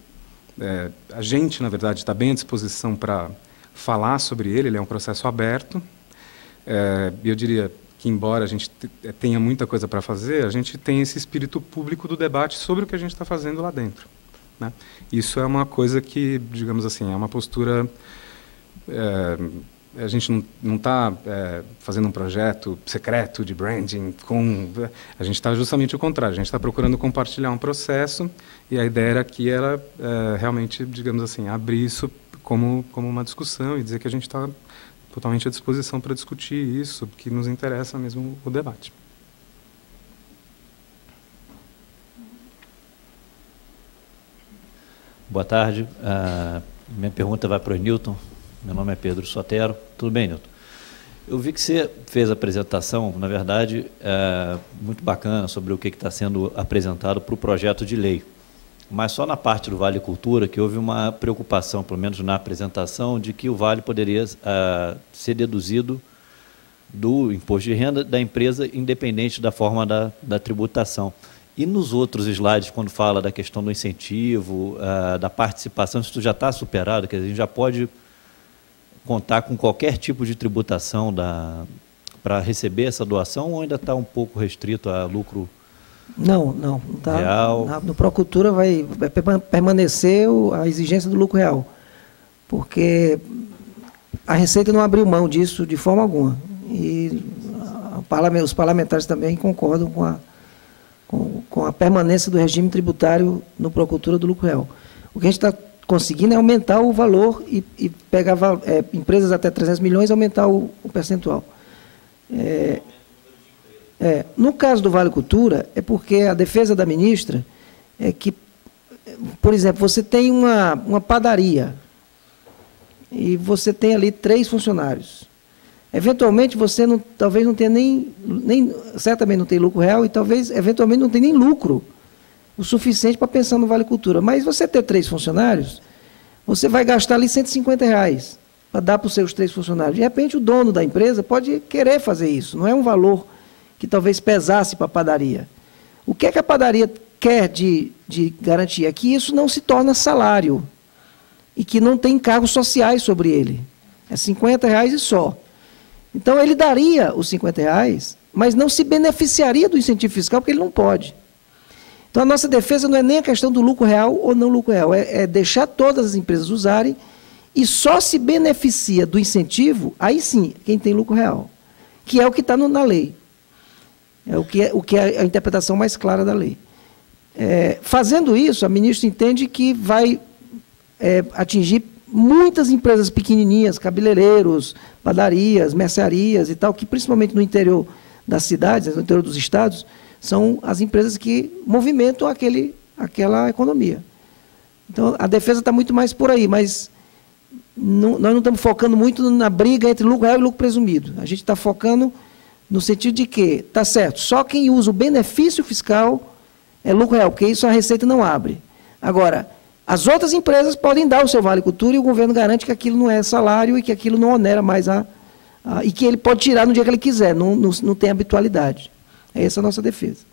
a gente, na verdade, está bem à disposição para falar sobre ele é um processo aberto. Eu diria que, embora a gente tenha muita coisa para fazer, a gente tem esse espírito público do debate sobre o que a gente está fazendo lá dentro, né? Isso é uma coisa que, digamos assim, é uma postura... a gente não está fazendo um projeto secreto de branding, a gente está justamente o contrário, a gente está procurando compartilhar um processo, e a ideia era que era realmente, digamos assim, abrir isso como uma discussão e dizer que a gente está totalmente à disposição para discutir isso, porque nos interessa mesmo o debate. Boa tarde. Minha pergunta vai para o Newton. Meu nome é Pedro Sotero. Tudo bem, Newton? Eu vi que você fez a apresentação, na verdade, muito bacana sobre o que está sendo apresentado para o projeto de lei. Mas só na parte do Vale Cultura que houve uma preocupação, pelo menos na apresentação, de que o Vale poderia ser deduzido do imposto de renda da empresa, independente da forma da tributação. E nos outros slides, quando fala da questão do incentivo, da participação, isso já está superado, quer dizer, a gente já pode contar com qualquer tipo de tributação para receber essa doação, ou ainda está um pouco restrito a lucro? Não está. Real. No Procultura vai permanecer a exigência do lucro real, porque a Receita não abriu mão disso de forma alguma. E os parlamentares também concordam com a permanência do regime tributário no Procultura do lucro real. O que a gente está conseguindo é aumentar o valor e pegar empresas até 300 milhões e aumentar o percentual. No caso do Vale Cultura, é porque a defesa da ministra é que, por exemplo, você tem uma padaria e você tem ali 3 funcionários. Eventualmente, você talvez não tenha certamente não tem lucro real e talvez, eventualmente, não tenha nem lucro o suficiente para pensar no Vale Cultura. Mas você ter 3 funcionários, você vai gastar ali R$150 para dar para os seus 3 funcionários. De repente, o dono da empresa pode querer fazer isso. Não é um valor que talvez pesasse para a padaria. O que é que a padaria quer de garantia? Que isso não se torna salário e que não tem encargos sociais sobre ele. É R$50 e só. Então, ele daria os R$50, mas não se beneficiaria do incentivo fiscal, porque ele não pode. Então, a nossa defesa não é nem a questão do lucro real ou não lucro real, é deixar todas as empresas usarem e só se beneficia do incentivo, aí sim, quem tem lucro real, que é o que está na lei. É o que é a interpretação mais clara da lei. Fazendo isso, a ministra entende que vai atingir muitas empresas pequenininhas, cabeleireiros, padarias, mercearias e tal, que principalmente no interior das cidades, no interior dos estados, são as empresas que movimentam aquela economia. Então, a defesa está muito mais por aí, mas nós não estamos focando muito na briga entre lucro real e lucro presumido. A gente está focando no sentido de que, está certo, só quem usa o benefício fiscal é lucro real, porque isso a Receita não abre. Agora, as outras empresas podem dar o seu Vale Cultura e o governo garante que aquilo não é salário e que aquilo não onera mais e que ele pode tirar no dia que ele quiser, não tem habitualidade. Essa é a nossa defesa.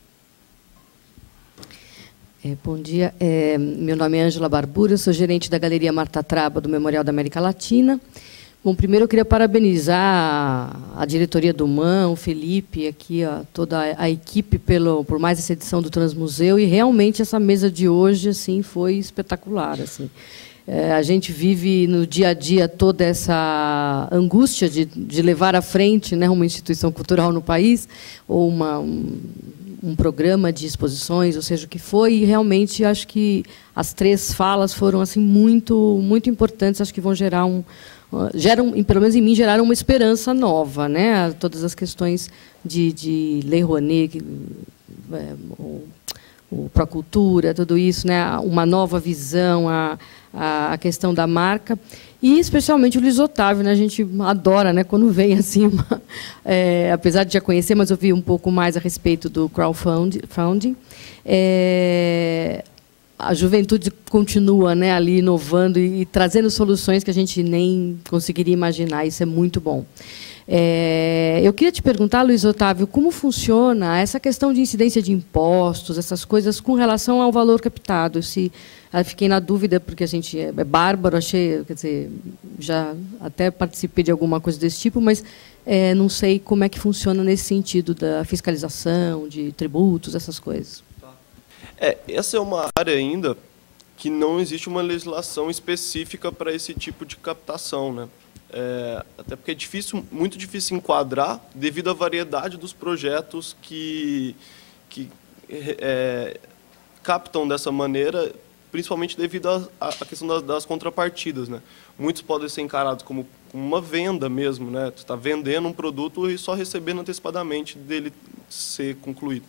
Bom dia. Meu nome é Ângela Barbura, eu sou gerente da Galeria Marta Traba, do Memorial da América Latina. Bom, primeiro eu queria parabenizar a diretoria do MAN, o Felipe, aqui, toda a equipe por mais essa edição do Transmuseu, e realmente essa mesa de hoje assim, foi espetacular. Assim. A gente vive no dia a dia toda essa angústia de levar à frente, né, uma instituição cultural no país, ou um programa de exposições, ou seja, o que foi, e realmente acho que as 3 falas foram assim, muito, muito importantes, acho que vão gerar pelo menos em mim, geraram uma esperança nova, né? Todas as questões de Lei Rouanet, o Procultura, tudo isso, né? Uma nova visão, a questão da marca. E, especialmente, o Luiz Otávio, né? A gente adora, né? Quando vem assim, apesar de já conhecer, mas ouvir um pouco mais a respeito do crowdfunding. A juventude continua, né, ali inovando e trazendo soluções que a gente nem conseguiria imaginar. Isso é muito bom. Eu queria te perguntar, Luiz Otávio, como funciona essa questão de incidência de impostos, essas coisas, com relação ao valor captado. Fiquei na dúvida, porque a gente é bárbaro, achei, quer dizer, já até participei de alguma coisa desse tipo, mas não sei como é que funciona nesse sentido da fiscalização, de tributos, essas coisas. Essa é uma área ainda que não existe uma legislação específica para esse tipo de captação, né? Até porque é muito difícil enquadrar devido à variedade dos projetos que captam dessa maneira, principalmente devido à questão das contrapartidas, né? Muitos podem ser encarados como uma venda mesmo, né? Você está vendendo um produto e só recebendo antecipadamente dele ser concluído.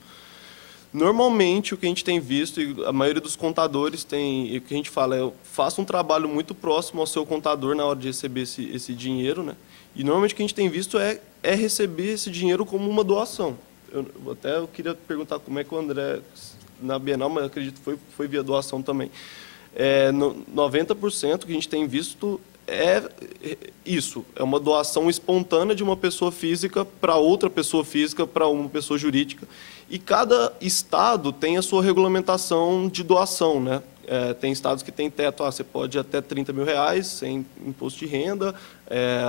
Normalmente, o que a gente tem visto, e a maioria dos contadores tem, e o que a gente fala faça um trabalho muito próximo ao seu contador na hora de receber esse dinheiro, né? E, normalmente, o que a gente tem visto é receber esse dinheiro como uma doação. Eu queria perguntar como é que o André, na Bienal, mas acredito que foi via doação também. 90% que a gente tem visto isso, é uma doação espontânea de uma pessoa física para outra pessoa física, para uma pessoa jurídica. E cada estado tem a sua regulamentação de doação, né? Tem estados que tem teto, você pode ir até R$30 mil sem imposto de renda,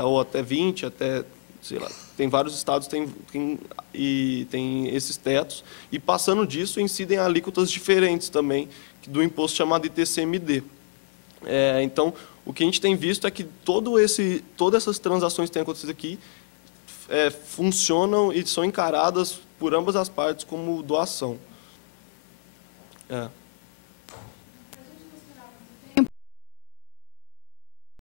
ou até 20, até, sei lá. Tem vários estados que tem esses tetos, e passando disso incidem alíquotas diferentes também do imposto chamado ITCMD. Então, o que a gente tem visto é que todas essas transações que têm acontecido aqui funcionam e são encaradas por ambas as partes como doação.